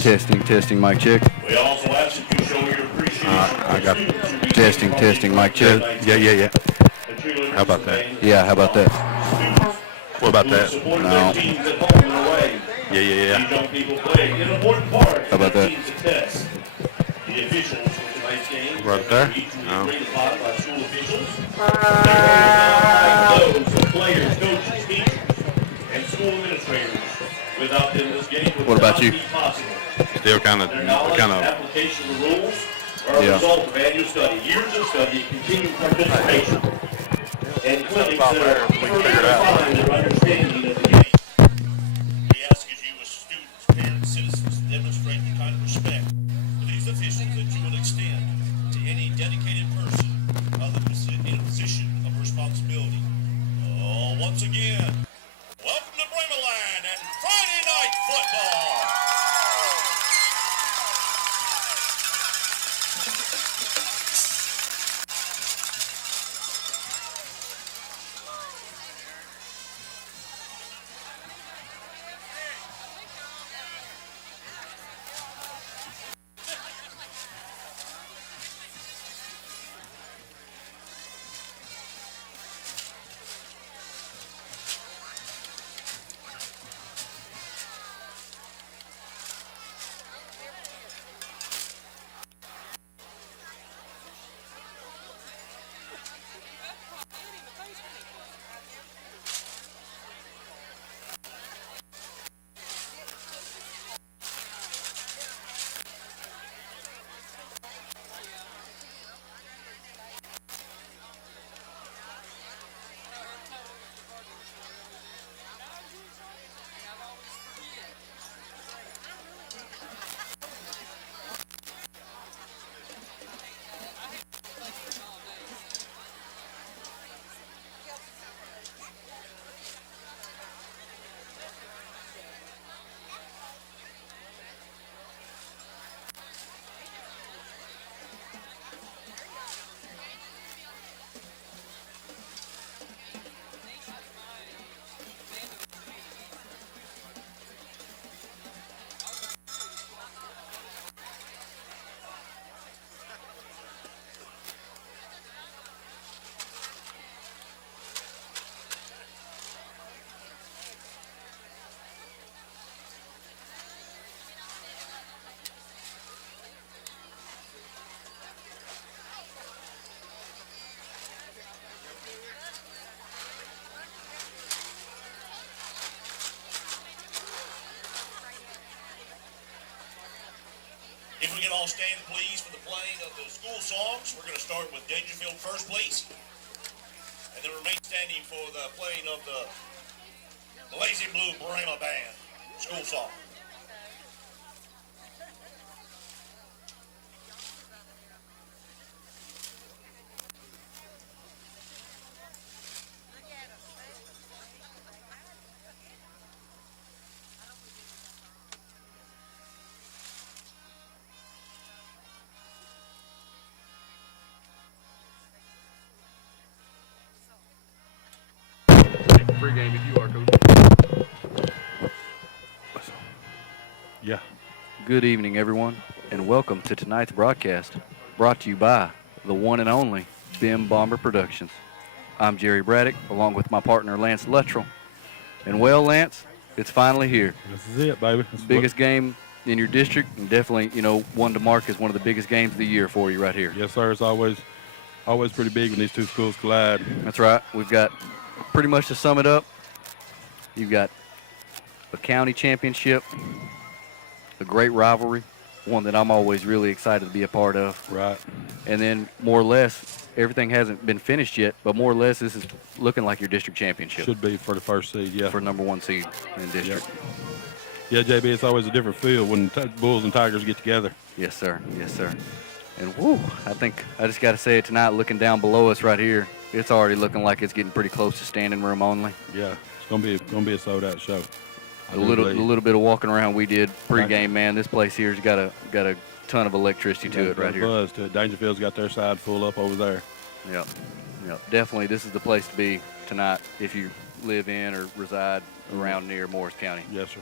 Testing, mic check. We also ask that you show your appreciation I got testing, mic check. Yeah. How about that? Yeah, how about that? What about that? No. Yeah. These young people play an important part How about that? in success. The officials for tonight's game Right there? each will be No. agreed upon by school officials. They're those of players, coaches, teachers, and school administrators. Without them, this game would What about not you? be possible. Still kind Their knowledge and of. application of the rules are a Yeah. result of annual study, years of study, continued participation, and clinics that are refine their understanding of the game. We ask as you as students, parents, citizens, demonstrate the kind of respect for these officials that you will extend to any dedicated person in a position of responsibility. Once again, welcome to Brahmas and Friday Night Football. If we can all stand, please, for the playing of the school songs. We're going to start with Daingerfield first, please. And then remain standing for the playing of the Lazy Blue Brahma Band school song. Free game if you are, Coach. Yeah. Good evening, everyone, and welcome to tonight's broadcast, brought to you by the one and only BIM Bomber Productions. I'm Jerry Braddock, along with my partner, Lance Luttrell. And well, Lance, it's finally here. This is it, baby. Biggest game in your district, and definitely, one to mark as one of the biggest games of the year for you right here. Yes, sir. It's always pretty big when these two schools collide. That's right. We've got, pretty much to sum it up, you've got a county championship, a great rivalry, one that I'm always really excited to be a part of. Right. And then more or less, everything hasn't been finished yet, but more or less this is looking like your district championship. Should be for the first seed, yeah. For number one seed in the district. Yeah, JB, it's always a different feel when Bulls and Tigers get together. Yes, sir. Yes, sir. And whoo, I think I just got to say it tonight, looking down below us right here, it's already looking like it's getting pretty close to standing room only. Yeah, it's gonna be a sold out show. The little bit of walking around we did pregame, man. This place here's got a ton of electricity to it right here. Buzz to it. Dangerfield's got their side full up over there. Yep. Definitely, this is the place to be tonight if you live in or reside around near Morris County. Yes, sir.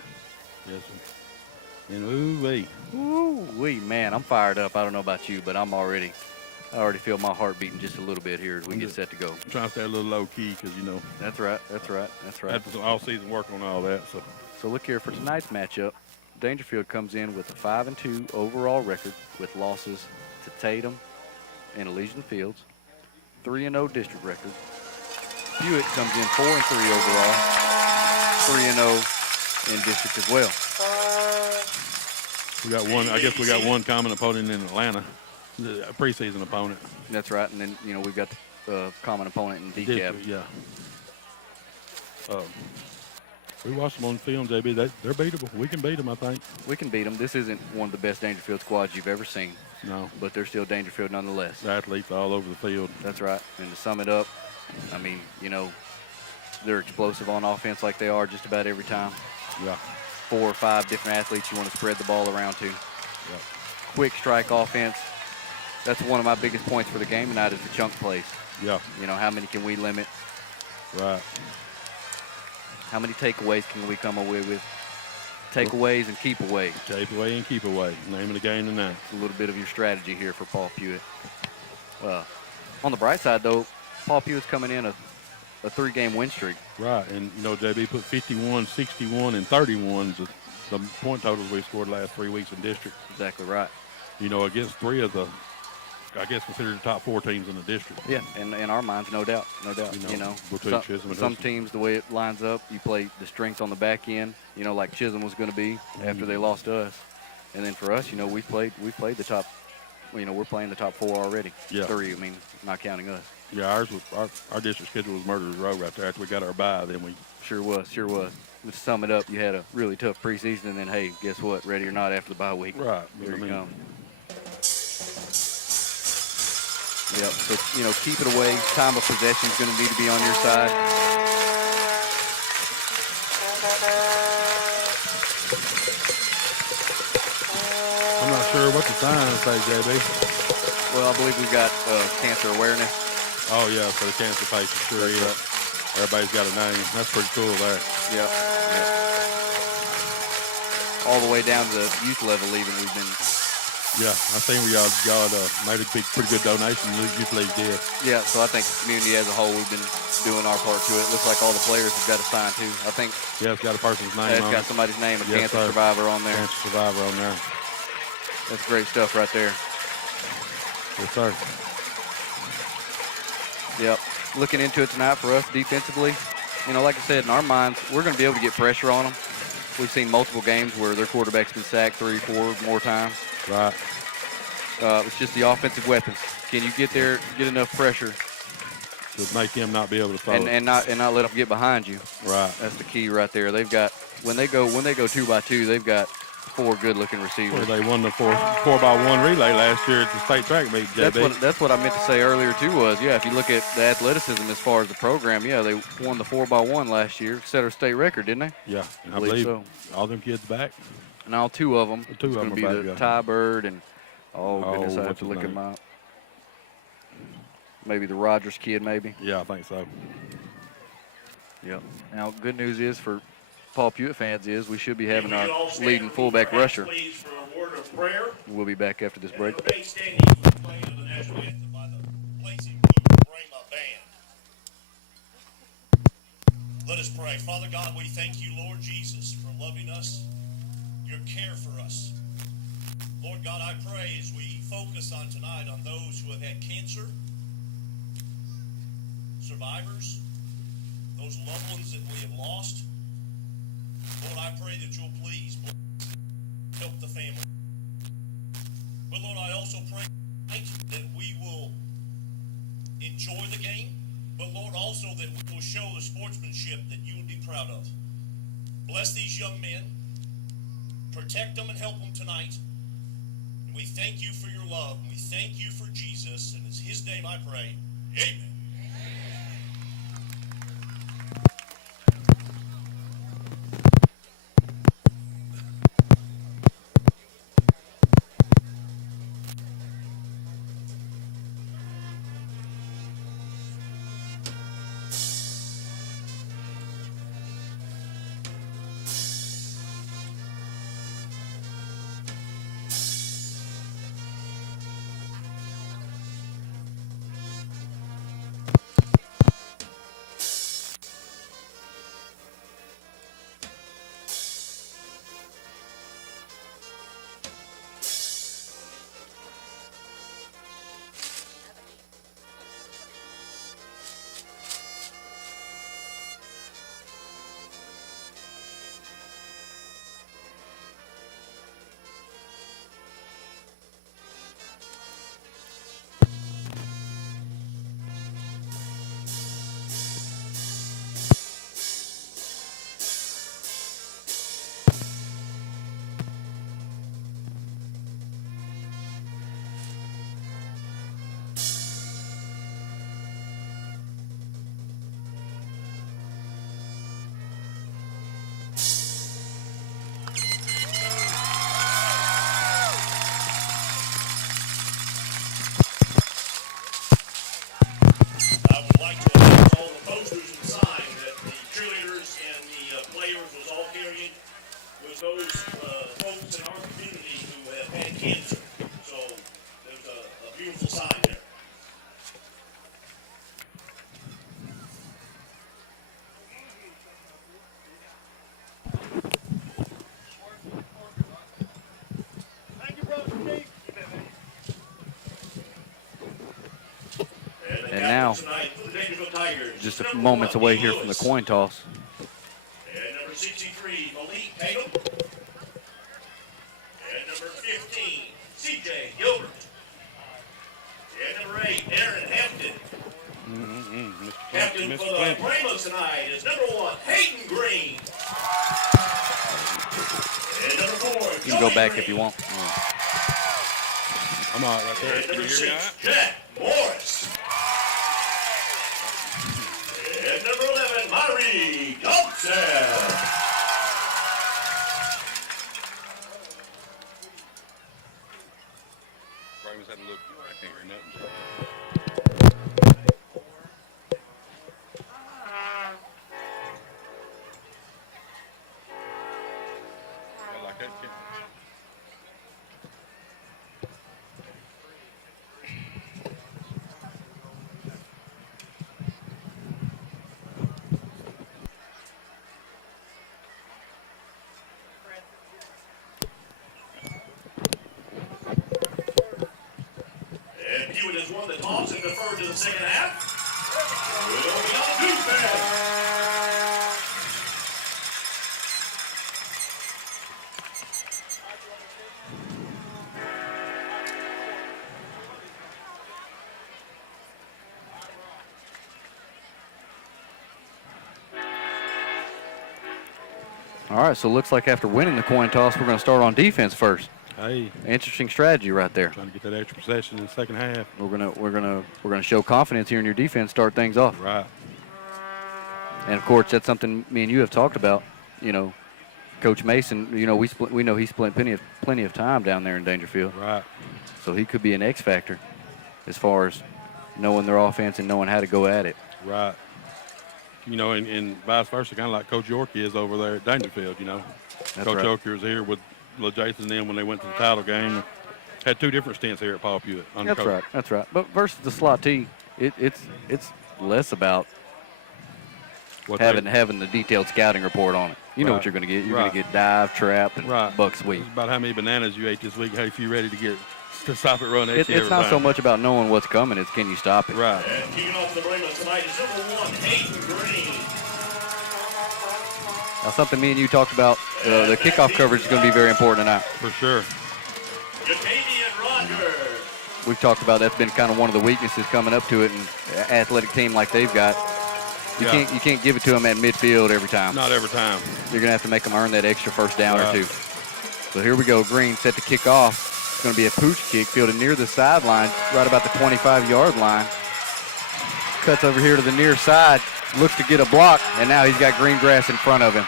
Yes, sir. And ooh-wee. Ooh-wee, man, I'm fired up. I don't know about you, but I already feel my heart beating just a little bit here as we get set to go. I'm trying to stay a little low-key because, you know. That's right. After some all-season work on all that, so. So look here for tonight's matchup. Daingerfield comes in with a 5-2 overall record with losses to Tatum and Elysian Fields, 3-0 district record. Pewitt comes in 4-3 overall, 3-0 in district as well. We got one. I guess we got one common opponent in Atlanta, the preseason opponent. That's right, and then we've got the common opponent in DCAP. Yeah. We watched them on film, JB. They're beatable. We can beat them, I think. We can beat them. This isn't one of the best Daingerfield squads you've ever seen. No. But they're still Daingerfield nonetheless. The athletes all over the field. That's right. And to sum it up, I mean, they're explosive on offense like they are just about every time. Yeah. 4 or 5 different athletes you want to spread the ball around to. Yep. Quick strike offense. That's one of my biggest points for the game tonight is the chunk plays. Yeah. How many can we limit? Right. How many takeaways can we come away with? Takeaways and keep away. Take away and keep away. Name of the game tonight. A little bit of your strategy here for Paul Pewitt. On the bright side, though, Paul Pewitt's coming in a 3-game win streak. Right, and JB put 51, 61, and 31 the point totals we scored last 3 weeks in district. Exactly right. Against 3 of the, I guess, considered the top 4 teams in the district. Yeah, and in our minds, no doubt. Between Chisholm and some Hudson. teams, the way it lines up, you play the strength on the back end, like Chisholm was going to be after they lost to us. And then for us, we played the top, we're playing the top 4 already. Yeah. 3, not counting us. Yeah, our district schedule was murderer's row right there. After we got our bye, then we. Sure was. To sum it up, you had a really tough preseason, and then, hey, guess what? Ready or not, after the bye week. Right. Here you go. Yep. So, keep it away. Time of possession is going to need to be on your side. I'm not sure what the signs say, JB. Well, I believe we've got cancer awareness. Oh, yeah, for the cancer patients. Sure is. Everybody's got a name. That's pretty cool there. Yep. All the way down to the youth level even we've been. Yeah, I think we y'all made a pretty good donation. Youth League did. Yeah, so I think the community as a whole, we've been doing our part to it. Looks like all the players have got a sign too. I think. Yeah, it's got a person's name It's on got it. somebody's name, a Yes, cancer sir. survivor on there. Cancer survivor on there. That's great stuff right there. Yes, sir. Yep. Looking into it tonight for us defensively, like I said, in our minds, we're going to be able to get pressure on them. We've seen multiple games where their quarterback's been sacked 3, 4 more times. Right. It's just the offensive weapons. Can you get there, get enough pressure, To make him not be able to throw it. and not let them get behind you? Right. That's the key right there. They've got when they go 2-by-2, they've got 4 good-looking receivers. Well, they won the 4x1 relay last year at the state track meet, JB. That's what I meant to say earlier too. Was if you look at the athleticism as far as the program, they won the 4x1 last year, set our state record, didn't they? Yeah, and I believe believe so. all them kids back. And all 2 of them. Two of them going to be are the back, yeah. Ty Bird and goodness, I have what's to his look name? him up. Maybe the Rogers kid, maybe. Yeah, I think so. Yep. Now, good news is for Paul Pewitt fans is we should be having Will our you all stand leading with fullback your hands, rusher. please, for a word of prayer. We'll be back after this break. And remain standing for the playing of the national anthem by the blazing blue Brahmas band. Let us pray. Father God, we thank you, Lord Jesus, for loving us, your care for us. Lord God, I pray as we focus on tonight on those who have had cancer, survivors, those loved ones that we have lost. Lord, I pray that you'll please help the family. But Lord, I also pray that we will enjoy the game, but Lord, also that we will show the sportsmanship that you would be proud of. Bless these young men, protect them and help them tonight. And we thank you for your love, and we thank you for Jesus, and it's his name I pray. Amen. now just a moments away here from the coin toss. And number 63, Malik Tatum. And number 15, CJ Gilbert. And number 8, Aaron Hampton. Captain for the Brahmas tonight is number 1, Hayden Green. And number 4, You can go back if you want. I'm all right there. And Can you number hear me 6, all right? Jack Morris. And number 11, Mari Thompson. Brahmas had to look. I can't hear nothing. I like that. And Pewitt has won the toss and deferred to the second half. We'll be on the defense. All right, so it looks like after winning the coin toss, we're going to start on defense first. Hey, Interesting strategy right there. trying to get that extra possession in the second half. We're gonna show confidence here in your defense, start things off. Right. And of course, that's something me and you have talked about. You know, Coach Mason. You know, we know he spent plenty of time down there in Daingerfield. Right. So he could be an X factor as far as knowing their offense and knowing how to go at it. Right. You know, and vice versa, kind of like Coach York is over there at Daingerfield, you know. That's Coach right. York was here with Lil Jason and them when they went to the title game. Had 2 different stints here at Paul Pewitt. under That's Coach. right. That's right. But versus the slot T, it's less about What having the detailed scouting report on it. You know Right. what you're going to get. You're Right. going to get dive, trap, and Right. buck sweep. It's about how many bananas you ate this week. Hey, if you're ready to stop it running at you It's every not time. so much about knowing what's coming. It's can you stop it. Right. And kicking off the Brahmas tonight is number 1, Hayden Green. Now, something me and you talked about, the kickoff coverage is going to be very important tonight. For sure. Jatavian Rogers. We've talked about that's been kind of one of the weaknesses coming up to it, and athletic team like they've got. You Yeah. can't give it to them at midfield every time. Not every time. You're going to have to make them earn that extra first down or Right. two. So here we go. Green set to kick off. It's going to be a pooch kick fielded near the sideline, right about the 25-yard line. Cuts over here to the near side, looks to get a block, and now he's got green grass in front of him.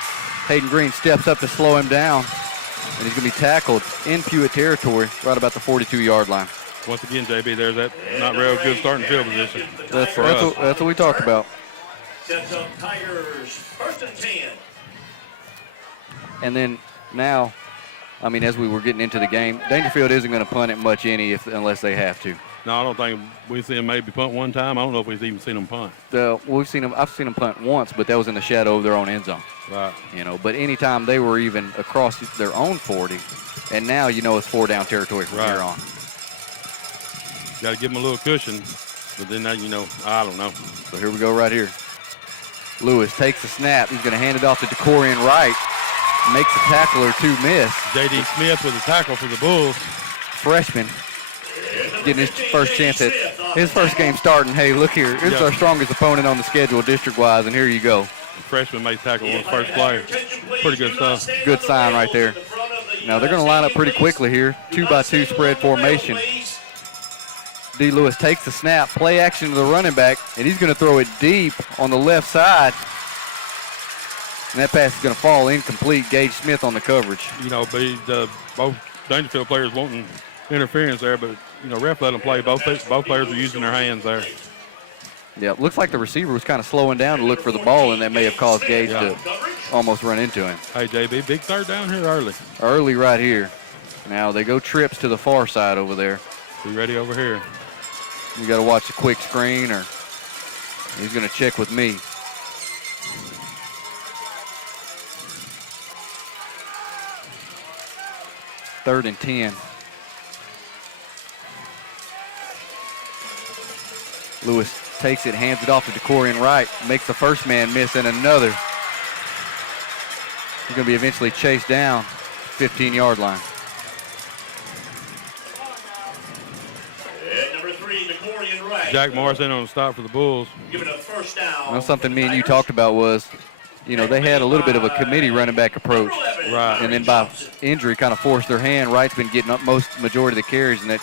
Hayden Green steps up to slow him down, and he's going to be tackled in Pewitt territory, right about the 42-yard line. Once again, JB, there's that not real good starting field position. That's for us. what we talked about. Sets up Tigers 1st and 10. And then now, I mean, as we were getting into the game, Daingerfield isn't going to punt it much unless they have to. No, I don't think we've seen him maybe punt one time. I don't know if we've even seen him punt. I've seen them punt once, but that was in the shadow of their own end zone. Right. You know, but anytime they were even across their own 40, and now you know it's 4-down territory from here on. Got to give him a little cushion, but then that, you know, I don't know. So here we go right here. Lewis takes the snap. He's going to hand it off to Decorian Wright. Makes a tackle or two miss. J.D. Smith with a tackle for the Bulls. Freshman getting his first chance at his first game starting. Hey, look here. This is our strongest opponent on the schedule district-wise, and here you go. The freshman made tackle on his first play. Pretty good stuff. Good sign right there. Now they're going to line up pretty quickly here. 2-by-2 spread formation. D. Lewis takes the snap, play action to the running back, and he's going to throw it deep on the left side. And that pass is going to fall incomplete. Gage Smith on the coverage. You know, both Daingerfield players wanting interference there, but, you know, ref let them play. Both players are using their hands there. Yeah, looks like the receiver was kind of slowing down to look for the ball, and that may have caused Gage to almost run into him. Hey, JB, big third down here early. Early right here. Now they go trips to the far side over there. Be ready over here. You got to watch the quick screen, or he's going to check with me. Third and 10. Lewis takes it, hands it off to DeCorian Wright, makes the first man miss, and another. He's going to be eventually chased down 15-yard line. And number 3, DeCorian Wright. Jack Morrison on the stop for the Bulls. Giving a first down. Well, something me and you talked about was, you know, they had a little bit of a committee running back approach. Right. And then by injury kind of forced their hand. Wright's been getting up majority of the carries, and that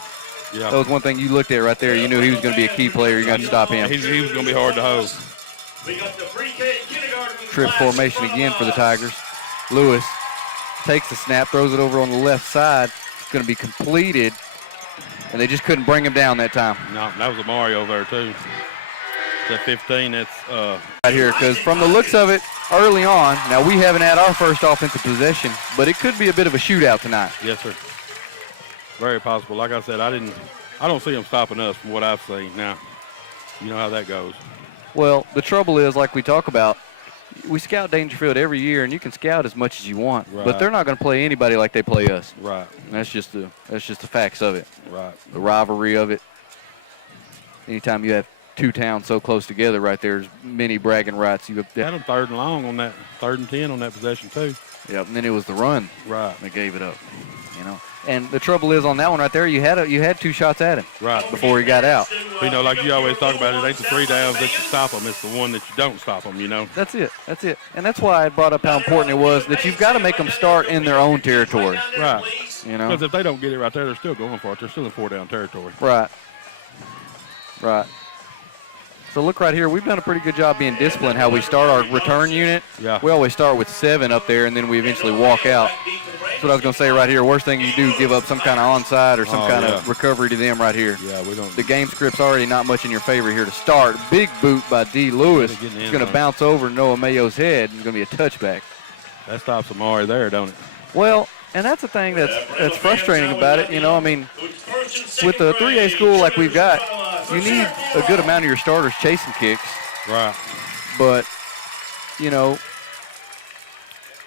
was one thing you looked at right there. You knew he was going to be a key player. You got to stop him. He was going to be hard to hold. We got the pre-K kindergarten Trip formation again for the Tigers. Lewis takes the snap, throws it over on the left side. It's going to be completed, and they just couldn't bring him down that time. No, that was a Mario there too. That 15, that's right here, because from the looks of it, early on, now we haven't had our first offensive possession, but it could be a bit of a shootout tonight. Yes, sir. Very possible. Like I said, I don't see them stopping us from what I've seen. Now, you know how that goes. Well, the trouble is, like we talk about, we scout Daingerfield every year, and you can scout as much as you want, but they're not going to play anybody like they play us. Right. And that's just the facts of it. Right. The rivalry of it. Anytime you have two towns so close together right there, there's many bragging rights. You had them 3rd and long on that, 3rd and 10 on that possession too. Yep, and then it was the run. Right. That gave it up, you know. And the trouble is on that one right there, you had 2 shots at him. Right. Before he got out. You know, like you always talk about, it ain't the 3 downs that you stop them, it's the one that you don't stop them, you know. That's it. And that's why I brought up how important it was that you've got to make them start in their own territory. Right. You know. Because if they don't get it right there, they're still going for it. They're still in 4-down territory. Right. So look right here, we've done a pretty good job being disciplined how we start our return unit. Yeah. We always start with 7 up there, and then we eventually walk out. That's what I was going to say right here. Worst thing you do, give up some kind of onside or some kind of recovery to them right here. Yeah, we don't. The game script's already not much in your favor here to start. Big boot by D. Lewis. It's going to bounce over Noah Mayo's head. It's going to be a touchback. That stops Amari there, don't it? Well, and that's the thing that's frustrating about it. You know, I mean, with a 3A school like we've got, you need a good amount of your starters chasing kicks. Right. But, you know,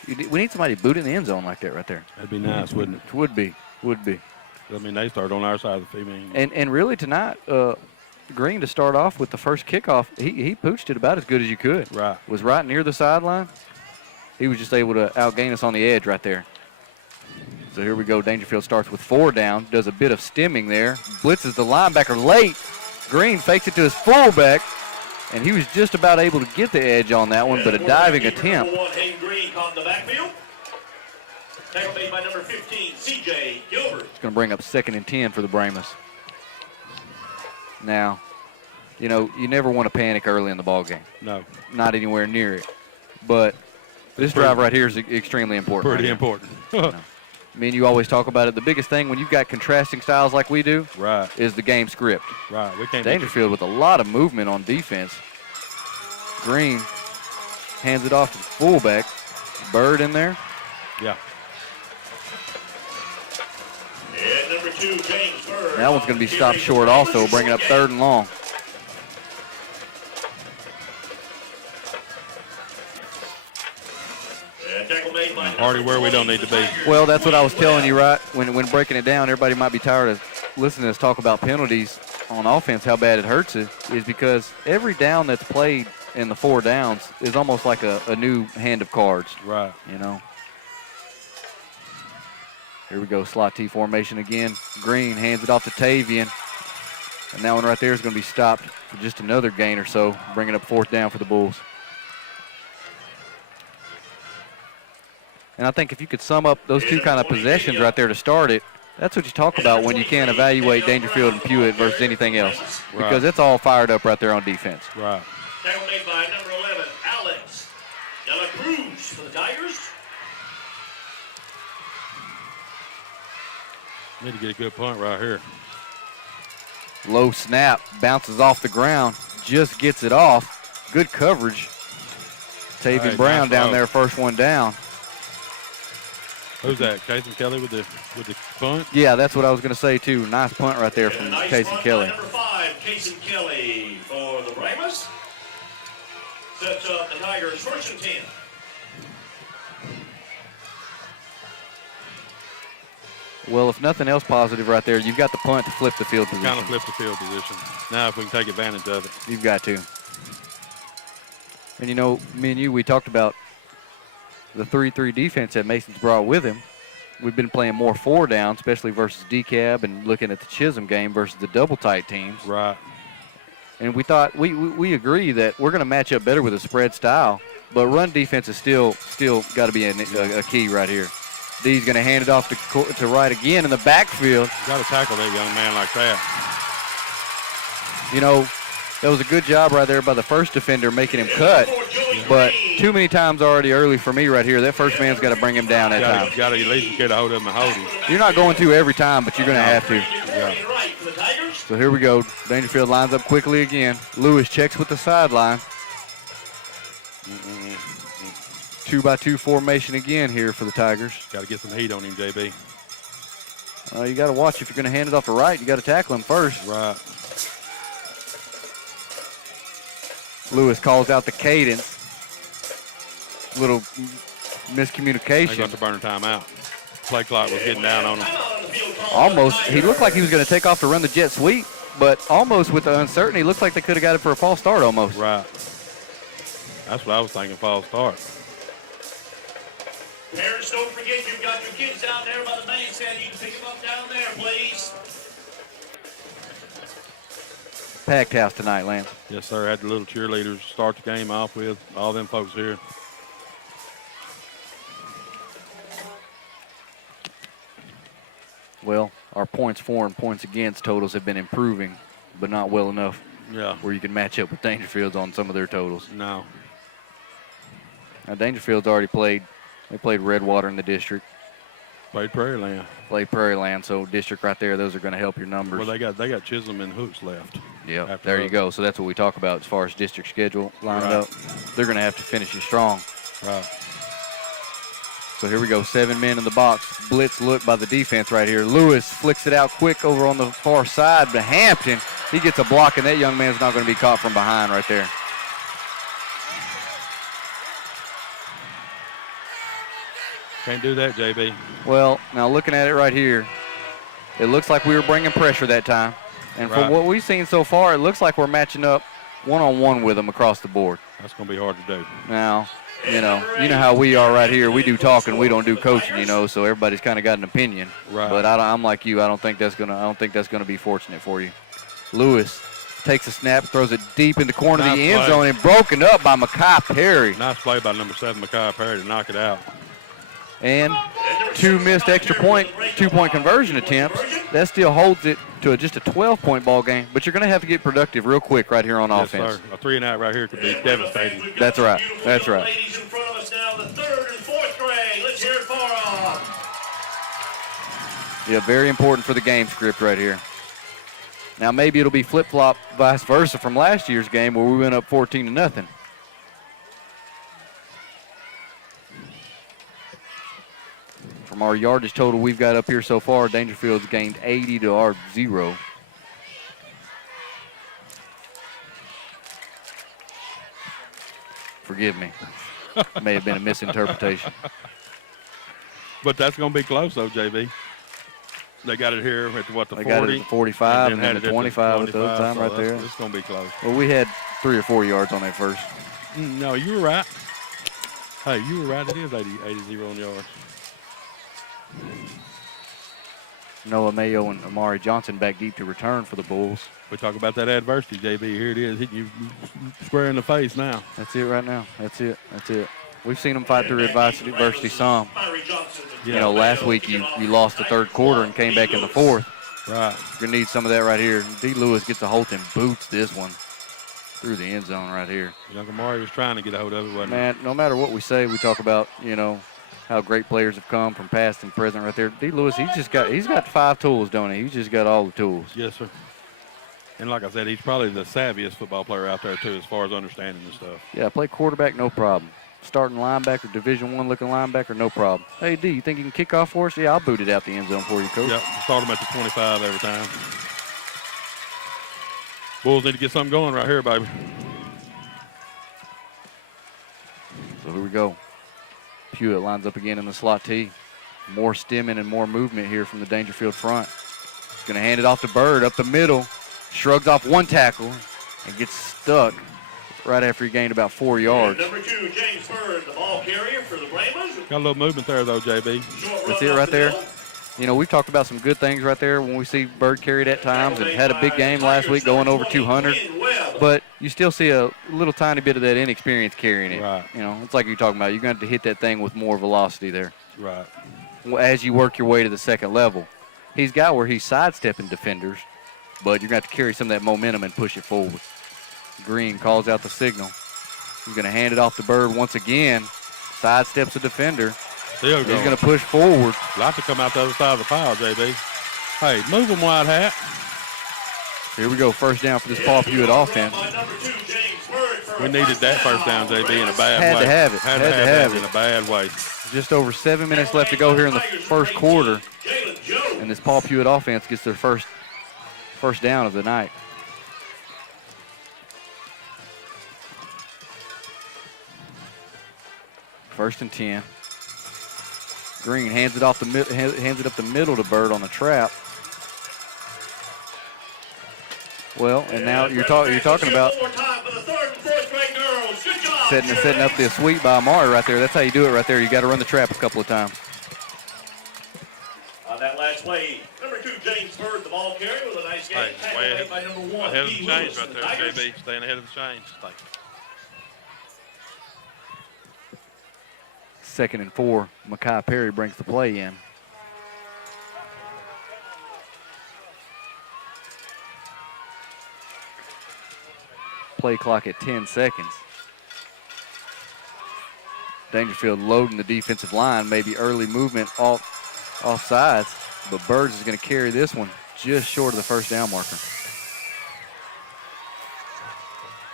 we need somebody to boot in the end zone like that right there. That'd be nice, wouldn't it? Would be. I mean, they start on our side of the field. And really tonight, Green to start off with the first kickoff, he pooched it about as good as you could. Right. Was right near the sideline. He was just able to outgain us on the edge right there. So here we go. Daingerfield starts with 4 down, does a bit of stemming there, blitzes the linebacker late. Green fakes it to his fullback, and he was just about able to get the edge on that one, but a diving attempt. Green caught in the backfield. Tackle made by number 15, C.J. Gilbert. It's going to bring up 2nd and 10 for the Brahmas. Now, you know, you never want to panic early in the ball game. No. Not anywhere near it. But this drive right here is extremely important. Pretty important. You know, me and you always talk about it. The biggest thing when you've got contrasting styles like we do is the game script. Right. We can't. Daingerfield with a lot of movement on defense. Green hands it off to the fullback. Bird in there. Yeah. And number 2, James Bird. That one's going to be stopped short also, bringing up 3rd and long. Already where we don't need to be. Well, that's what I was telling you, right? When breaking it down, everybody might be tired of listening to us talk about penalties on offense, how bad it hurts it, is because every down that's played in the 4 downs is almost like a new hand of cards. Right. You know. Here we go, slot T formation again. Green hands it off to Tavian. And that one right there is going to be stopped for just another gain or so, bringing up 4th down for the Bulls. And I think if you could sum up those 2 kind of possessions right there to start it, that's what you talk about when you can't evaluate Daingerfield and Pewitt versus anything else. Because it's all fired up right there on defense. Right. Tackle made by number 11, Alex De La Cruz for the Tigers. Need to get a good punt right here. Low snap, bounces off the ground, just gets it off. Good coverage. Tavian Brown down there, first one down. Who's that? Casey Kelly with the punt? Yeah, that's what I was going to say too. Nice punt right there from Casey Kelly. Number 5, Casey Kelly for the Brahmas. Sets up the Tigers 1st and 10. Well, if nothing else positive right there, you've got the punt to flip the field position. Kind of flip the field position. Now if we can take advantage of it. You've got to. And, you know, me and you, we talked about the 3-3 defense that Mason's brought with him. We've been playing more 4 down, especially versus DeKalb, and looking at the Chisholm game versus the double tight teams. Right. And we thought we agree that we're going to match up better with a spread style, but run defense is still got to be a key right here. D's going to hand it off to Wright again in the backfield. You got to tackle that young man like that. You know, that was a good job right there by the first defender making him cut, but too many times already early for me right here. That first man's got to bring him down that time. You got to at least get a hold of him and hold him. You're not going to every time, but you're going to have to. Yeah. So here we go. Daingerfield lines up quickly again. Lewis checks with the sideline. 2-by-2 formation again here for the Tigers. Got to get some heat on him, JB. You got to watch. If you're going to hand it off to Wright, you got to tackle him first. Right. Lewis calls out the cadence. Little miscommunication. They got to burn timeout. Play clock was getting down on him. Almost. He looked like he was going to take off to run the jet sweep, but almost with the uncertainty, looked like they could have got it for a false start almost. Right. That's what I was thinking, false start. Parents, don't forget you've got your kids down there by the bandstand. You can pick them up down there, please. Packed house tonight, Lance. Yes, sir. Had the little cheerleaders start the game off with all them folks here. Well, our points for and points against totals have been improving, but not well enough where you can match up with Daingerfield's on some of their totals. No. Now, Daingerfield's already played. They played Redwater in the district. Played Prairieland. Played Prairieland, so district right there, those are going to help your numbers. Well, they got Chisholm and Hooks left. Yeah, there you go. So that's what we talk about as far as district schedule lined up. They're going to have to finish you strong. Right. So here we go, 7 men in the box. Blitz look by the defense right here. Lewis flicks it out quick over on the far side, but Hampton, he gets a block, and that young man's not going to be caught from behind right there. Can't do that, JB. Well, now looking at it right here, it looks like we were bringing pressure that time. And from what we've seen so far, it looks like we're matching up one-on-one with them across the board. That's going to be hard to do. Now, you know how we are right here. We do talking, we don't do coaching, so everybody's kind of got an opinion. Right. But I'm like you. I don't think that's gonna be fortunate for you. Lewis takes a snap, throws it deep in the corner of the end zone, and broken up by Makai Perry. Nice play by number 7, Makai Perry, to knock it out. And 2 missed extra point, 2-point conversion attempts. That still holds it to just a 12-point ball game. But you're going to have to get productive real quick right here on offense. Sir. A 3-and-out right here could be devastating. That's right. That's right. Ladies in front of us now, the 3rd and 4th grade. Let's hear it for them. Yeah, very important for the game script right here. Now maybe it'll be flip-flop vice versa from last year's game where we went up 14-0. From our yardage total we've got up here so far, Daingerfield's gained 80 to our 0. Forgive me. May have been a misinterpretation. But that's going to be close, though, JB. They got it here at the 40? They got it at the 45 and then the 25 at the other time right there. It's going to be close. Well, we had 3 or 4 yards on that first. No, you were right. Hey, you were right. It is 80 on yards. Noah Mayo and Amari Johnson back deep to return for the Bulls. We talk about that adversity, JB. Here it is, hitting you square in the face now. That's it right now. That's it. We've seen them fight through adversity some. Last week you lost the 3rd quarter and came back in the 4th. Right. You're going to need some of that right here. D. Lewis gets a hold and boots this one through the end zone right here. Young Amari was trying to get a hold of it, wasn't he? Man, no matter what we say, we talk about, how great players have come from past and present right there. D. Lewis, he's got 5 tools, don't he? He's just got all the tools. Yes, sir. And like I said, he's probably the savviest football player out there, too, as far as understanding this stuff. Yeah, play quarterback, no problem. Starting linebacker, Division I looking linebacker, no problem. Hey, D, you think you can kick off for us? Yeah, I'll boot it out the end zone for you, Coach. Yep, start him at the 25 every time. Bulls need to get something going right here, baby. So here we go. Pewitt lines up again in the slot T. More stemming and more movement here from the Daingerfield front. He's going to hand it off to Bird up the middle. Shrugs off one tackle and gets stuck right after he gained about 4 yards. Number 2, James Bird, the ball carrier for the Brahmas. Got a little movement there, though, JB. That's it right there. You know, we've talked about some good things right there when we see Bird carried at times and had a big game last week going over 200. But you still see a little tiny bit of that inexperience carrying it. Right. You know, it's like you're talking about. You're going to have to hit that thing with more velocity there. Right. As you work your way to the second level. He's got where he's sidestepping defenders, but you're going to have to carry some of that momentum and push it forward. Green calls out the signal. He's going to hand it off to Bird once again. Sidesteps a defender. Still He's going to push forward. Like to come out the other side of the pile, JB. Hey, move him, White Hat. Here we go, first down for this Paul Pewitt offense. We needed that first down, JB, in a bad Had way. to have it. Had to have it in a bad way. Just over 7 minutes left to go here in the first quarter. And this Paul Pewitt offense gets their first down of the night. First and 10. Green hands it up the middle to Bird on the trap. Well, and now you're talking about setting up the sweep by Amari right there. That's how you do it right there. You got to run the trap a couple of times. On that last play, number 2, James Bird, the ball carrier with a nice game. Hey, By number 1, ahead of the chains right there, JB. Staying ahead of the chains. Thank you. 2nd and 4. Makai Perry brings the play in. Play clock at 10 seconds. Daingerfield loading the defensive line, maybe early movement off sides, but Birds is going to carry this one just short of the first down marker.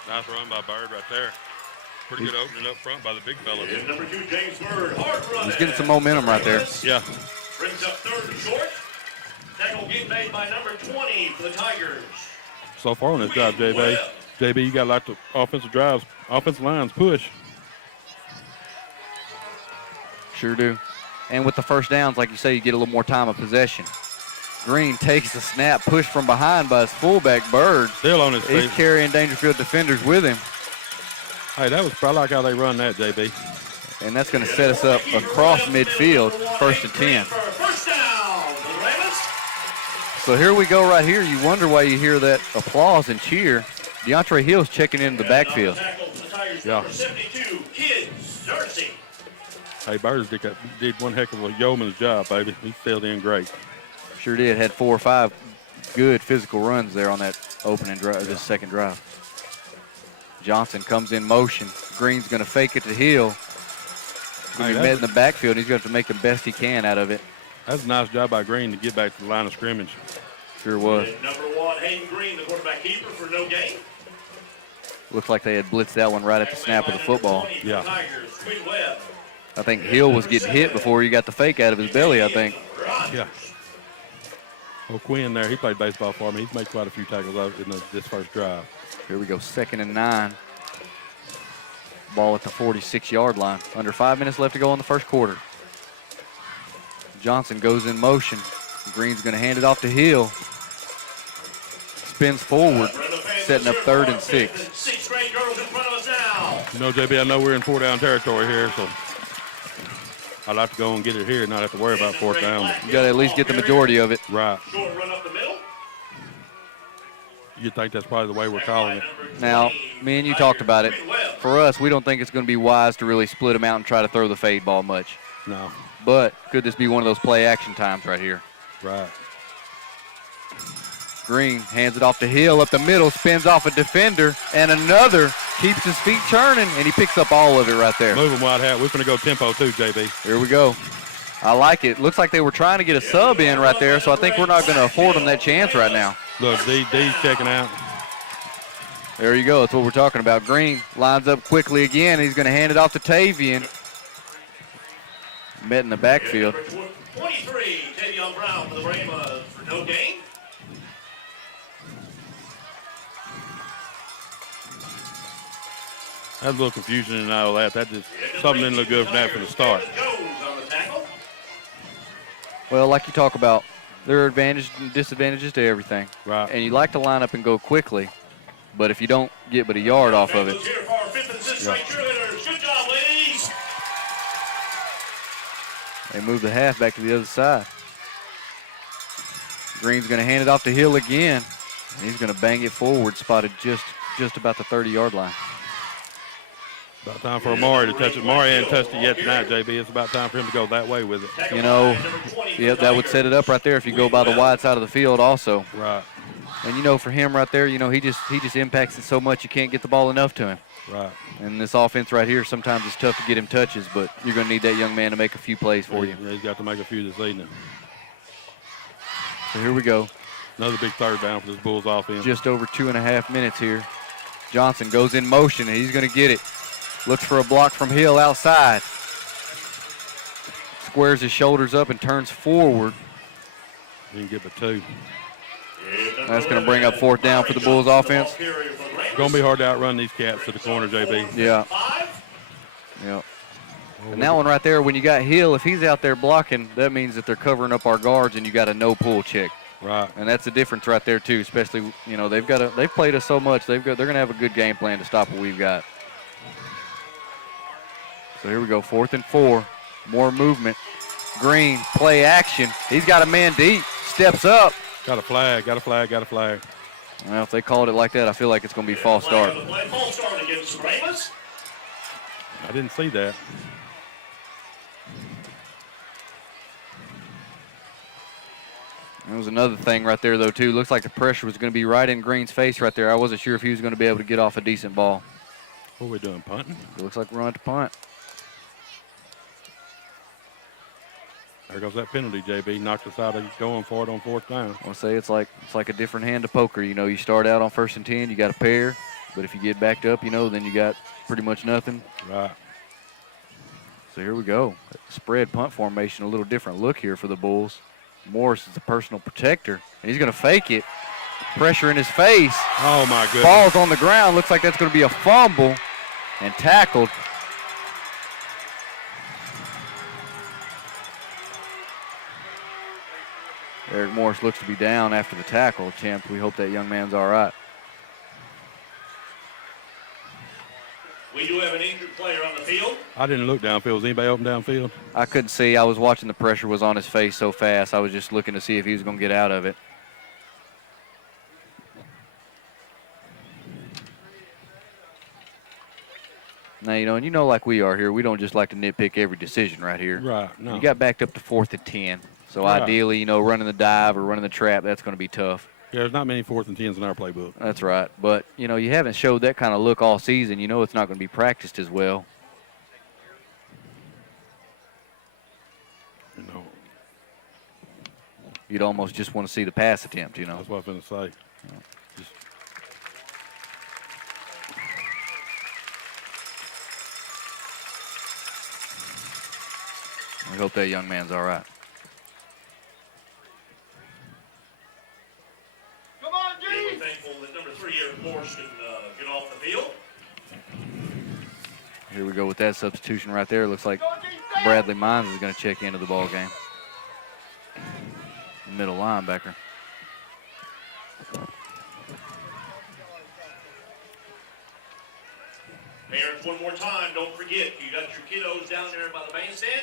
Nice run by Bird right there. Pretty good opening up front by the big fella. Number 2, James Bird, hard run. He's getting some momentum right there. Yeah. Brings up 3rd and short. Tackle get made by number 20 for the Tigers. So far on this drive, JB. JB, you got like the offensive drives, offensive lines push. Sure do. And with the first downs, like you say, you get a little more time of possession. Green takes the snap, pushed from behind by his fullback, Bird. Still on his feet. He's carrying Daingerfield defenders with him. Hey, that was probably like how they run that, JB. And that's going to set us up across midfield, 1st and 10. First down, the Brahmas. So here we go right here. You wonder why you hear that applause and cheer. DeAndre Hill's checking into the backfield. Yeah. 72, Kids, Jersey. Hey, Bird did one heck of a yeoman's job, baby. He filled in great. Sure did. Had 4 or 5 good physical runs there on that opening drive, this second drive. Johnson comes in motion. Green's going to fake it to Hill. He'll be met in the backfield. He's going to have to make the best he can out of it. That's a nice job by Green to get back to the line of scrimmage. Sure was. And number 1, Hayden Green, the quarterback keeper for no gain. Looks like they had blitzed that one right at the snap of the football. Yeah. I think Hill was getting hit before he got the fake out of his belly, I think. Yeah. Well, Quinn there, he played baseball for me. He's made quite a few tackles in this first drive. Here we go, 2nd and 9. Ball at the 46-yard line. Under 5 minutes left to go in the first quarter. Johnson goes in motion. Green's going to hand it off to Hill. Spins forward, setting up 3rd and 6. 6 grade girls in front of us now. You know, JB, I know we're in 4-down territory here, so I'd like to go and get it here and not have to worry about 4th down. You got to at least get the majority of it. Right. Short run up the middle. You think that's probably the way we're calling it. Now, me and you talked about it. For us, we don't think it's going to be wise to really split them out and try to throw the fade ball much. No. But could this be one of those play action times right here? Right. Green hands it off to Hill up the middle, spins off a defender, and another keeps his feet turning, and he picks up all of it right there. Moving White Hat. We're going to go tempo too, JB. Here we go. I like it. Looks like they were trying to get a sub in right there, so I think we're not going to afford them that chance right now. Look, D's checking out. There you go. That's what we're talking about. Green lines up quickly again. He's going to hand it off to Tavian. Met in the backfield. 23, Tavion Brown for the Brahmas for no gain. That's a little confusion and all that. That just something didn't look good from that from the start. Jones on the tackle. Well, like you talk about, there are advantages and disadvantages to everything. Right. And you like to line up and go quickly, but if you don't get but a yard off of it. Here for our 5th and 6th straight cheerleaders. Good job, ladies. They move the half back to the other side. Green's going to hand it off to Hill again. And he's going to bang it forward, spotted just about the 30-yard line. About time for Amari to touch it. Amari hasn't touched it yet tonight, JB. It's about time for him to go that way with it. You know, yeah, that would set it up right there if you go by the wide side of the field also. Right. And, you know, for him right there, you know, he just impacts it so much you can't get the ball enough to him. Right. And this offense right here, sometimes it's tough to get him touches, but you're going to need that young man to make a few plays for you. Yeah, he's got to make a few this evening. So here we go. Another big third down for this Bulls offense. Just over 2.5 minutes here. Johnson goes in motion, and he's going to get it. Looks for a block from Hill outside. Squares his shoulders up and turns forward. He can get the 2. That's going to bring up 4th down for the Bulls offense. It's going to be hard to outrun these cats to the corner, JB. Yeah. Yeah. And that one right there, when you got Hill, if he's out there blocking, that means that they're covering up our guards and you got a no-pull check. Right. And that's the difference right there too, especially, you know, they've played us so much. They're going to have a good game plan to stop what we've got. So here we go, 4th and 4. More movement. Green, play action. He's got a man deep. Steps up. Got a flag, got a flag, got a flag. Well, if they called it like that, I feel like it's going to be false start. False start against Brahmas. I didn't see that. There was another thing right there, though, too. Looks like the pressure was going to be right in Green's face right there. I wasn't sure if he was going to be able to get off a decent ball. What are we doing, punting? It looks like we're on to punt. There goes that penalty, JB. Knocked us out of going for it on 4th down. I'll say it's like a different hand of poker. You know, you start out on 1st and 10, you got a pair. But if you get backed up, you know, then you got pretty much nothing. Right. So here we go. Spread punt formation, a little different look here for the Bulls. Morris is a personal protector, and he's going to fake it. Pressure in his face. Oh, my goodness. Ball's on the ground. Looks like that's going to be a fumble and tackled. Eric Morris looks to be down after the tackle attempt. We hope that young man's all right. We do have an injured player on the field. I didn't look downfield. Was anybody open downfield? I couldn't see. I was watching the pressure was on his face so fast. I was just looking to see if he was going to get out of it. Now, you know like we are here, we don't just like to nitpick every decision right here. Right, no. You got backed up to 4th and 10. So Right. ideally, running the dive or running the trap, that's going to be tough. Yeah, there's not many 4th and 10s in our playbook. That's right. But, you haven't showed that kind of look all season. You know it's not going to be practiced as well. You'd almost just want to see the pass attempt, That's what I was going to say. Just We hope that young man's all right. Come on, G! We're thankful that number 3, Eric Morris, can get off the field. Here we go with that substitution right there. Looks like Bradley Mines is going to check into the ball game. Middle linebacker. Parents, one more time, don't forget, you got your kiddos down there by the bandstand.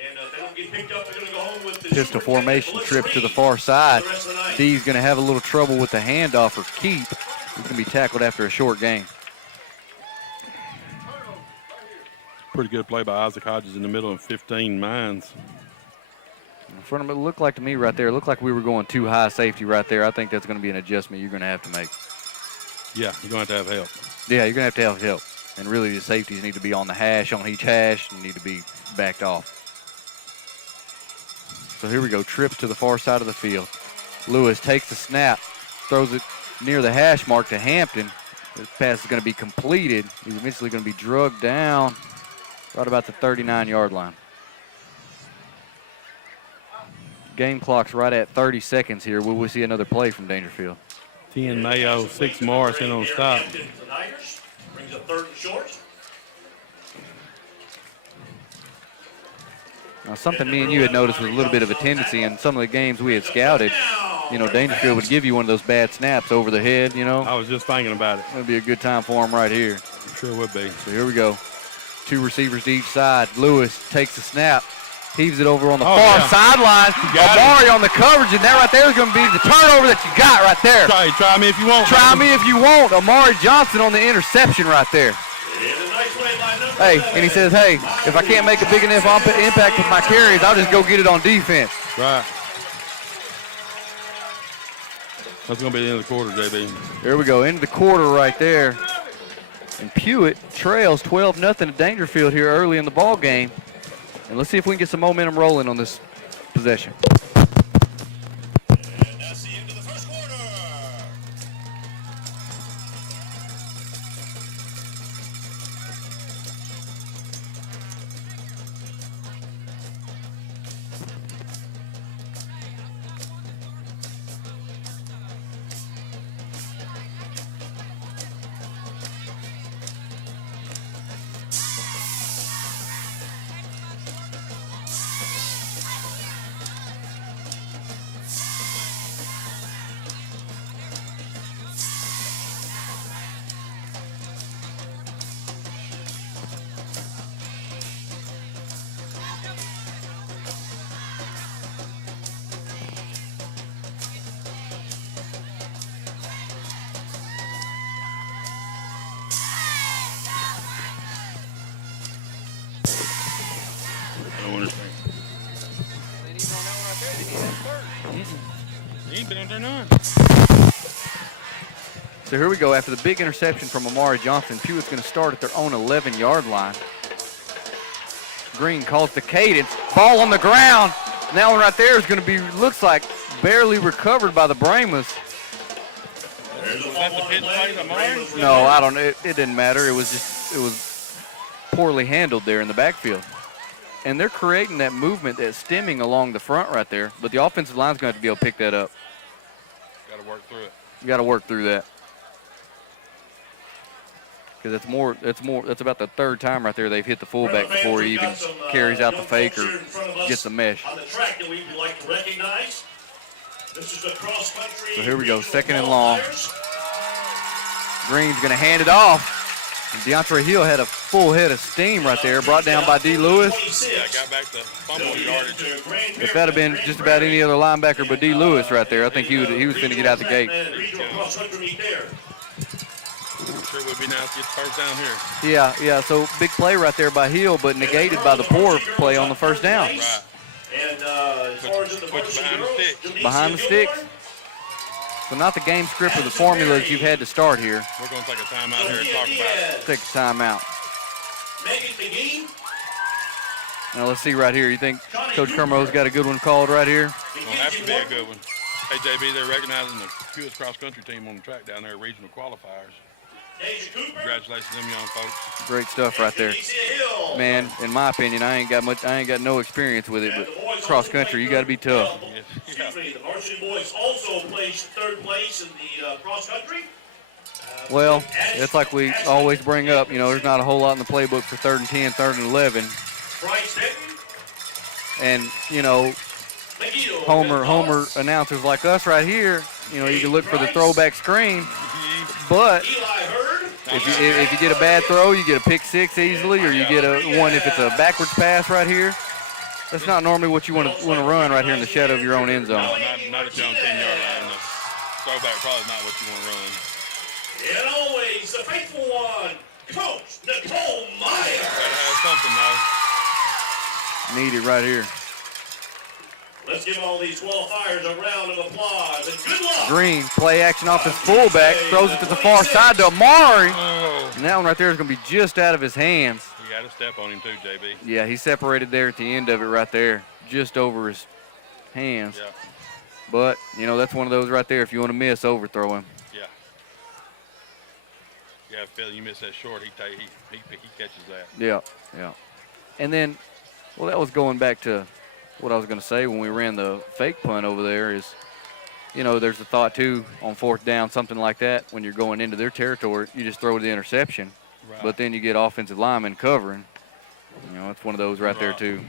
And if they don't get picked up, they're going to go home with the Pistol formation trip to the far side. D's going to have a little trouble with the handoff or keep. He's going to be tackled after a short gain. pretty good play by Isaac Hodges in the middle and 15 Mines. In front of it, looked like to me right there, it looked like we were going too high safety right there. I think that's going to be an adjustment you're going to have to make. Yeah, you're going to have help. Yeah, you're going to have help. And really the safeties need to be on the hash, on each hash, and need to be backed off. So here we go, trips to the far side of the field. Lewis takes the snap, throws it near the hash mark to Hampton. This pass is going to be completed. He's eventually going to be drugged down right about the 39-yard line. Game clock's right at 30 seconds here. Will we see another play from Daingerfield? 10 Mayo, 6 Morrison on stop. Brings up 3rd and short. Now, something me and you had noticed was a little bit of a tendency in some of the games we had scouted. You know, Daingerfield would give you one of those bad snaps over the head, you know. I was just thinking about it. It would be a good time for him right here. Sure would be. So here we go. 2 receivers to each side. Lewis takes the snap, heaves it over on the far sideline. Amari on the coverage, and that right there is going to be the turnover that you got right there. Try me if you want. Try me if you want. Amari Johnson on the interception right there. Hey, and he says, hey, if I can't make a big enough impact with my carries, I'll just go get it on defense. Right. That's going to be the end of the quarter, JB. There we go, into the quarter right there. And Pewitt trails 12-0 at Daingerfield here early in the ball game. And let's see if we can get some momentum rolling on this possession. And that's the end of the first quarter. He ain't been on there none. So here we go. After the big interception from Amari Johnson, Pewitt's going to start at their own 11-yard line. Green calls the cadence. Ball on the ground. And that one right there is going to be, looks like, barely recovered by the Brahmas. Was that the pitch play to Amari? No, I don't know. It didn't matter. It was poorly handled there in the backfield. And they're creating that movement, that stemming along the front right there. But the offensive line's going to have to be able to pick that up. Got to work through it. You got to work through that. Because that's about the third time right there they've hit the fullback before he even carries out the fake or gets the mesh. On the track that we would like to recognize. This is the cross country. So here we go, 2nd and long. Green's going to hand it off. And DeAndre Hill had a full head of steam right there, brought down by D. Lewis. Yeah, got back to fumble yardage. If that had been just about any other linebacker but D. Lewis right there, I think he was going to get out the gate. Sure would be now if you get the first down here. Yeah, so big play right there by Hill, but negated by the poor play on the first down. Right. And as far as the behind the sticks. So not the game script or the formulas you've had to start here. We're going to take a timeout here and talk about it. Take a timeout. Now let's see right here. You think Coach Kermo's got a good one called right here? It's going to have to be a good one. Hey, JB, they're recognizing the Pewitt cross-country team on the track down there at regional qualifiers. Congratulations to them young folks. Great stuff right there. Man, in my opinion, I ain't got no experience with it, but cross country, you got to be tough. Excuse me, the varsity boys also placed 3rd place in the cross country. Well, it's like we always bring up, you know, there's not a whole lot in the playbook for 3rd and 10, 3rd and 11. And, you know, Homer announcers like us right here, you know, you can look for the throwback screen, but if you get a bad throw, you get a pick 6 easily, or you get a one if it's a backwards pass right here. That's not normally what you want to run right here in the shadow of your own end zone. Not if you're on 10-yard line. The throwback probably is not what you want to run. And always the faithful one, Coach Nicole Meyer. Gotta have something, though. Needed right here. Let's give all these qualifiers a round of applause and good luck. Green, play action off his fullback, throws it to the far side to Amari. Oh. And that one right there is going to be just out of his hands. You got to step on him too, JB. Yeah, he separated there at the end of it right there, just over his hands. Yeah. But, you know, that's one of those right there. If you want to miss, overthrow him. Yeah. You got a feeling you miss that short, he catches that. Yeah. And then, well, that was going back to what I was going to say when we ran the fake punt over there is, you know, there's a thought, too, on 4th down, something like that, when you're going into their territory, you just throw the interception. Right. But then you get offensive linemen covering. You know, it's one of those right there, too.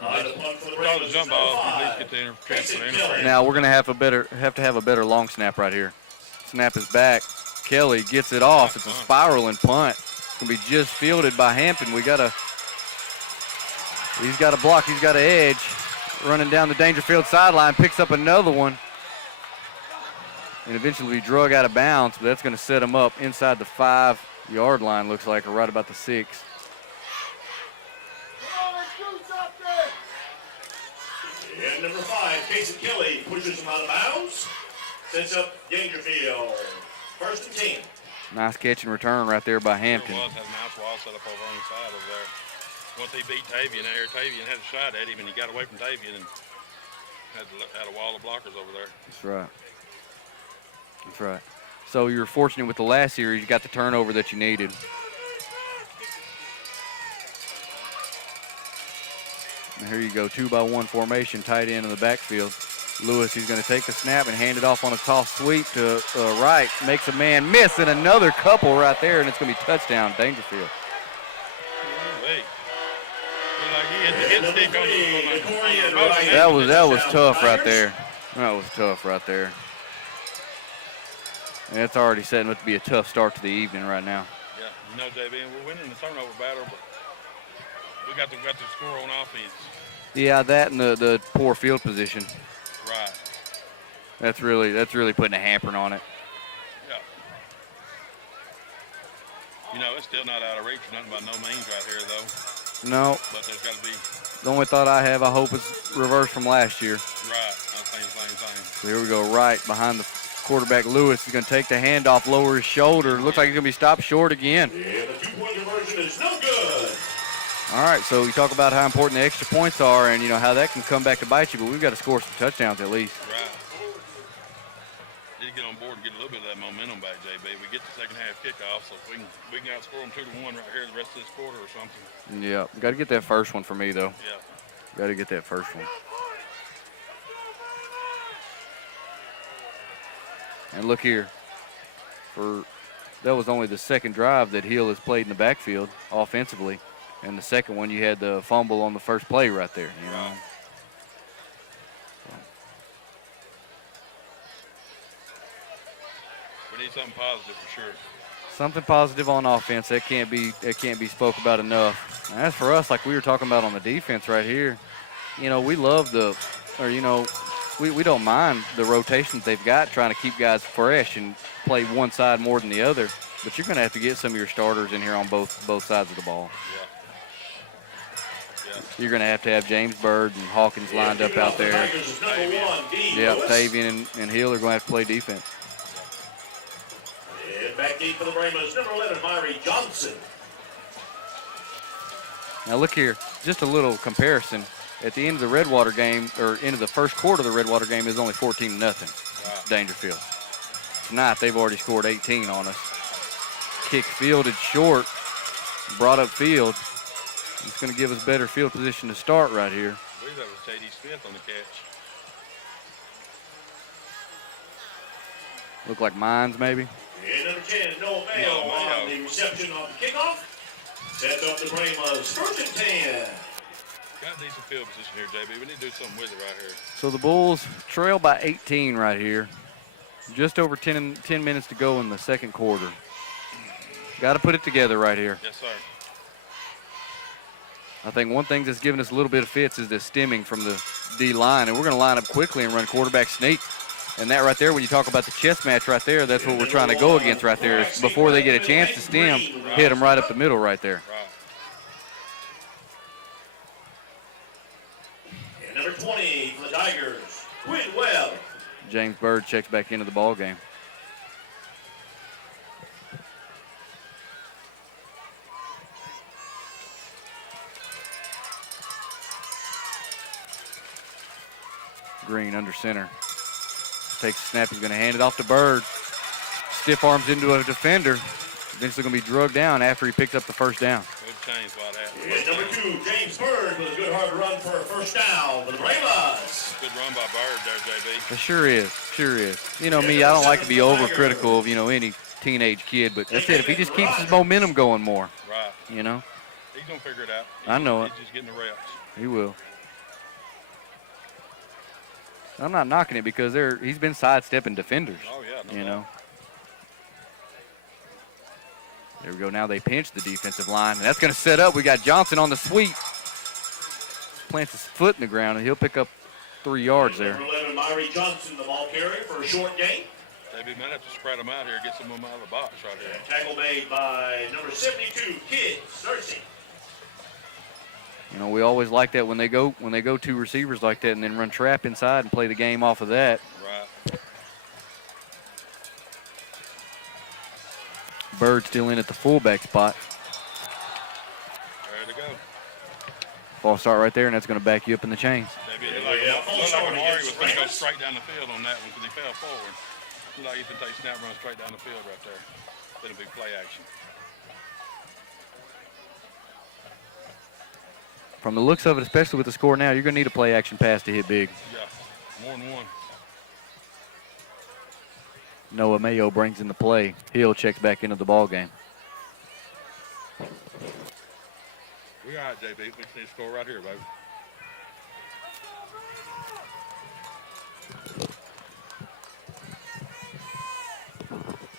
the jump ball, you at least get the interference. Now we're going to have to have a better long snap right here. Snap is back. Kelly gets it off. It's a spiraling punt. It's going to be just fielded by Hampton. He's got a block. He's got an edge. Running down the Daingerfield sideline, picks up another one. And eventually be drug out of bounds, but that's going to set him up inside the 5-yard line, looks like, or right about the 6. And number 5, Casey Kelly pushes him out of bounds. Sets up Daingerfield. 1st and 10. Nice catch and return right there by Hampton. It was. Had a nice wall set up over on the side over there. Once he beat Tavian there, Tavian had a shot at him, and he got away from Tavian and had a wall of blockers over there. That's right. That's right. So you're fortunate with the last series, you got the turnover that you needed. And here you go, 2-by-1 formation, tight end in the backfield. Lewis, he's going to take the snap and hand it off on a toss sweep to right. Makes a man miss, and another couple right there, and it's going to be touchdown, Daingerfield. That was tough right there. That was tough right there. And it's already setting up to be a tough start to the evening right now. Yeah, JB, we're winning the turnover battle, but we got the score on offense. Yeah, that and the poor field position. Right. That's really putting a hamper on it. Yeah. It's still not out of reach for nothing by no means right here, though. No. But there's got to be. The only thought I have, I hope it's reversed from last year. Right. Same thing. So here we go, right behind the quarterback. Lewis is going to take the handoff, lower his shoulder. Looks like he's going to be stopped short again. Yeah, the 2-point conversion is no good. All right, so you talk about how important the extra points are and, how that can come back to bite you, but we've got to score some touchdowns at least. Right. Need to get on board and get a little bit of that momentum back, JB. We get the second half kickoff, so if we can outscore them 2-1 right here the rest of this quarter or something. Yeah, got to get that first one for me, though. Yeah. Got to get that first one. And look here, that was only the second drive that Hill has played in the backfield offensively. And the second one, you had the fumble on the first play right there, Right. We need something positive for sure. Something positive on offense that can't be spoke about enough. And as for us, like we were talking about on the defense right here, we love we don't mind the rotations they've got, trying to keep guys fresh and play one side more than the other. But you're going to have to get some of your starters in here on both sides of the ball. Yeah. You're going to have James Bird and Hawkins lined up out there. Yeah, Tavian and Hill are going to have to play defense. And back deep for the Brahmas, number 11, Myrie Johnson. Now look here, just a little comparison. At the end of the Redwater game, or end of the first quarter of the Redwater game, is only 14-0. Wow. Daingerfield. Tonight they've already scored 18 on us. Kick fielded short, brought up field. It's going to give us better field position to start right here. I believe that was J.D. Smith on the catch. Look like Mines, maybe. And number 10, Noah Mayo on the reception of the kickoff. Sets up the Brahmas, 1st and 10. Got decent field position here, JB. We need to do something with it right here. So the Bulls trail by 18 right here. Just over 10 minutes to go in the second quarter. Got to put it together right here. Yes, sir. I think one thing that's given us a little bit of fits is the stemming from the D-line, and we're going to line up quickly and run quarterback sneak. And that right there, when you talk about the chess match right there, that's what we're trying to go against right there. Is before they get a chance to stem, hit them right up the middle right there. And number 20 for the Tigers, Quinn Webb. James Bird checks back into the ball game. Green under center. Takes the snap. He's going to hand it off to Bird. Stiff arms into a defender. Eventually going to be drugged down after he picks up the first down. Good change while that. And number 2, James Bird with a good hard run for a first down for the Brahmas. Good run by Bird there, JB. It sure is. Sure is. You know me, I don't like to be overcritical of, any teenage kid, but that's it. If he just keeps his momentum going more. Right. He's going to figure it out. I know it. He's just getting the reps. He will. I'm not knocking it because he's been sidestepping defenders. Oh, yeah. No you doubt. know. There we go. Now they pinch the defensive line, and that's going to set up. We got Johnson on the sweep. Plants his foot in the ground, and he'll pick up 3 yards there. Number 11, Myrie Johnson, the ball carrier for a short gain. They might have to spread them out here, get some of them out of the box right here. And tackle made by number 72, Kid Cersei. You know, we always like that when they go 2 receivers like that and then run trap inside and play the game off of that. Right. Bird still in at the fullback spot. There to go. False start right there, and that's going to back you up in the chains. Looked like Amari was going to go straight down the field on that one because he fell forward. Looked like he's going to take snap, run straight down the field right there. Been a big play action. From the looks of it, especially with the score now, you're going to need a play action pass to hit big. Yeah, more than one. Noah Mayo brings in the play. Hill checks back into the ball game. We got it, JB. We just need to score right here, baby.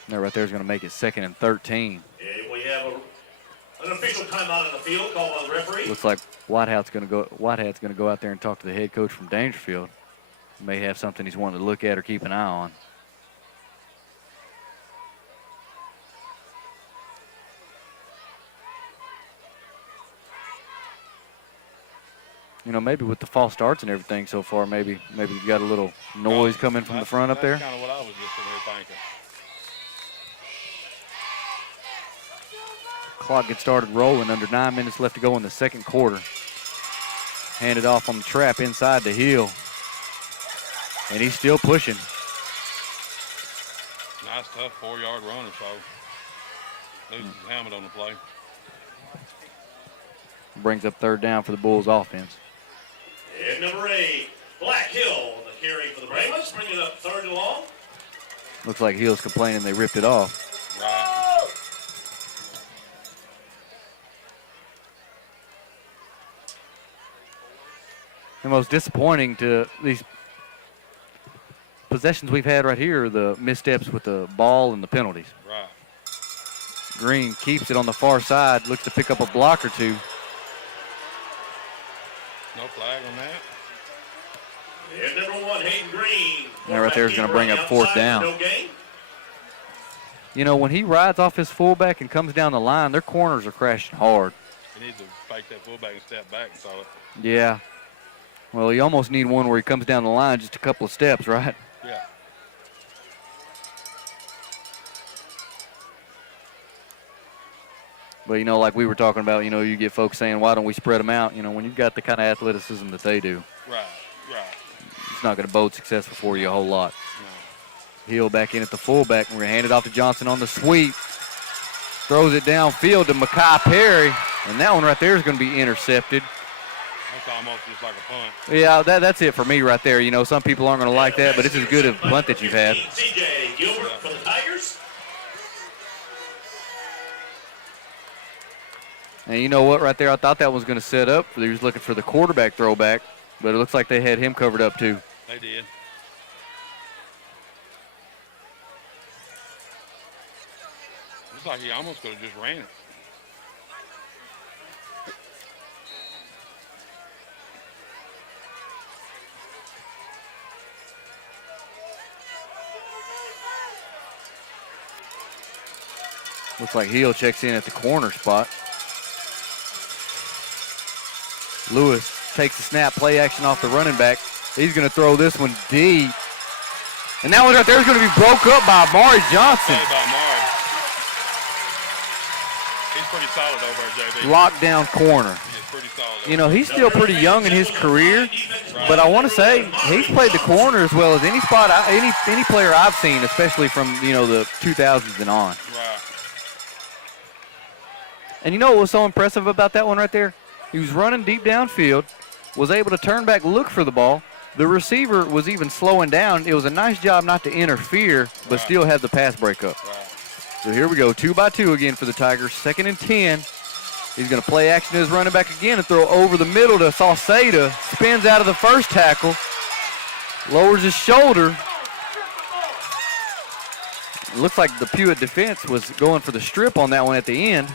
That right there is going to make it 2nd and 13. And we have an official timeout on the field called by the referee. Looks like Whitehat's going to go out there and talk to the head coach from Daingerfield. May have something he's wanting to look at or keep an eye on. You know, maybe with the false starts and everything so far, maybe you got a little noise coming from the front up there. That's kind of what I was just sitting here thinking. Clock gets started rolling. Under 9 minutes left to go in the 2nd quarter. Handed off on the trap inside to Hill. And he's still pushing. Nice, tough 4-yard run or so. Loses his helmet on the play. Brings up 3rd down for the Bulls offense. And number 8, Black Hill, the carry for the Brahmas, bringing it up 3rd and long. Looks like Hill's complaining they ripped it off. Right. The most disappointing to these possessions we've had right here are the missteps with the ball and the penalties. Right. Green keeps it on the far side, looks to pick up a block or two. No flag on that. And number 1, Hayden Green. That right there is going to bring up 4th down. No gain. You know, when he rides off his fullback and comes down the line, their corners are crashing hard. He needs to fake that fullback and step back and saw it. Yeah. Well, you almost need one where he comes down the line just a couple of steps, right? Yeah. But, you know, like we were talking about, you know, you get folks saying, why don't we spread them out? You know, when you've got the kind of athleticism that they do. Right, right. It's not going to bode successful for you a whole lot. No. Hill back in at the fullback. We're going to hand it off to Johnson on the sweep. Throws it downfield to Makai Perry. And that one right there is going to be intercepted. That's almost just like a punt. Yeah, that's it for me right there. You know, some people aren't going to like that, but it's as good a punt that you've had. C.J. Gilbert for the Tigers. And you know what, right there, I thought that was going to set up. He was looking for the quarterback throwback, but it looks like they had him covered up too. They did. Looks like he almost could have just ran it. Looks like Hill checks in at the corner spot. Lewis takes the snap, play action off the running back. He's going to throw this one deep. And that one right there is going to be broke up by Amari Johnson. Hey, by Amari. He's pretty solid over there, JB. Lockdown corner. He's pretty solid. You know, he's still pretty young in his career, but I want to say he's played the corner as well as any spot, any player I've seen, especially from, you know, the 2000s and on. Right. And you know what was so impressive about that one right there? He was running deep downfield, was able to turn back, look for the ball. The receiver was even slowing down. It was a nice job not to interfere, but still have the pass break up. Right. So here we go, 2-by-2 again for the Tigers. 2nd and 10. He's going to play action to his running back again and throw over the middle to Sauceda. Spins out of the first tackle. Lowers his shoulder. It looks like the Pewitt defense was going for the strip on that one at the end.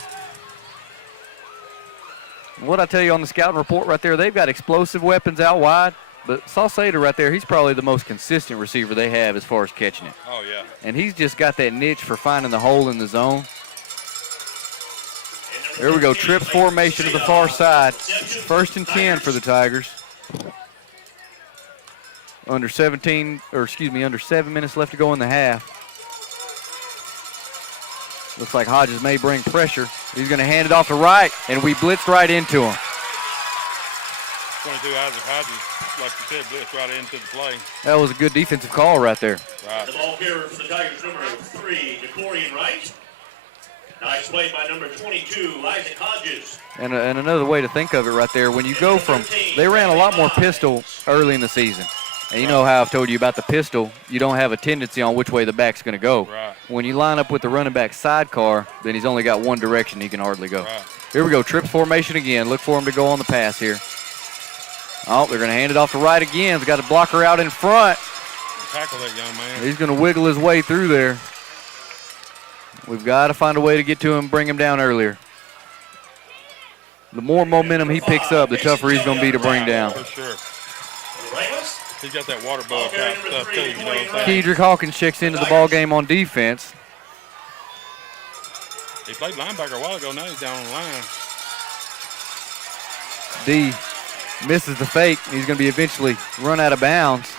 What I tell you on the scouting report right there, they've got explosive weapons out wide, but Saucedo right there, he's probably the most consistent receiver they have as far as catching it. Oh, yeah. And he's just got that niche for finding the hole in the zone. There we go, trips formation to the far side. 1st and 10 for the Tigers. Under 7 minutes left to go in the half. Looks like Hodges may bring pressure. He's going to hand it off to right, and we blitzed right into him. 22 Isaac Hodges, like you said, blitzed right into the play. That was a good defensive call right there. Right. The ball carrier for the Tigers, number 3, DeCorian Wright. Nice play by number 22, Isaac Hodges. And another way to think of it right there, when you go from, they ran a lot more pistol early in the season. And you know how I've told you about the pistol, you don't have a tendency on which way the back's going to go. Right. When you line up with the running back sidecar, then he's only got one direction he can hardly go. Right. Here we go, trips formation again. Look for him to go on the pass here. Oh, they're going to hand it off to right again. He's got a blocker out in front. Tackle that young man. He's going to wiggle his way through there. We've got to find a way to get to him, bring him down earlier. The more momentum he picks up, the tougher he's going to be to bring down. For sure. He's got that water bug type stuff too, you know what I'm saying? Kedrick Hawkins checks into the ball game on defense. He played linebacker a while ago, now he's down on the line. D misses the fake. He's going to be eventually run out of bounds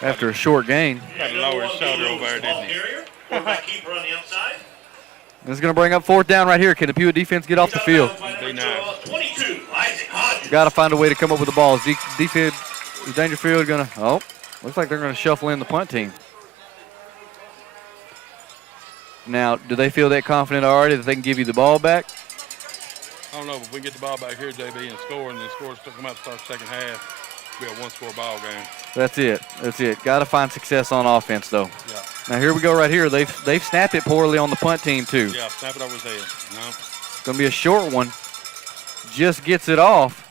after a short gain. Got to lower his shoulder over there, didn't he? Keeper on the outside. This is going to bring up 4th down right here. Can the Pewitt defense get off the field? Be nice. 22, Isaac Hodges. Got to find a way to come up with the ball. Is Daingerfield going to, looks like they're going to shuffle in the punt team. Now, do they feel that confident already that they can give you the ball back? I don't know, but if we can get the ball back here, JB, and score, and then score to come out to start the second half, it'll be a one-score ball game. That's it. Got to find success on offense, though. Yeah. Now, here we go right here. They've snapped it poorly on the punt team, too. Yeah, snap it over his head. No. It's going to be a short one. Just gets it off.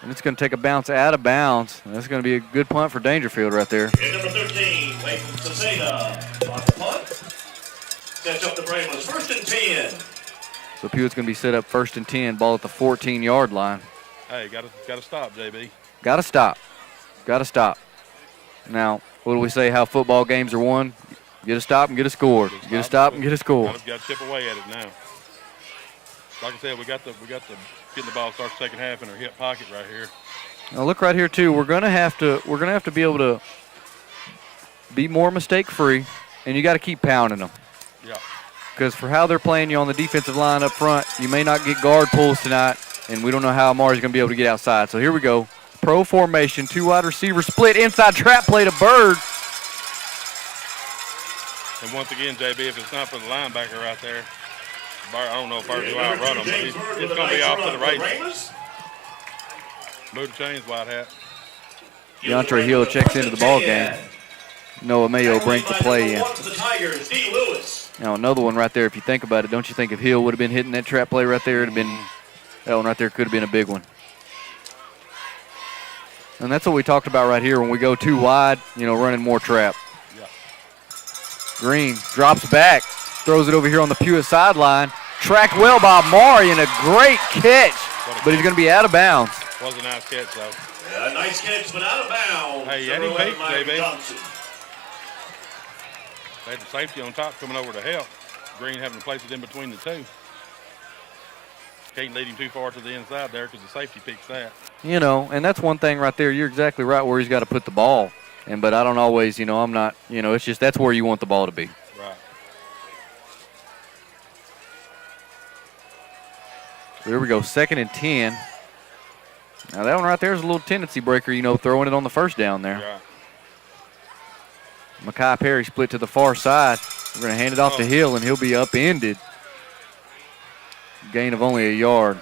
And it's going to take a bounce out of bounds. And that's going to be a good punt for Daingerfield right there. And number 13, Leighton Saucedo on the punt. Sets up the Brahmas. 1st and 10. So Pewitt's going to be set up 1st and 10, ball at the 14-yard line. Hey, got to stop, JB. Got to stop. Now, what do we say how football games are won? Get a stop and get a score. Get a stop and get a score. Got to chip away at it now. Like I said, we got to getting the ball start the second half in our hip pocket right here. Now look right here too. We're gonna have to be able to be more mistake free, and you got to keep pounding them. Yeah. Because for how they're playing you on the defensive line up front, you may not get guard pulls tonight, and we don't know how Amari's gonna be able to get outside. So here we go. Pro formation, 2 wide receivers split, inside trap play to Bird. And once again, JB, if it's not for the linebacker right there, I don't know if Bird's will outrun him, but it's going to be off to the right. Move the chains, White Hat. DeAndre Hill checks into the ball game. Noah Mayo brings the play in. Now another one right there, if you think about it, don't you think if Hill would have been hitting that trap play right there, it'd have been, that one right there could have been a big one. And that's what we talked about right here when we go too wide, running more trap. Yeah. Green drops back, throws it over here on the Pewitt sideline. Tracked well by Amari and a great catch, but he's going to be out of bounds. Was a nice catch, though. Yeah, nice catch, but out of bounds. Hey, you had him beat, JB. They had the safety on top coming over to help. Green having to place it in between the two. Can't lead him too far to the inside there because the safety picks that. And that's one thing right there. You're exactly right where he's got to put the ball. But I don't always, I'm not, it's just that's where you want the ball to be. Right. Here we go, 2nd and 10. Now that one right there is a little tendency breaker, throwing it on the first down there. Right. Makai Perry split to the far side. We're going to hand it off to Hill, and he'll be upended. Gain of only a yard.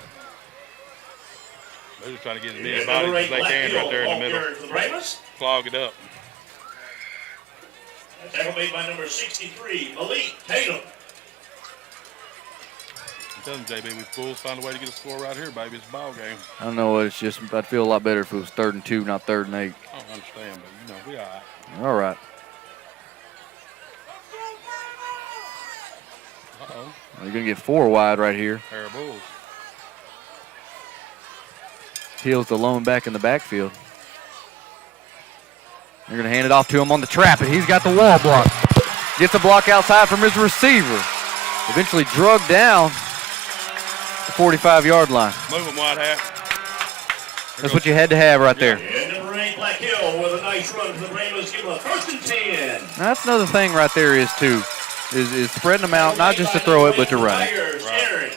They're just trying to get as many bodies as they can right there in the middle. Clog it up. Tackle made by number 63, Malik Tatum. I'm telling you, JB, we fools find a way to get a score right here, baby. It's a ball game. I don't know. It's just I'd feel a lot better if it was 3rd and 2, not 3rd and 8. I don't understand, but, we all right. All right. Uh-oh. You're going to get 4 wide right here. Pair of bulls. Hill's the lone back in the backfield. They're going to hand it off to him on the trap, and he's got the wall block. Gets a block outside from his receiver. Eventually drugged down the 45-yard line. Move him, wide half. That's what you had to have right there. And number 8, Black Hill, with a nice run for the Brahmas. Give him a 1st and 10. Now, that's another thing right there is spreading them out, not just to throw it, but to run it. Right.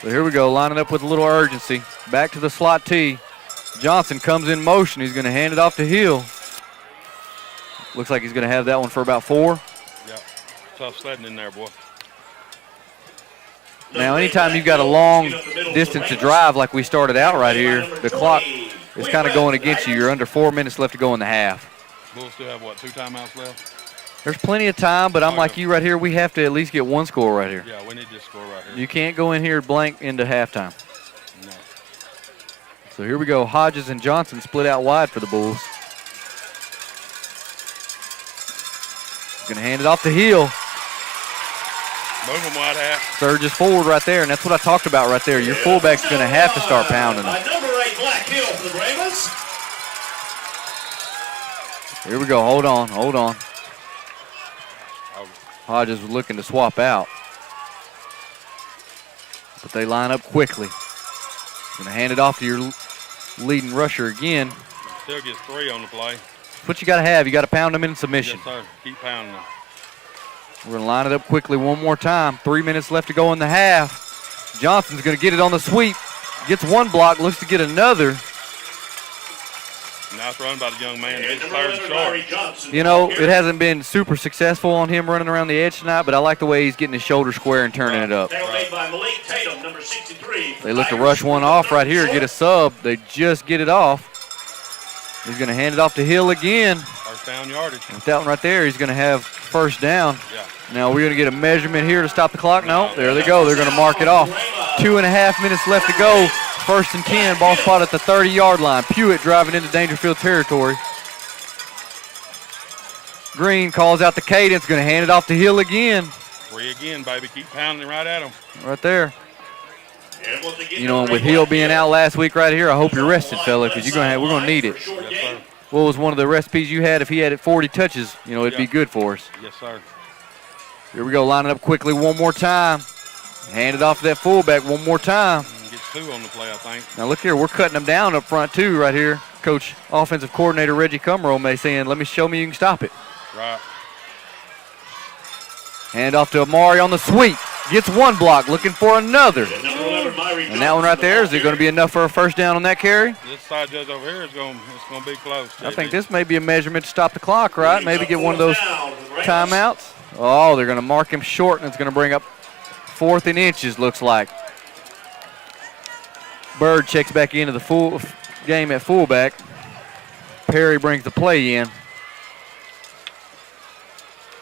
So here we go, lining up with a little urgency. Back to the slot T. Johnson comes in motion. He's going to hand it off to Hill. Looks like he's going to have that one for about 4. Yeah, tough sledding in there, boy. Now, anytime you've got a long distance to drive like we started out right here, the clock is kind of going against you. You're under 4 minutes left to go in the half. Bulls still have, 2 timeouts left? There's plenty of time, but I'm like you right here. We have to at least get 1 score right here. Yeah, we need this score right here. You can't go in here blank into halftime. No. So here we go. Hodges and Johnson split out wide for the Bulls. Going to hand it off to Hill. Move him wide half. Surges forward right there, and that's what I talked about right there. Your fullback's going to have to start pounding them. Number 8, Black Hill for the Brahmas. Here we go. Hold on. Hodges was looking to swap out. But they line up quickly. Going to hand it off to your leading rusher again. Still gets 3 on the play. That's what you got to have. You got to pound them in submission. Yes, sir. Keep pounding them. We're going to line it up quickly one more time. 3 minutes left to go in the half. Johnson's going to get it on the sweep. Gets 1 block, looks to get another. Nice run by the young man. It's 3rd and short. You know, it hasn't been super successful on him running around the edge tonight, but I like the way he's getting his shoulder square and turning it up. They look to rush one off right here, get a sub. They just get it off. He's going to hand it off to Hill again. First down yardage. With that one right there, he's going to have 1st down. Yeah. Now we're going to get a measurement here to stop the clock. No, there they go. They're going to mark it off. 2.5 minutes left to go. 1st and 10, ball spot at the 30-yard line. Pewitt driving into Daingerfield territory. Green calls out the cadence, going to hand it off to Hill again. 3 again, baby. Keep pounding right at him. Right there. You know, with Hill being out last week right here, I hope you're rested, fella, because we're going to need it. Yes, sir. What was one of the recipes you had? If he had 40 touches, you know, it'd be good for us. Yes, sir. Here we go, lining up quickly one more time. Hand it off to that fullback one more time. Gets 2 on the play, I think. Now look here, we're cutting them down up front too right here. Coach, offensive coordinator Reggie Cumrow may saying, show me you can stop it. Right. Hand off to Amari on the sweep. Gets 1 block, looking for another. And that one right there, is it going to be enough for a 1st down on that carry? This side judge over here it's going to be close. JB. I think this may be a measurement to stop the clock, right? Maybe get one of those timeouts. Oh, they're going to mark him short, and it's going to bring up 4th and inches, looks like. Bird checks back into the full game at fullback. Perry brings the play in.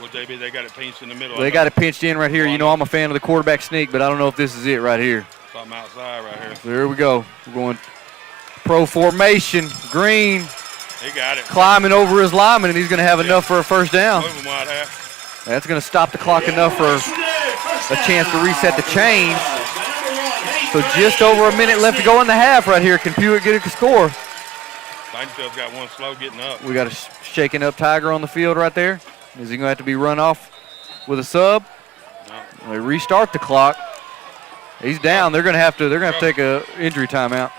Well, JB, they got it pinched in the middle. They got it pinched in right here. You know, I'm a fan of the quarterback sneak, but I don't know if this is it right here. Something outside right here. So here we go. We're going pro formation. Green He got it. climbing over his lineman, and he's going to have enough for a 1st down. Move him wide half. That's going to stop the clock enough for a chance to reset the chains. So just over a minute left to go in the half right here. Can Pewitt get a score? Daingerfield's got one slow getting up. We got a shaking up Tiger on the field right there. Is he going to have to be run off with a sub? No. They restart the clock. He's down. They're going to have to take a injury timeout.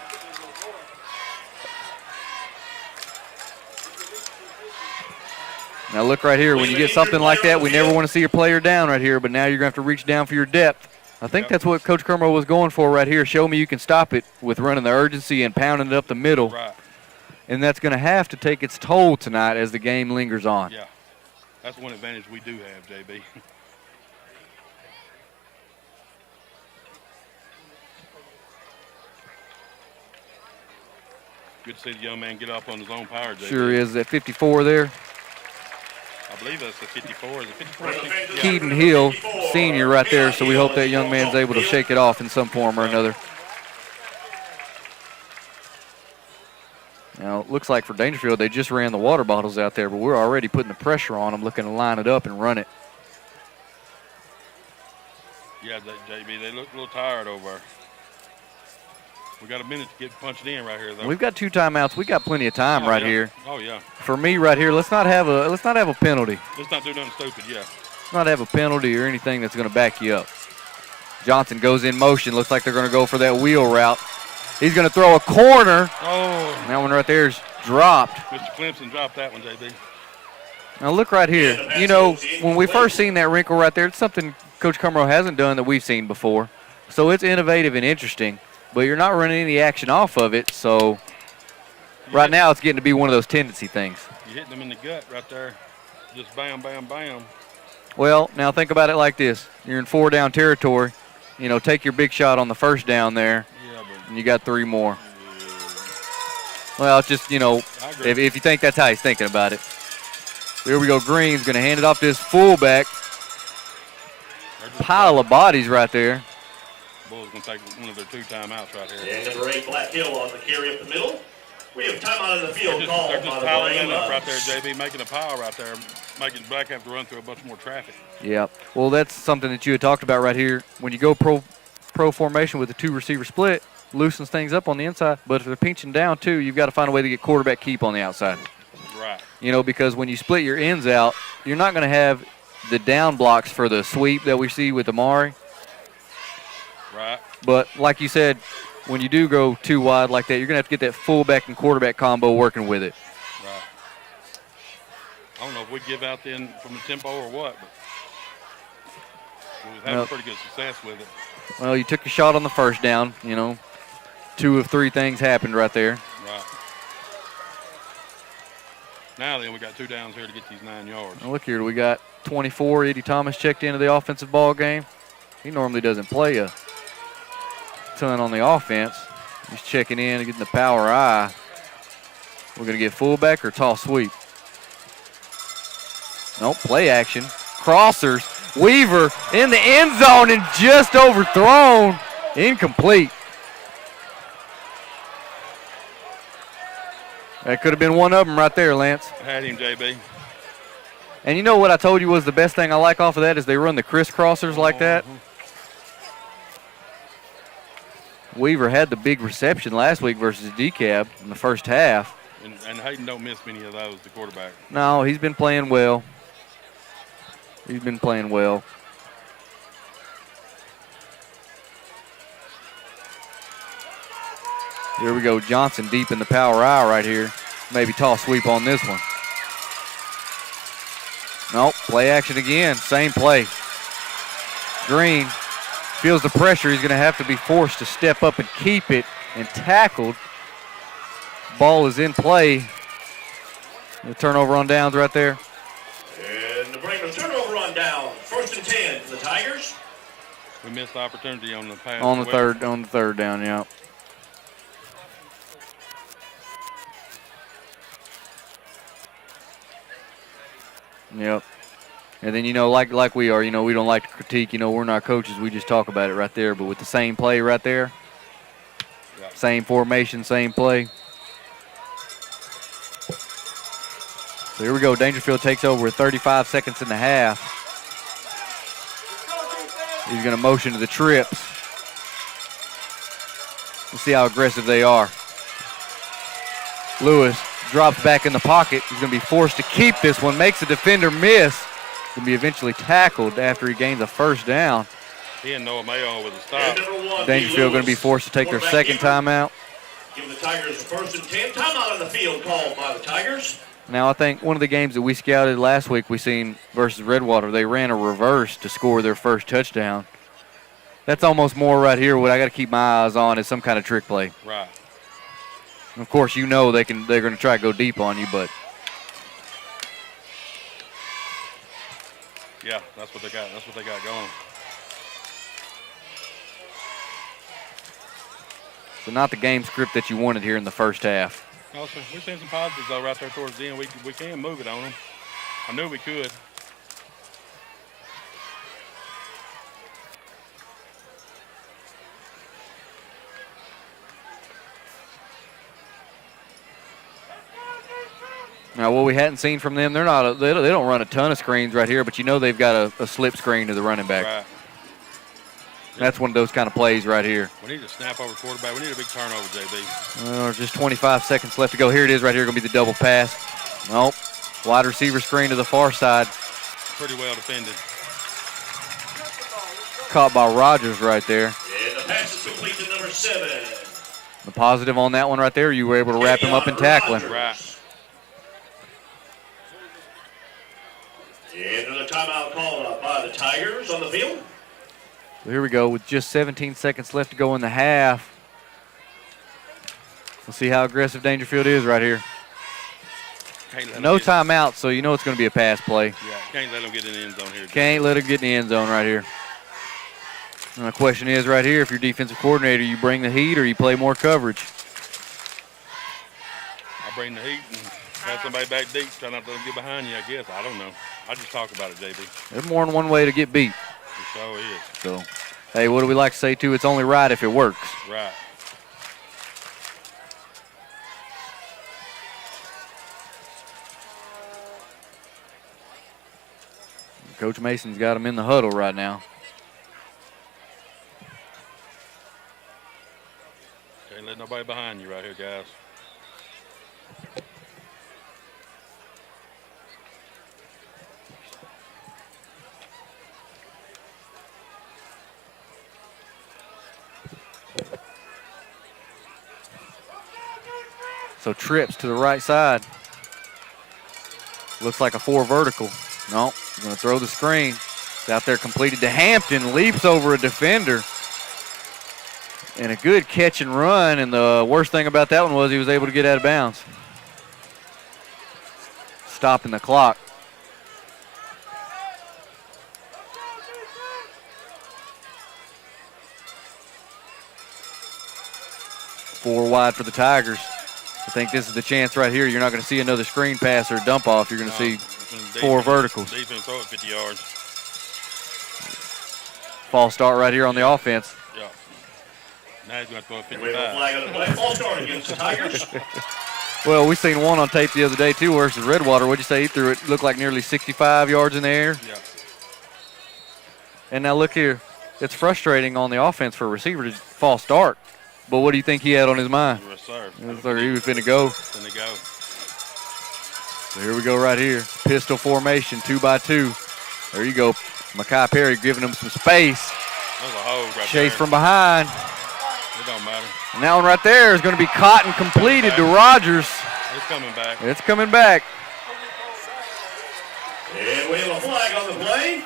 Now look right here. When you get something like that, we never want to see your player down right here, but now you're going to have to reach down for your depth. I think that's what Coach Cumrow was going for right here. Show me you can stop it with running the urgency and pounding it up the middle. Right. And that's going to have to take its toll tonight as the game lingers on. Yeah. That's one advantage we do have, JB. Good to see the young man get up on his own power, JB. Sure is. That 54 there. I believe that's the 54. Is it 54? Keaton Hill, senior right there, so we hope that young man's able to shake it off in some form or another. Now, it looks like for Daingerfield, they just ran the water bottles out there, but we're already putting the pressure on them, looking to line it up and run it. Yeah, JB, they look a little tired over there. We got a minute to get punched in right here, though. We've got 2 timeouts. We got plenty of time right here. Oh yeah. For me, right here, let's not have a penalty. Let's not do nothing stupid. Yeah. Let's not have a penalty or anything that's going to back you up. Johnson goes in motion. Looks like they're going to go for that wheel route. He's going to throw a corner. Oh. That one right there is dropped. Mr. Clemson dropped that one, JB. Now look right here. You know, when we first seen that wrinkle right there, it's something Coach Cumro hasn't done that we've seen before. So it's innovative and interesting, but you're not running any action off of it. So right now it's getting to be one of those tendency things. You're hitting them in the gut right there. Just bam, bam, bam. Well, now think about it like this. You're in 4-down territory. You know, take your big shot on the first down there, and you got 3 more. Well, it's just, you know, if you think that's how he's thinking about it. Here we go. Green's going to hand it off to his fullback. Pile of bodies right there. Bulls going to take one of their 2 timeouts right here. And number 8, Black Hill on the carry up the middle. We have timeout in the field called. They're just piling it up right there, JB, making a pile right there, making Black have to run through a bunch more traffic. Yeah. Well, that's something that you had talked about right here. When you go pro formation with a 2-receiver split, loosens things up on the inside. But if they're pinching down too, you've got to find a way to get quarterback keep on the outside. Right. You know, because when you split your ends out, you're not going to have the down blocks for the sweep that we see with Amari. Right. But like you said, when you do go 2 wide like that, you're going to have to get that fullback and quarterback combo working with it. Right. I don't know if we give out then from the tempo or what, but we was having pretty good success with it. Well, you took a shot on the first down, you know. 2 of 3 things happened right there. Right. Now then, we got 2 downs here to get these 9 yards. Now look here, we got 24. Eddie Thomas checked into the offensive ball game. He normally doesn't play a ton on the offense. He's checking in and getting the power eye. We're going to get fullback or toss sweep. Nope, play action. Crossers. Weaver in the end zone and just overthrown. Incomplete. That could have been one of them right there, Lance. Had him, JB. And you know what I told you was the best thing I like off of that is they run the crisscrossers like that. Weaver had the big reception last week versus DeKalb in the first half. And Hayden don't miss many of those, the quarterback. No, he's been playing well. He's been playing well. Here we go. Johnson deep in the power eye right here. Maybe toss sweep on this one. Nope, play action again. Same play. Green feels the pressure. He's going to have to be forced to step up and keep it and tackled. Ball is in play. The turnover on downs right there. And the Brahmas turnover on downs. 1st and 10 for the Tigers. We missed the opportunity on the pass. On the third down, yeah. Yep. And then, you know, like we are, you know, we don't like to critique. You know, we're not coaches. We just talk about it right there. But with the same play right there, same formation, same play. So here we go. Daingerfield takes over with 35 seconds in the half. He's going to motion to the trips. Let's see how aggressive they are. Lewis drops back in the pocket. He's going to be forced to keep this one. Makes the defender miss. Going to be eventually tackled after he gains a first down. He and Noah Mayo with a stop. Daingerfield going to be forced to take their second timeout. Give the Tigers a 1st and 10. Timeout on the field called by the Tigers. Now, I think one of the games that we scouted last week, we seen versus Redwater, they ran a reverse to score their first touchdown. That's almost more right here what I got to keep my eyes on is some kind of trick play. Right. Of course, you know they're going to try to go deep on you, but yeah, that's what they got. That's what they got going. so not the game script that you wanted here in the first half. Also, we're seeing some positives though right there towards the end. We can move it on them. I knew we could. Now, what we hadn't seen from them, they don't run a ton of screens right here, but you know they've got a slip screen to the running back. Right. That's one of those kind of plays right here. We need to snap over quarterback. We need a big turnover, JB. Just 25 seconds left to go. Here it is right here, going to be the double pass. Nope. Wide receiver screen to the far side. Pretty well defended. Caught by Rogers right there. And the pass is complete to number 7. The positive on that one right there, you were able to wrap him up and tackle him. Right. And another timeout called up by the Tigers on the field. So here we go with just 17 seconds left to go in the half. We'll see how aggressive Daingerfield is right here. No timeout, so you know it's going to be a pass play. Yeah, can't let him get in the end zone here. Can't let him get in the end zone right here. And the question is right here, if you're defensive coordinator, you bring the heat or you play more coverage? I bring the heat and have somebody back deep, try not to let them get behind you, I guess. I don't know. I just talk about it, JB. There's more than one way to get beat. It sure is. So, hey, what do we like to say, too? It's only right if it works. Right. Coach Mason's got him in the huddle right now. Can't let nobody behind you right here, guys. So trips to the right side. Looks like a 4 vertical. No, he's going to throw the screen. It's out there completed to Hampton. Leaps over a defender. And a good catch and run. And the worst thing about that one was he was able to get out of bounds. Stopping the clock. Four wide for the Tigers. I think this is the chance right here. You're not going to see another screen pass or dump off. You're going to see 4 verticals. Defense throw it 50 yards. False start right here on the offense. Yeah. Now he's going to throw it And we have a 55. flag on the play. False start against the Tigers. Well, we seen one on tape the other day, too, versus Redwater. What'd you say? He threw it, looked like nearly 65 yards in the air. Yeah. And now look here. It's frustrating on the offense for a receiver to false start. But what do you think he had on his mind? Yes, sir. Looks like he was finna go. Finna go. So here we go right here. Pistol formation, 2x2. There you go. Mekhi Perry giving him some space. There's a hold right Chase there. from behind. It don't matter. And that one right there is going to be caught and completed to Rogers. It's coming back. It's coming back. And we have a flag on the play.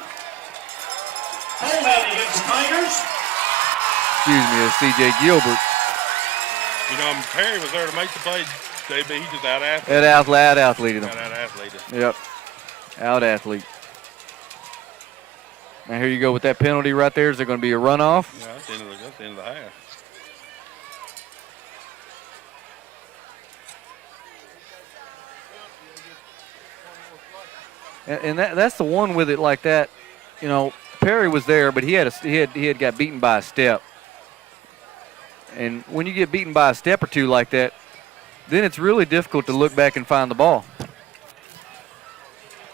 Holding against the Tigers. Excuse me, it's C.J. Gilbert. You know, Perry was there to make the play. JB, he just out-athleted. Out-athleted him. Out-athleted. Yep. Out-athlete. Now here you go with that penalty right there. Is there going to be a runoff? Yeah, that's the end of the half. And that's the one with it like that. You know, Perry was there, but he had got beaten by a step. And when you get beaten by a step or two like that, then it's really difficult to look back and find the ball.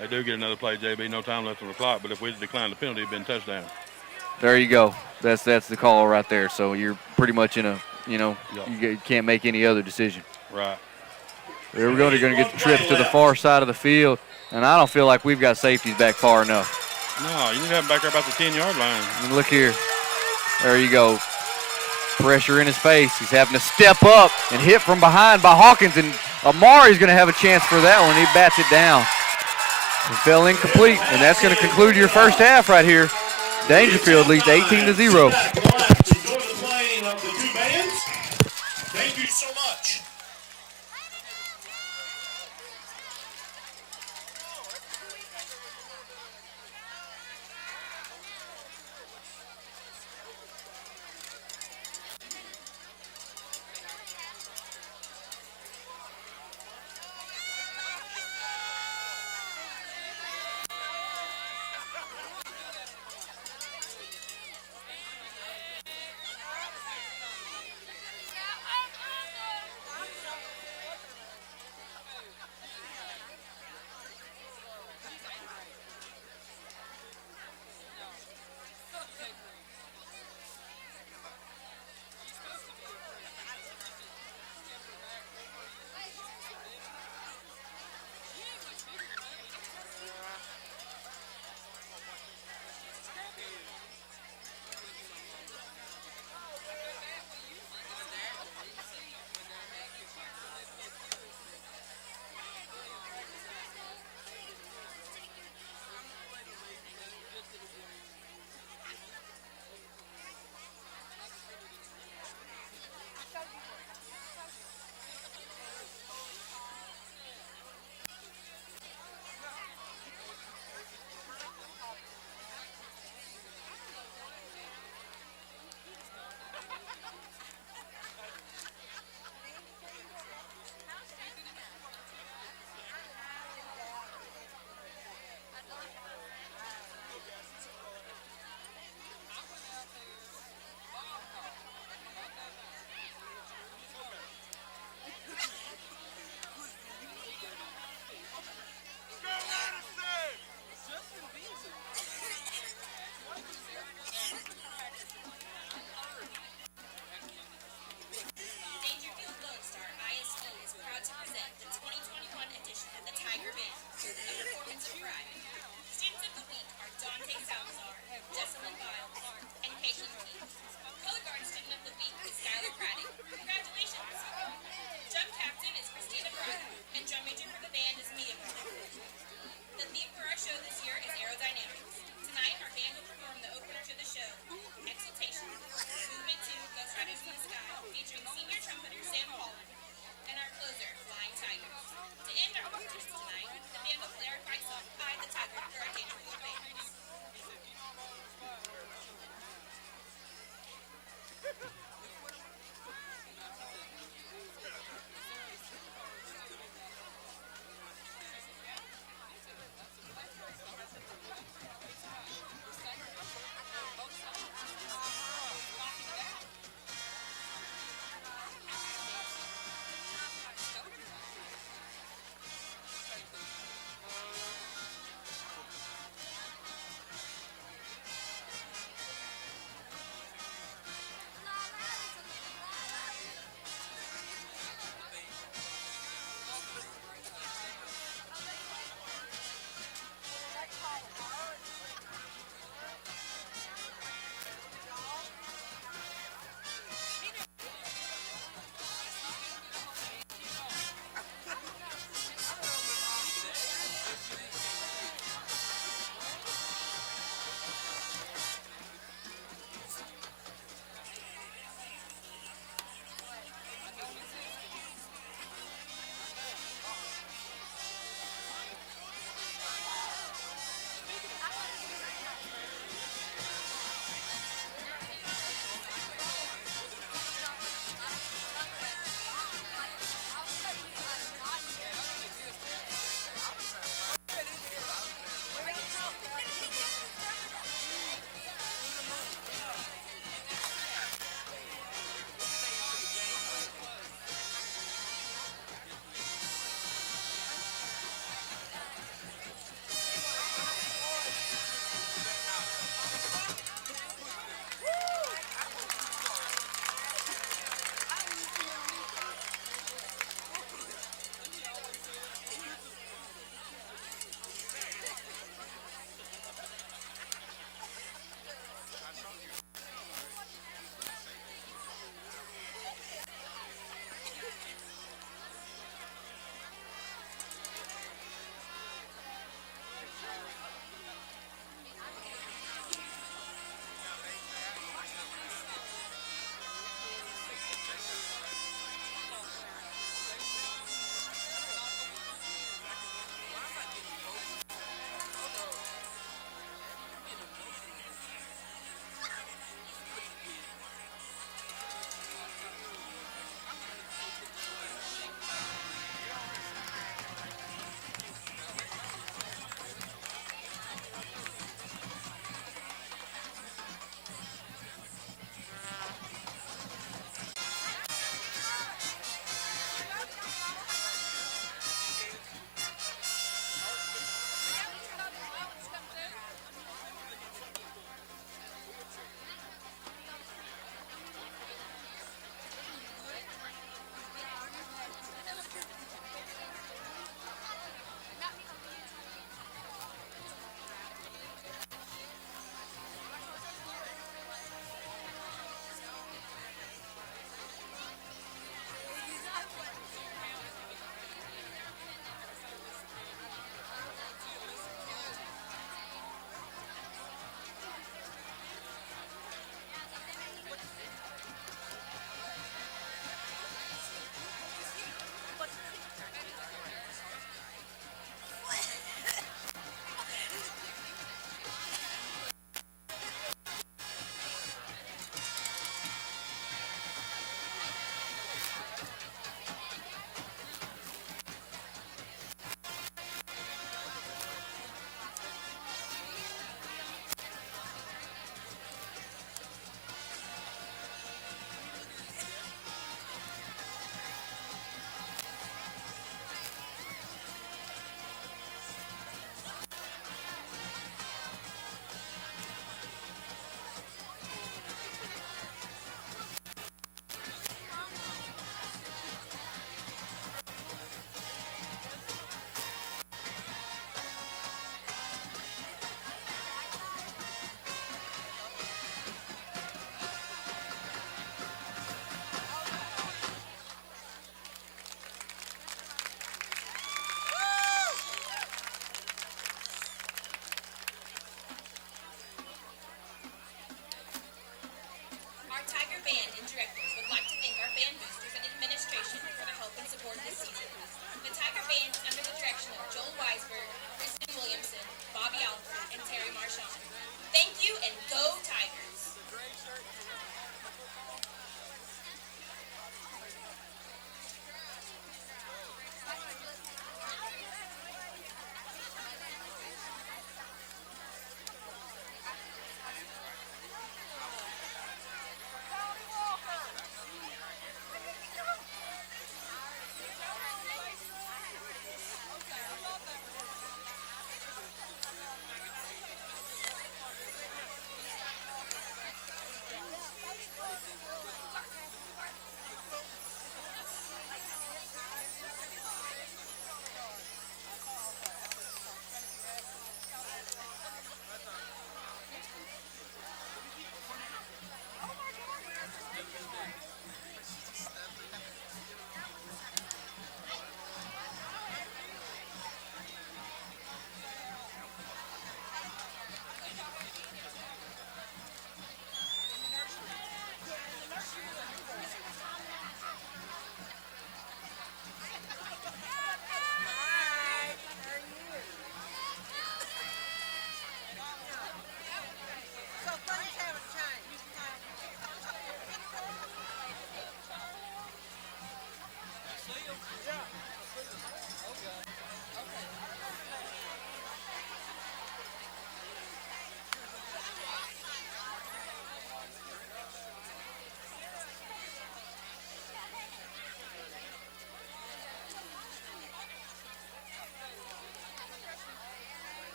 They do get another play, JB. No time left on the clock, but if we decline the penalty, it'd been touchdown. There you go. That's the call right there. So you're pretty much in a, Yep. you can't make any other decision. Right. There we go. They're going to get the trip to the far side of the field. And I don't feel like we've got safeties back far enough. No, you need to have him back there about the 10-yard line. And look here. There you go. Pressure in his face. He's having to step up and hit from behind by Hawkins. And Amari's going to have a chance for that one. He bats it down. It fell incomplete. And that's going to conclude your first half right here. Daingerfield leads 18-0. Thank you so much.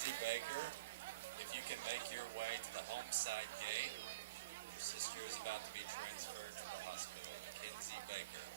Baker, if you can make your way to the home side gate, your sister is about to be transferred to the hospital. Mackenzie Baker.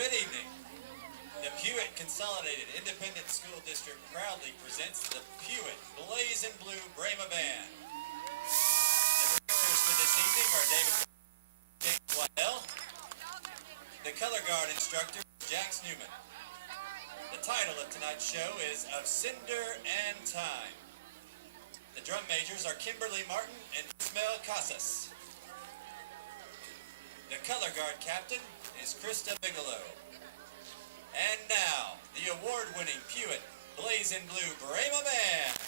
Good evening. The Pewitt Consolidated Independent School District proudly presents the Pewitt Blaze and Blue Brahma Band. The directors for this evening are David Waddell. The color guard instructor is Jax Newman. The title of tonight's show is Of Cinder and Time. The drum majors are Kimberly Martin and Ismael Casas. The color guard captain is Krista Bigelow. And now, the award-winning Pewitt Blaze and Blue Brahma Band.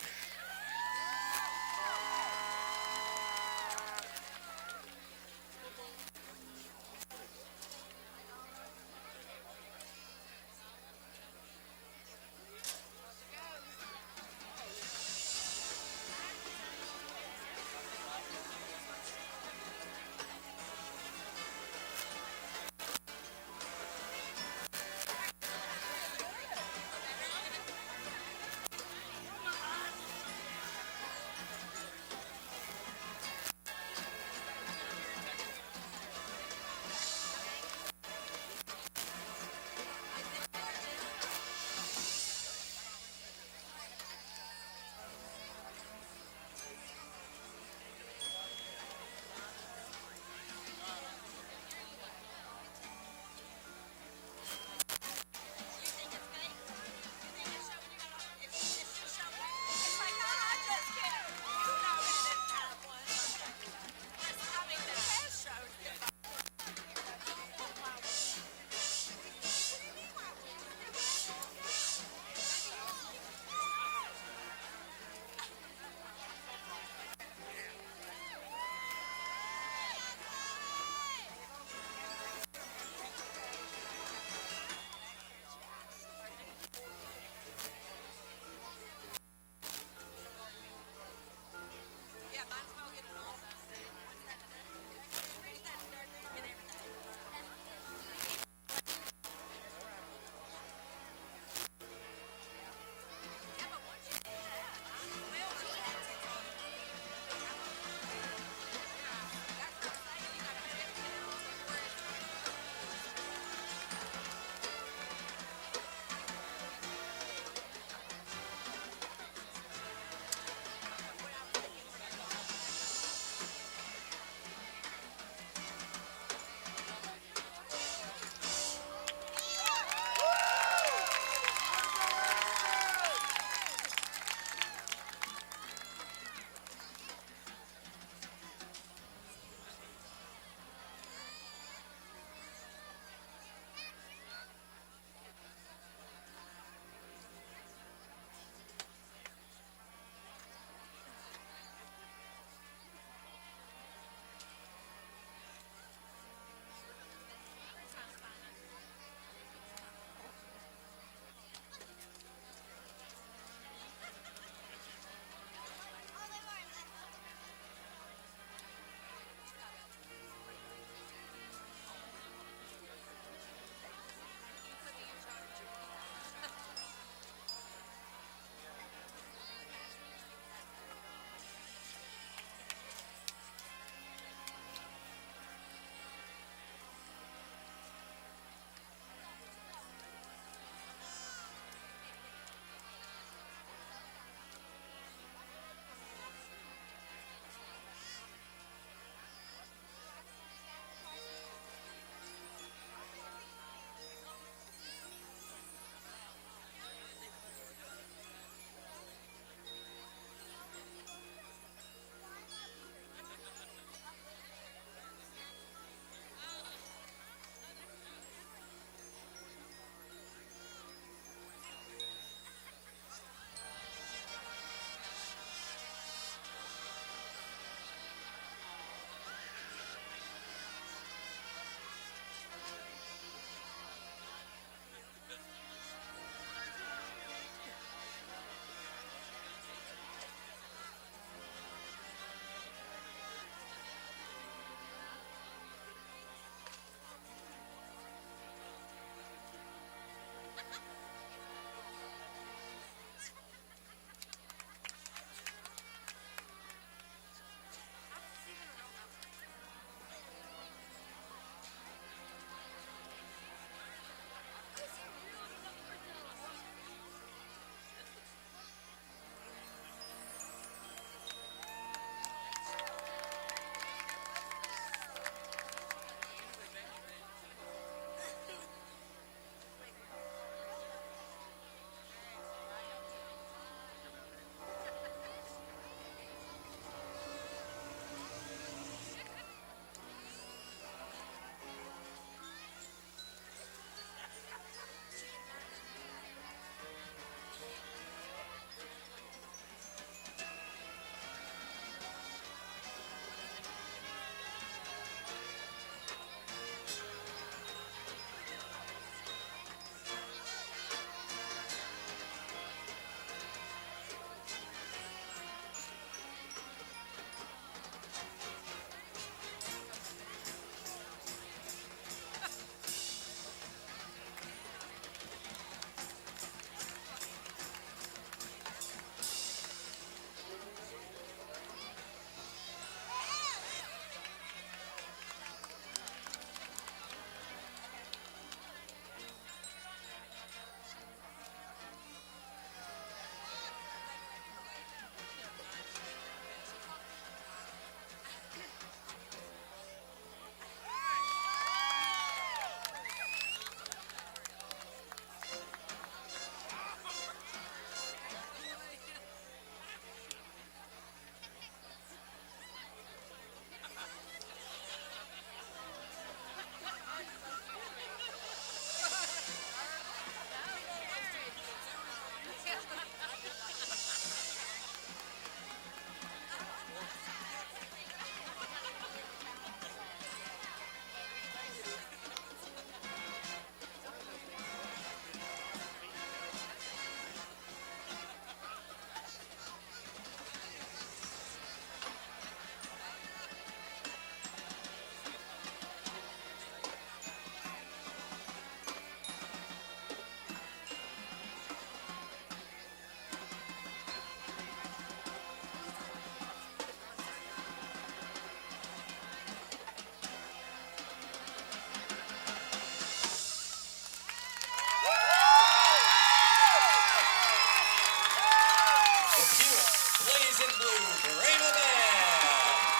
Blaze and Blue Brahma Band.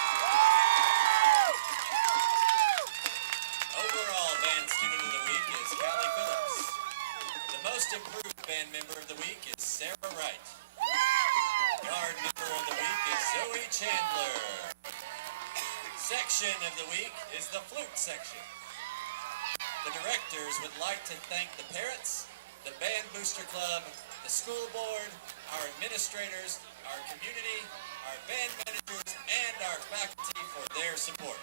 Overall band student of the week is Callie Phillips. The most improved band member of the week is Sarah Wright. Guard member of the week is Zoe Chandler. Section of the week is the flute section. The directors would like to thank the Parrots, the Band Booster Club, the school board, our administrators, our community, our band managers, and our faculty for their support.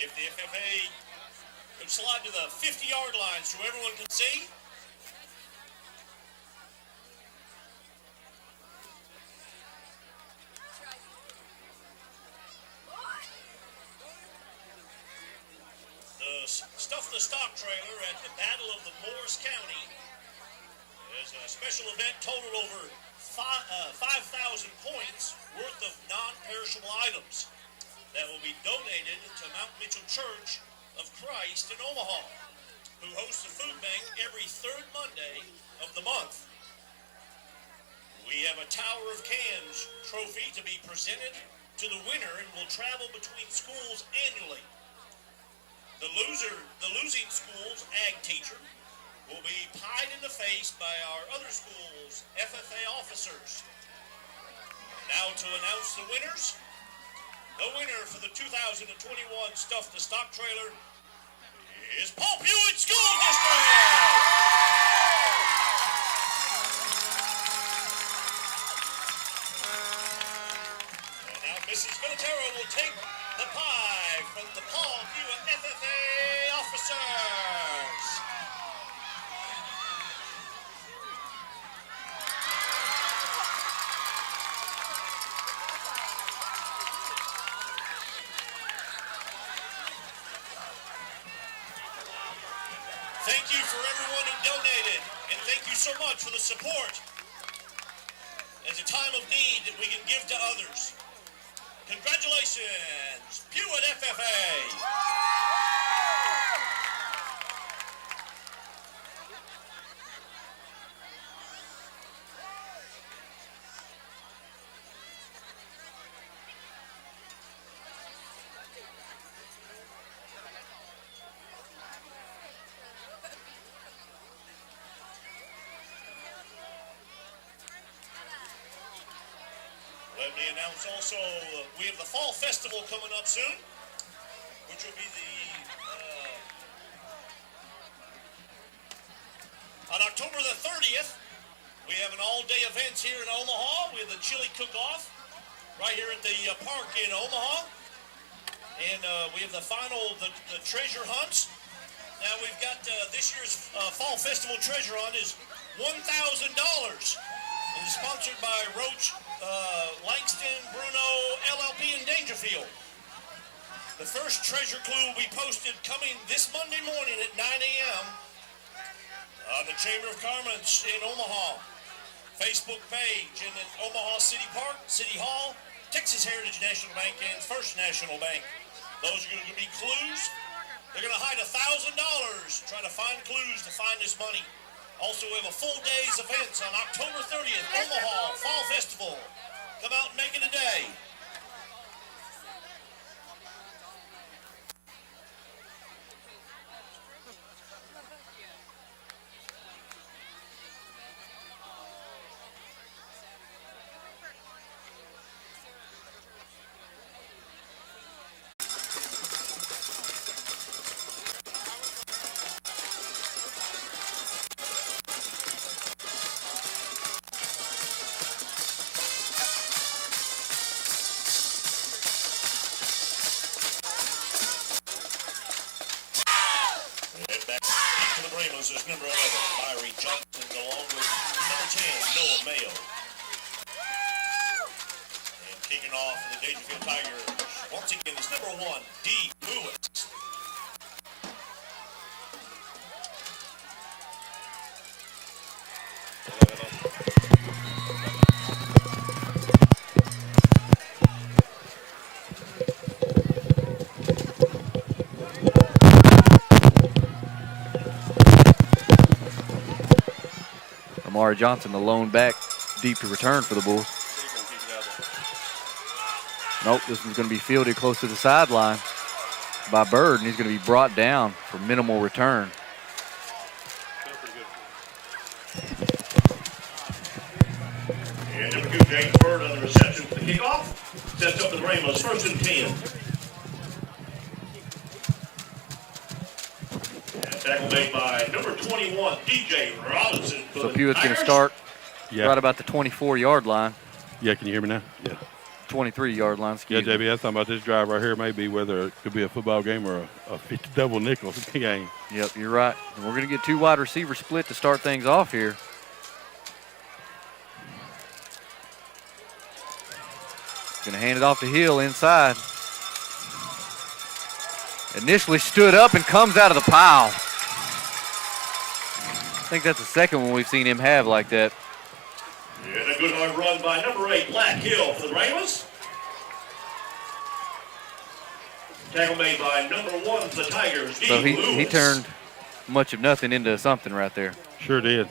If the FFA could slide to the 50-yard line so everyone can see. The Stuff the Stock trailer at the Battle of the Morris County is a special event totaled over 5,000 points worth of non-perishable items that will be donated to Mount Mitchell Church of Christ in Omaha, who hosts a food bank every third Monday of the month. We have a Tower of Cans trophy to be presented to the winner and will travel between schools annually. The losing school's ag teacher will be pied in the face by our other school's FFA officers. Now to announce the winners. The winner for the 2021 Stuff the Stock trailer is Paul Pewitt School District! And now Mrs. Villatero will take the pie from the Paul Pewitt FFA officers. Thank you for everyone who donated, and thank you so much for the support. It's a time of need that we can give to others. Congratulations, Pewitt FFA! Let me announce also, we have the Fall Festival coming up soon, which will be on October the 30th. We have an all-day event here in Omaha. We have the chili cook-off right here at the park in Omaha. And we have the final, the treasure hunts. Now we've got this year's Fall Festival treasure hunt is $1,000. It is sponsored by Roach, Langston, Bruno, LLP, and Daingerfield. The first treasure clue will be posted coming this Monday morning at 9 a.m. on the Chamber of Commerce in Omaha Facebook page, and in Omaha City Park, City Hall, Texas Heritage National Bank, and First National Bank. Those are going to be clues. They're going to hide $1,000 trying to find clues to find this money. Also, we have a full day's events on October 30th, Omaha Fall Festival. Come out and make it a day. Brahmas is number 11, Myrie Johnson, along with number 10, Noah Mayo. And kicking off for the Daingerfield Tigers, once again, is number 1, D. Lewis. Myrie Johnson, the lone back, deep to return for the Bulls. Nope, this one's going to be fielded close to the sideline by Bird, and he's going to be brought down for minimal return. And number 2, James Bird on the reception for the kickoff. Sets up the Brahmas, 1st and 10. Tackle made by number 21, DJ Robinson. So Pewitt's going to start right about the 24-yard line. Yeah, can you hear me now? Yeah. 23-yard line, excuse me. JB, I was talking about this drive right here, maybe whether it could be a football game or a 50 double nickel game. Yep, you're right. And we're going to get 2 wide receiver split to start things off here. Going to hand it off to Hill inside. Initially stood up and comes out of the pile. I think that's the second one we've seen him have like that. And a good hard run by number 8, Black Hill for the Brahmas. Tackle made by number 1 for the Tigers, D. So he Lewis. turned much of nothing into something right there. Sure did.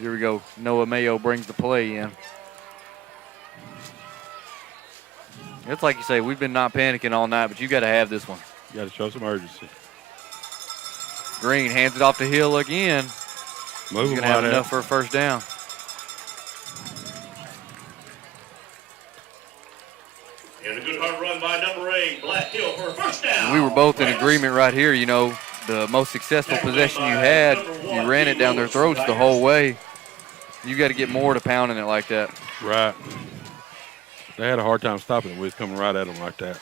Here we go. Noah Mayo brings the play in. It's like you say, we've been not panicking all night, but you got to have this one. You got to show some urgency. Green hands it off to Hill again. Moving He's going to have enough for a first down. And a good hard run by number 8, Black Hill for a first down. We were both in agreement right here. You know, the most successful possession you had, you ran it down their throats the whole way. You got to get more to pounding it like that. Right. They had a hard time stopping it. We was coming right at them like that.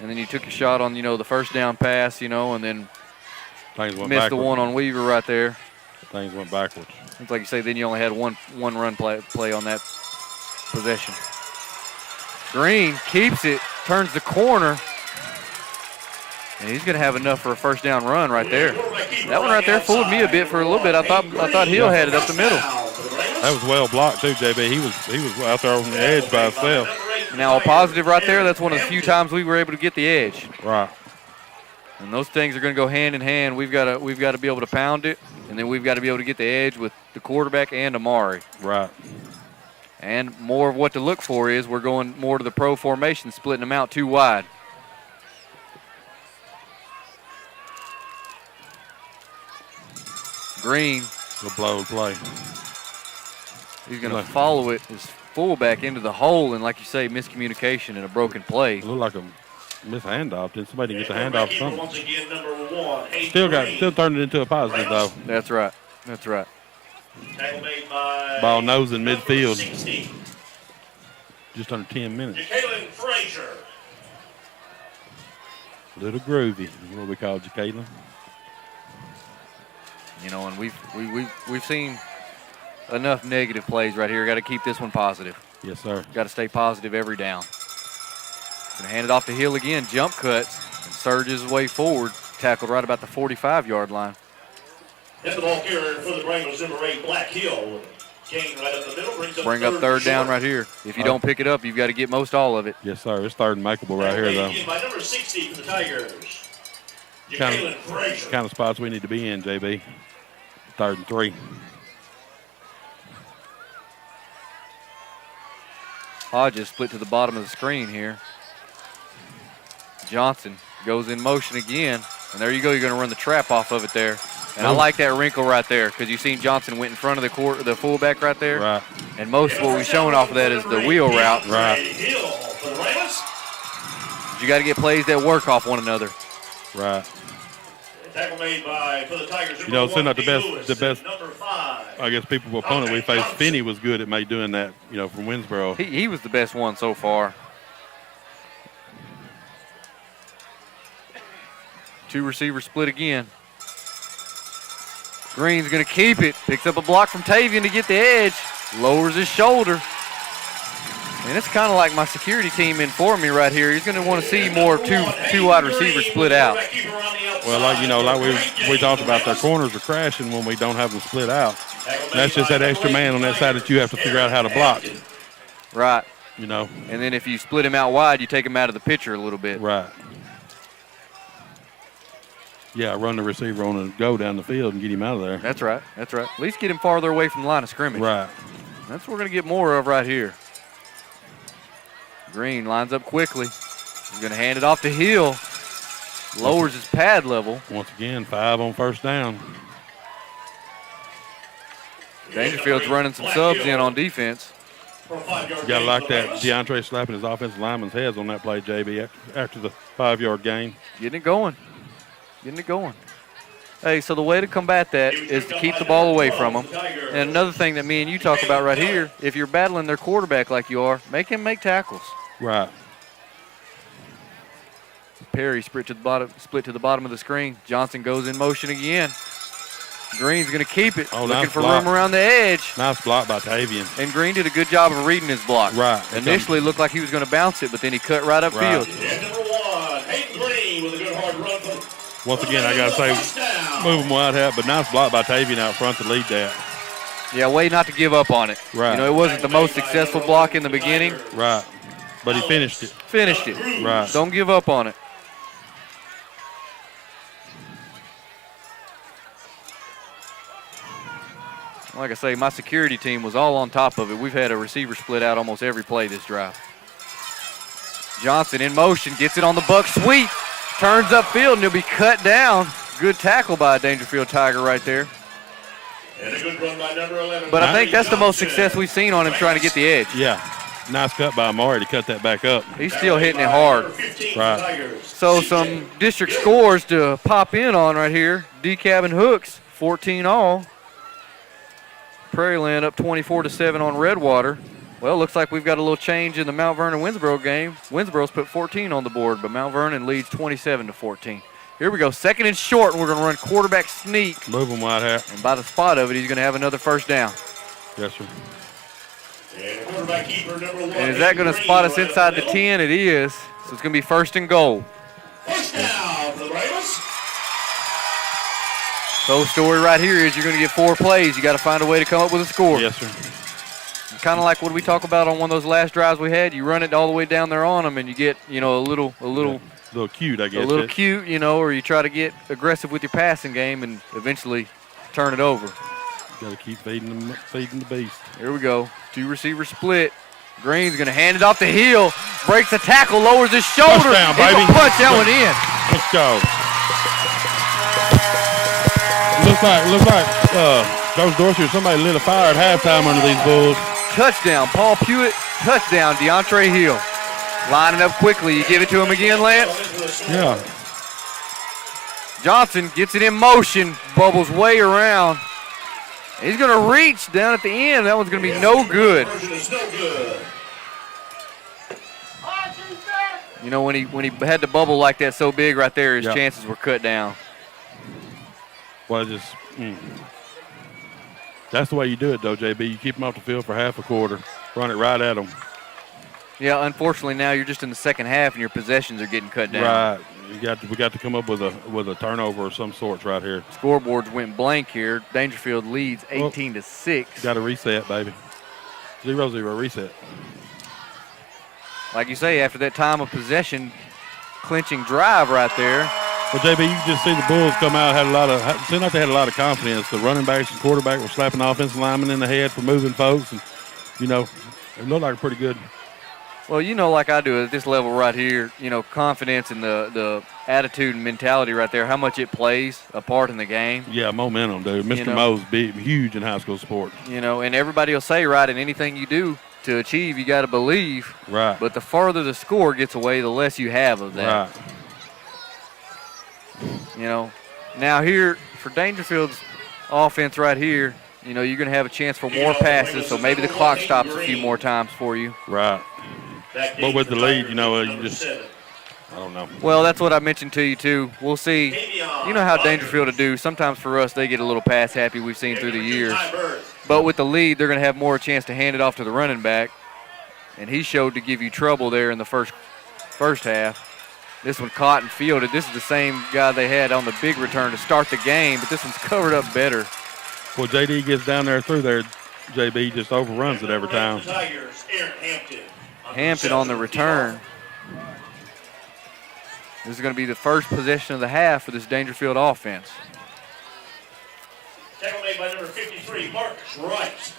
And then you took a shot on, the first down pass, and then Things went missed backwards. the one on Weaver right there. Things went backwards. It's like you say, then you only had one run play on that possession. Green keeps it, turns the corner, and he's going to have enough for a first down run right there. That one right there fooled me a bit for a little bit. I thought Hill had it up the middle. That was well blocked too, JB. He was out there on the edge by himself. Now a positive right there. That's one of the few times we were able to get the edge. Right. And those things are going to go hand in hand. We've got to be able to pound it, and then we've got to be able to get the edge with the quarterback and Amari. Right. And more of what to look for is we're going more to the pro formation, splitting them out 2 wide. Green. The blow play. He's going to follow it his fullback into the hole, and like you say, miscommunication and a broken play. It looked like a missed handoff. Did somebody get the handoff or something? Once again, number 1, Still turned it into a positive though. That's right. That's right. Tackle made by Ball nose in midfield. 60. Just under 10 minutes. Jacqueline Frazier. Little groovy is what we call Jacqueline. And we've seen enough negative plays right here. Got to keep this one positive. Yes, sir. Got to stay positive every down. Gonna hand it off to Hill again. Jump cuts and surges his way forward. Tackled right about the 45-yard line. And the ball carrier for the Brahmas, number 8, Black Hill. Gain right up the middle, brings up Bring up third down right here. If you don't pick it up, you've got to get most all of it. Yes, sir. It's third and makeable right here, though. By number 60 for the Tigers. Kind of spots we need to be in, JB. 3rd and 3. Hodges split to the bottom of the screen here. Johnson goes in motion again. And there you go. You're going to run the trap off of it there. And I like that wrinkle right there because you've seen Johnson went in front of the fullback right there. Right. And most of what we've shown off of that is the wheel route. Right. You got to get plays that work off one another. Right. Tackle made by for the Tigers. You know, it seemed like the best. I guess people opponent we faced, Finney was good at doing that. You know, from Winsboro. He was the best one so far. 2 receivers split again. Green's going to keep it. Picks up a block from Tavian to get the edge. Lowers his shoulder. And it's kind of like my security team informed me right here. He's going to want to see more two wide receivers split out. Well, like we talked about, their corners are crashing when we don't have them split out. And that's just that extra man on that side that you have to figure out how to block. Right. You know. And then if you split him out wide, you take him out of the picture a little bit. Right. Yeah, run the receiver on a go down the field and get him out of there. That's right. That's right. At least get him farther away from the line of scrimmage. Right. That's what we're going to get more of right here. Green lines up quickly. He's going to hand it off to Hill. Lowers his pad level. Once again, 5 on first down. Dangerfield's running some subs in on defense. You got to like that. DeAndre slapping his offensive lineman's heads on that play, JB, after the 5-yard gain. Getting it going. Getting it going. Hey, so the way to combat that is to keep the ball away from them. And another thing that me and you talk about right here, if you're battling their quarterback like you are, make him make tackles. Right. Perry split to the bottom of the screen. Johnson goes in motion again. Green's going to keep it. Looking for room around the edge. Nice block by Tavian. And Green did a good job of reading his block. Right. Initially looked like he was going to bounce it, but then he cut right upfield. And number 1, Hayden Green with a good hard run. Once again, I got to say, move him wide out, but nice block by Tavian out front to lead that. Yeah, way not to give up on it. Right. You know, it wasn't the most successful block in the beginning. Right. But he finished it. Finished it. Right. Don't give up on it. Like I say, my security team was all on top of it. We've had a receiver split out almost every play this drive. Johnson in motion, gets it on the buck sweep, turns upfield, and he'll be cut down. Good tackle by a Daingerfield Tiger right there. And a good run by number 11. But I think that's the most success we've seen on him trying to get the edge. Yeah. Nice cut by Amari to cut that back up. He's still hitting it hard. Right. So some district scores to pop in on right here. DeKalb and Hooks, 14 all. Prairieland up 24-7 on Redwater. Well, looks like we've got a little change in the Mount Vernon-Winsboro game. Winsboro's put 14 on the board, but Mount Vernon leads 27-14. Here we go, 2nd and short, and we're going to run quarterback sneak. Move him wide hat. And by the spot of it, he's going to have another first down. Yes, sir. And is that going to spot us inside the 10? It is. So it's going to be 1st and goal. First down for the Brahmas. So story right here is you're going to get 4 plays. You got to find a way to come up with a score. Yes, sir. Kind of like what we talk about on one of those last drives we had. You run it all the way down there on them, and you get, you know, a little cute, I guess. A little cute, you know, or you try to get aggressive with your passing game and eventually turn it over. Got to keep feeding the beast. Here we go. 2 receivers split. Green's going to hand it off to Hill. Breaks the tackle, lowers his shoulder. Touchdown, baby. He's going to punch that one in. Let's go. Looks like Coach Dorsey or somebody lit a fire at halftime under these Bulls. Touchdown, Paul Pewitt. Touchdown, DeAndre Hill. Lining up quickly. You give it to him again, Lance? Yeah. Johnson gets it in motion, bubbles way around. He's going to reach down at the end. That one's going to be no good. You know, when he had to bubble like that so big right there, his chances were cut down. Well, that's the way you do it, though, JB. You keep them off the field for half a quarter, run it right at them. Yeah, unfortunately now you're just in the second half and your possessions are getting cut down. Right. We got to come up with a turnover of some sorts right here. Scoreboards went blank here. Daingerfield leads 18-6. Got to reset, baby. 0-0 reset. Like you say, after that time of possession, clinching drive right there. Well, JB, you can just see the Bulls come out, seemed like they had a lot of confidence. The running backs and quarterback were slapping offensive linemen in the head for moving folks. And, it looked like pretty good. Well, like I do at this level right here, confidence and the attitude and mentality right there, how much it plays a part in the game. Yeah, momentum, dude. Mr. Mo's big, huge in high school sports. And everybody will say, right, in anything you do to achieve, you got to believe. Right. But the farther the score gets away, the less you have of that. Right. Now here for Daingerfield's offense right here, you're going to have a chance for more passes, so maybe the clock stops a few more times for you. Right. But with the lead, you just, I don't know. Well, that's what I mentioned to you, too. We'll see. You know how Daingerfield to do. Sometimes for us, they get a little pass happy we've seen through the years. But with the lead, they're going to have more chance to hand it off to the running back. And he showed to give you trouble there in the first half. This one caught and fielded. This is the same guy they had on the big return to start the game, but this one's covered up better. Well, JD gets down there through there. JB just overruns it every time. Hampton on the return. This is going to be the first possession of the half for this Daingerfield offense. Tackle made by number 53, Marcus Rice.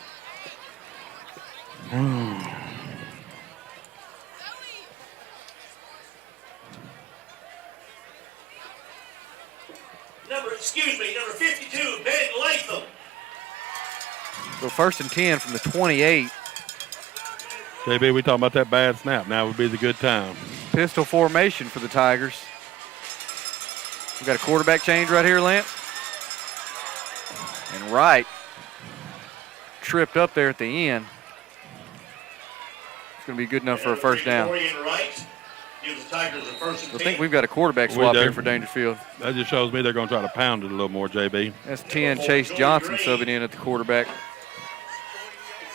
Number 52, Ben Latham. So 1st and 10 from the 28. JB, we talking about that bad snap. Now would be the good time. Pistol formation for the Tigers. We got a quarterback change right here, Lance. And Wright tripped up there at the end. It's going to be good enough for a first down. I think we've got a quarterback swap here for Daingerfield. That just shows me they're going to try to pound it a little more, JB. That's 10, Chase Johnson subbing in at the quarterback.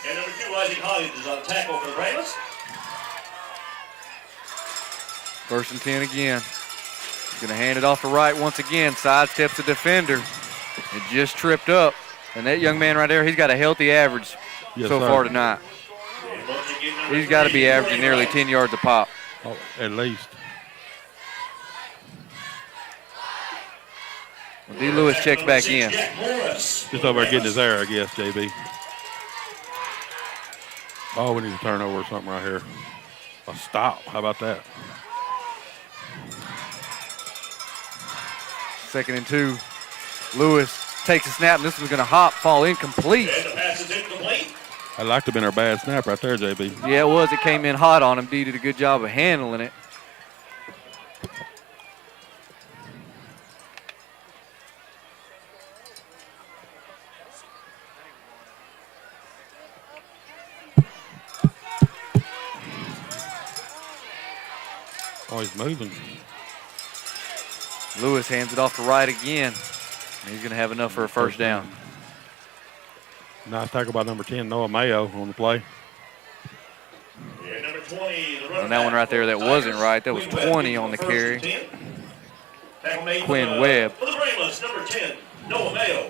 And number 2, Isaac Hollins is on tackle for the Brahmas. 1st and 10 again. He's going to hand it off to Wright once again. Sidesteps the defender. It just tripped up. And that young man right there, he's got a healthy average so far tonight. He's got to be averaging nearly 10 yards a pop. Oh, at least. Well, D. Lewis checks back in. Just over getting his air, I guess, JB. Oh, we need a turnover or something right here. A stop. How about that? 2nd and 2. Lewis takes a snap, and this one's going to fall incomplete. I'd like to have been our bad snap right there, JB. Yeah, it was. It came in hot on him. D did a good job of handling it. Oh, he's moving. Lewis hands it off to Wright again. He's going to have enough for a first down. Nice tackle by number 10, Noah Mayo, on the play. Yeah, number 20, and that one right there, that wasn't right. That was 20 on the carry. Quinn Webb. For the Brahmas, number 10, Noah Mayo.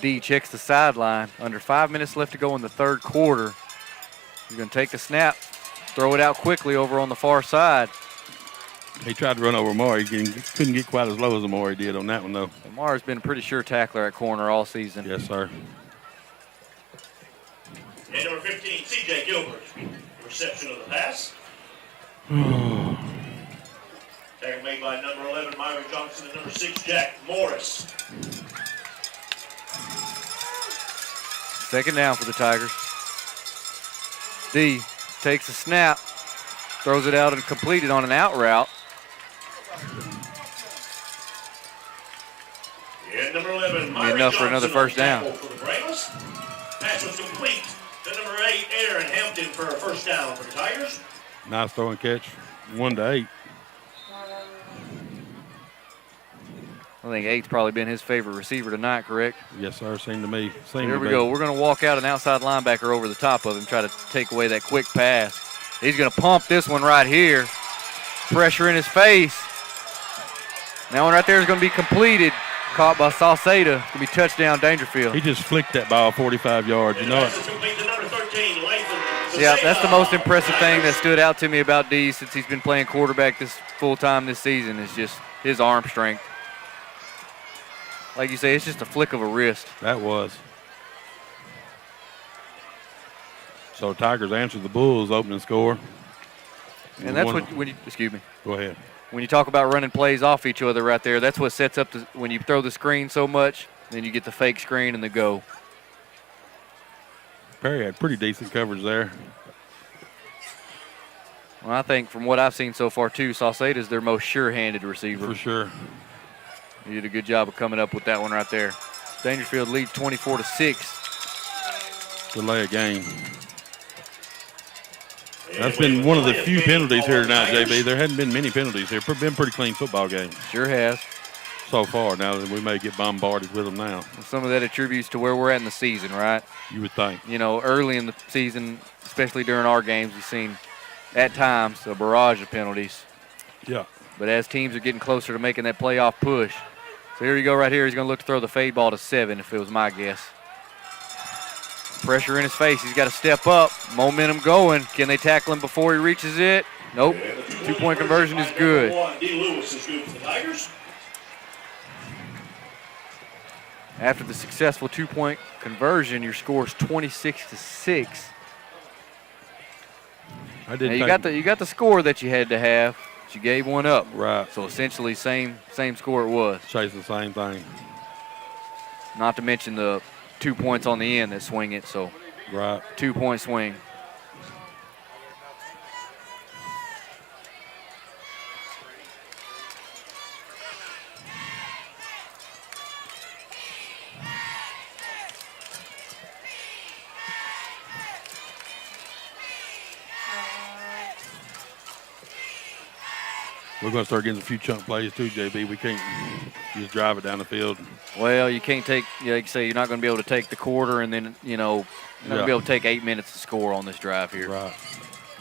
D checks the sideline. Under 5 minutes left to go in the third quarter. He's going to take the snap, throw it out quickly over on the far side. He tried to run over Amari. He couldn't get quite as low as Amari did on that one, though. Amari's been a pretty sure tackler at corner all season. Yes, sir. And number 15, C.J. Gilbert. Reception of the pass. Tackle made by number 11, Myron Johnson, and number 6, Jack Morris. 2nd down for the Tigers. D takes a snap, throws it out and completed on an out route. And number 11, Myron enough for Johnson another first down. For the Brahmas. Pass was complete to number 8, Aaron Hampton, for a first down for the Tigers. Nice throw and catch, 1 to 8. I think 8's probably been his favorite receiver tonight, correct? Yes, sir. Seemed to me. Here we go. We're going to walk out an outside linebacker over the top of him, try to take away that quick pass. He's going to pump this one right here. Pressure in his face. That one right there is going to be completed. Caught by Sauceda. It's going to be touchdown Daingerfield. He just flicked that ball 45 yards. You know it. Yeah, that's the most impressive thing that stood out to me about D since he's been playing quarterback this full time this season is just his arm strength. Like you say, it's just a flick of a wrist. That was. So Tigers answered the Bulls' opening score. And that's what, when you, excuse me. Go ahead. When you talk about running plays off each other right there, that's what sets up when you throw the screen so much, then you get the fake screen and the go. Perry had pretty decent coverage there. Well, I think from what I've seen so far, too, Sauceda is their most sure-handed receiver. For sure. He did a good job of coming up with that one right there. Daingerfield leads 24-6. Delay a game. That's been one of the few penalties here tonight, JB. There hadn't been many penalties here. Been pretty clean football game. Sure has. So far. Now we may get bombarded with them now. Some of that attributes to where we're at in the season, right? You would think. You know, early in the season, especially during our games, we've seen at times a barrage of penalties. Yeah. But as teams are getting closer to making that playoff push, so here you go right here. He's going to look to throw the fade ball to 7 if it was my guess. Pressure in his face. He's got to step up. Momentum going. Can they tackle him before he reaches it? Nope. 2-point conversion is good. After the successful 2-point conversion, your score is 26-6. I didn't. Now you got the score that you had to have. But you gave one up. Right. So essentially same score it was. Chasing the same thing. Not to mention the 2 points on the end that swing it. So right. 2-point swing. We're going to start getting a few chunk plays too, JB. We can't just drive it down the field. Well, you can't take, like you say, you're not going to be able to take the quarter and then, you know, you're not going to be able to take 8 minutes to score on this drive here. Right.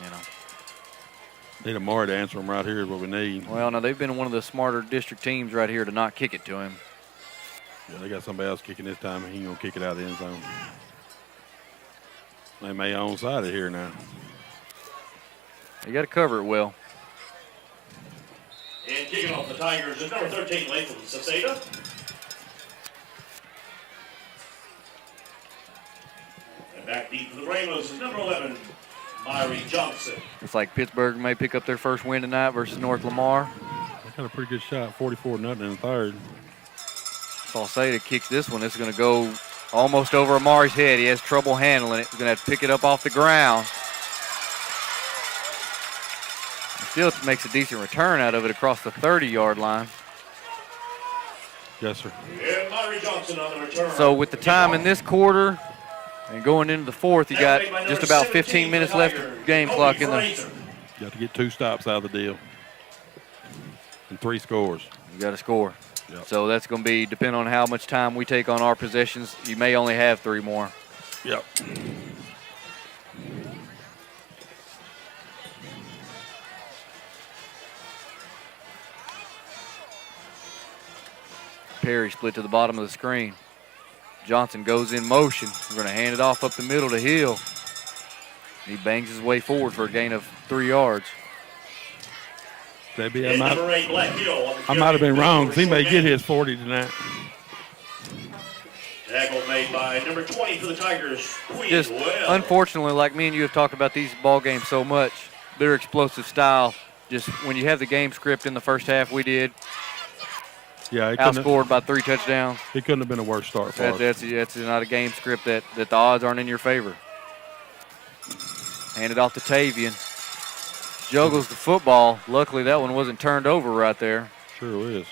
You know. Need Amari to answer them right here is what we need. Well, no, they've been one of the smarter district teams right here to not kick it to him. Yeah, they got somebody else kicking this time, and he ain't going to kick it out of the end zone. They may onside it here now. You got to cover it well. And kicking off the Tigers is number 13, Latham Sauceda. And back deep for the Brahmas is number 11, Myrie Johnson. It's like Pittsburgh may pick up their first win tonight versus North Lamar. They got a pretty good shot, 44-0 in the third. Sauceda kicks this one. It's going to go almost over Amari's head. He has trouble handling it. He's going to have to pick it up off the ground. Still makes a decent return out of it across the 30-yard line. Yes, sir. And Myrie Johnson on the return. So with the time in this quarter and going into the fourth, you got just about 15 minutes left of game clock in the. You got to get 2 stops out of the deal. And 3 scores. You got to score. Yep. So that's going to be, depending on how much time we take on our possessions, you may only have 3 more. Yep. Perry split to the bottom of the screen. Johnson goes in motion. We're going to hand it off up the middle to Hill. He bangs his way forward for a gain of 3 yards. JB, I might have been wrong because he may get his 40 tonight. Tackle made by number 20 for the Tigers, Quinn Just Webb. unfortunately, like me and you have talked about these ball games so much, their explosive style, just when you have the game script in the first half we did, yeah, outscored by 3 touchdowns. It couldn't have been a worse start for us. That's not a game script that the odds aren't in your favor. Hand it off to Tavian. Juggles the football. Luckily, that one wasn't turned over right there. Sure is.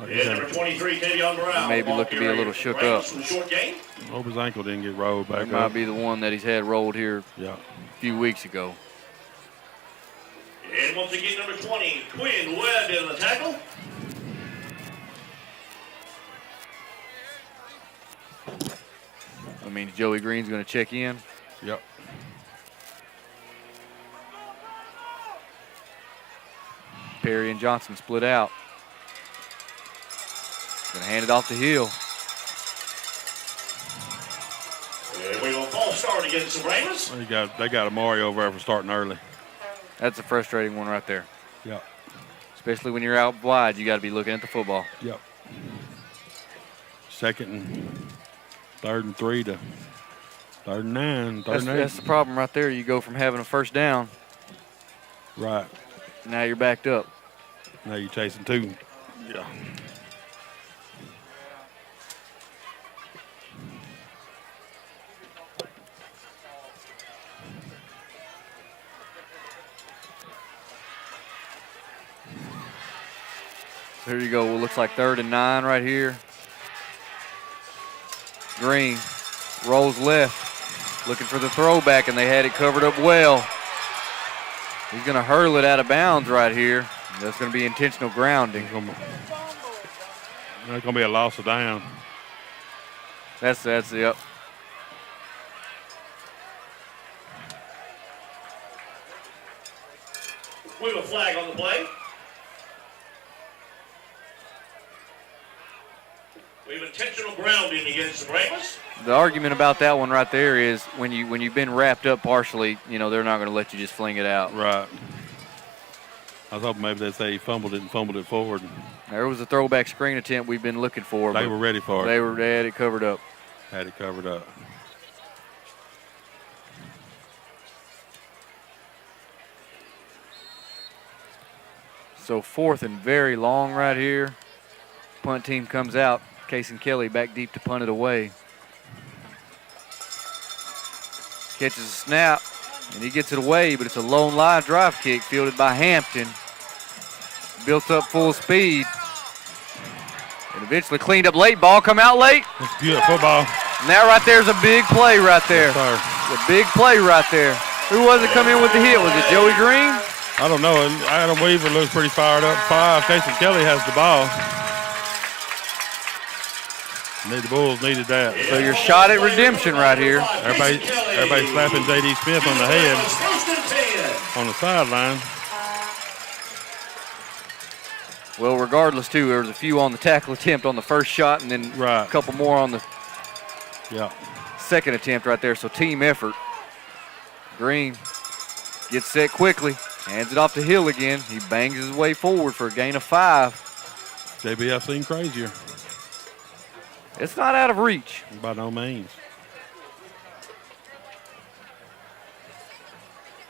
Number 23, Tavion Brown. Maybe look to be a little shook up. Hope his ankle didn't get rolled back That up. might be the one that he's had rolled here Yeah. a few weeks ago. And once again, number 20, Quinn Webb in the tackle. That means Joey Green's going to check in. Yep. Perry and Johnson split out. Going to hand it off to Hill. And we will call start against the Brahmas. They got Amari over there for starting early. That's a frustrating one right there. Yep. Especially when you're out wide, you got to be looking at the football. Yep. Second and 3rd and 3 to 3rd and 9, 3rd and 8. That's the problem right there. You go from having a first down. Right. Now you're backed up. Now you're chasing 2. Yeah. So here you go. Well, looks like 3rd and 9 right here. Green rolls left, looking for the throwback, and they had it covered up well. He's going to hurl it out of bounds right here. That's going to be intentional grounding. That's going to be a loss of down. That's yep. We have a flag on the play. We have intentional grounding against the Brahmas. The argument about that one right there is when you've been wrapped up partially, you know, they're not going to let you just fling it out. Right. I was hoping maybe they'd say he fumbled it and fumbled it forward. There was a throwback screen attempt we've been looking for. They were ready for it. They had it covered up. Had it covered up. So 4th and very long right here. Punt team comes out. Case and Kelly back deep to punt it away. Catches a snap, and he gets it away, but it's a lone line drive kick fielded by Hampton. Built up full speed. And eventually cleaned up late. Ball come out late. That's good football. And that right there's a big play right there. Yes, a big play right there. Who was it come in with the hit? Was it Joey Green? I don't know. Adam Weaver looks pretty fired up. 5. Casey Kelly has the ball. The Bulls needed that. So your shot at redemption right here. Everybody slapping J.D. Smith on the head on the sideline. Well, regardless, too, there was a few on the tackle attempt on the first shot and then a couple more on the second attempt right there. So team effort. Green gets set quickly, hands it off to Hill again. He bangs his way forward for a gain of 5. JBF seen crazier. It's not out of reach. By no means.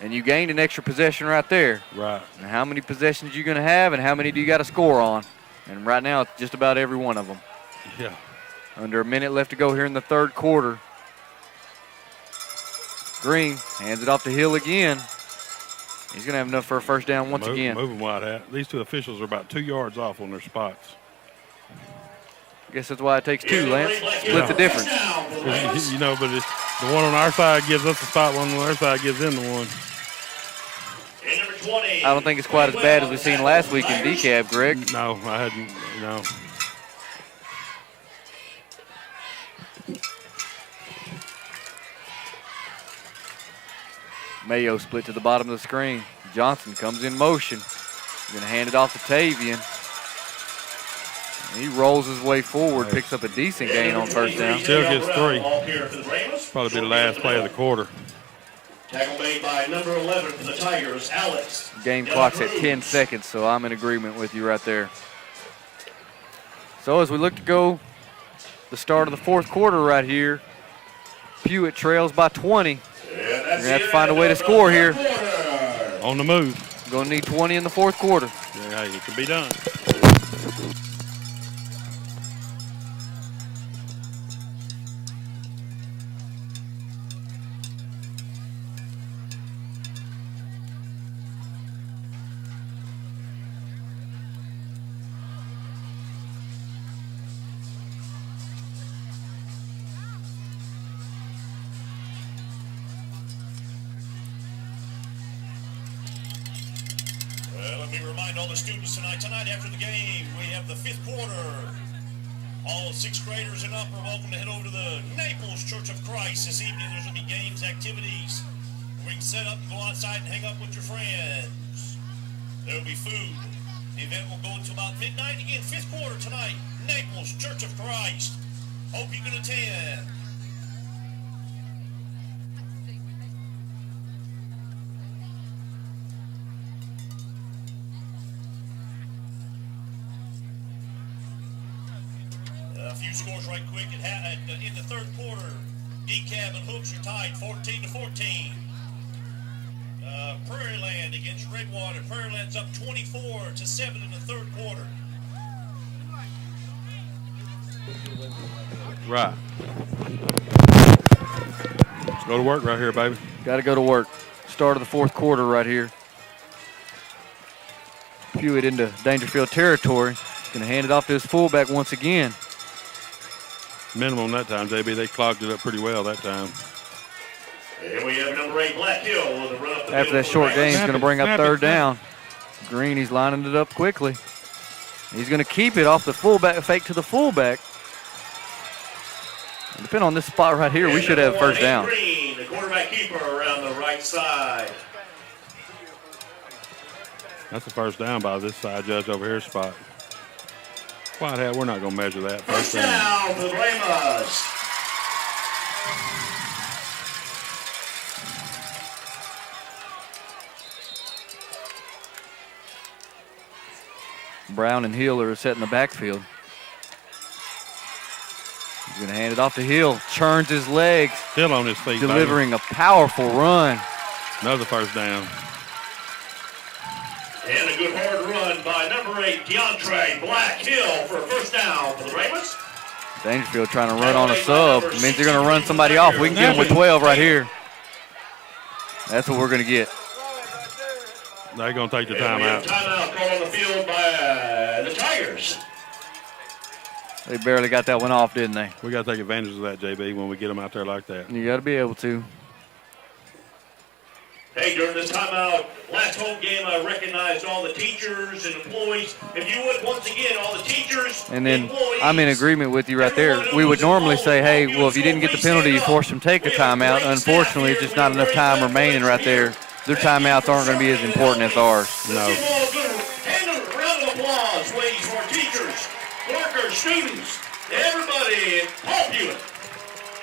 And you gained an extra possession right there. Right. And how many possessions you going to have and how many do you got to score on? And right now it's just about every one of them. Yeah. Under a minute left to go here in the 3rd quarter. Green hands it off to Hill again. He's going to have enough for a first down once again. Moving wide hat. These 2 officials are about 2 yards off on their spots. I guess that's why it takes 2, Lance. Split the difference. You know, but the one on our side gives us the spot, one on their side gives them the one. I don't think it's quite as bad as we seen last week in DCAB, Greg. No, I hadn't, Mayo split to the bottom of the screen. Johnson comes in motion. Going to hand it off to Tavian. He rolls his way forward, picks up a decent gain on first down. Still gets 3. Probably be the last play of the quarter. Tackle made by number 11 for the Tigers, Alex. Game clock's at 10 seconds, so I'm in agreement with you right there. So as we look to go the start of the 4th quarter right here, Pewitt trails by 20. You're going to have to find a way to score here. On the move. Going to need 20 in the 4th quarter. Yeah, it can be done. Let me remind all the students tonight after the game, we have the 5th quarter All sixth graders and up are welcome to head over to the Naples Church of Christ this evening. There's going to be games, activities, where you can set up and go outside and hang up with your friends. There will be food. The event will go until about midnight. Again, fifth quarter tonight, Naples Church of Christ. Hope you can attend. A few scores right quick. In the third quarter, DeKalb and Hooks are tied 14-14. Prairie Land against Redwater. Prairie Land's up 24-7 in the third quarter. Right. Let's go to work right here, baby. Got to go to work. Start of the fourth quarter right here. Pewitt into Daingerfield territory. Going to hand it off to his fullback once again. Minimum that time, JB. They clogged it up pretty well that time. And we have number 8, Black Hill, with a run up the After that short gain, he's going to bring up third down. Green, he's lining it up quickly. He's going to keep it off the fullback, fake to the fullback. And depending on this spot right here, we should have first down. Green, the quarterback keeper around the right side. That's the first down by this side judge over here spot. White hat, we're not going to measure that. First down for the Brahmas. Brown and Hill are set in the backfield. He's going to hand it off to Hill. Churns his legs. Hill on his feet. Delivering a powerful run. Another first down. And a good hard run by number 8, DeAndre Black Hill for a first down for the Brahmas. Daingerfield trying to run on a sub. It means they're going to run somebody off. We can get him with 12 right here. That's what we're going to get. They're going to take the timeout. Timeout called on the field by the Tigers. They barely got that one off, didn't they? We got to take advantage of that, JB, when we get them out there like that. You got to be able to. Hey, during this timeout, last home game, I recognized all the teachers and employees. If you would, once again, all the teachers and then employees, I'm in agreement with you right there. We would normally say, hey, well, if you didn't get the penalty, you forced them to take a timeout. Unfortunately, it's just not enough time remaining right there. Their timeouts aren't going to be as important as ours. No. And a round of applause, please, for our teachers, workers, students, everybody at Pewitt.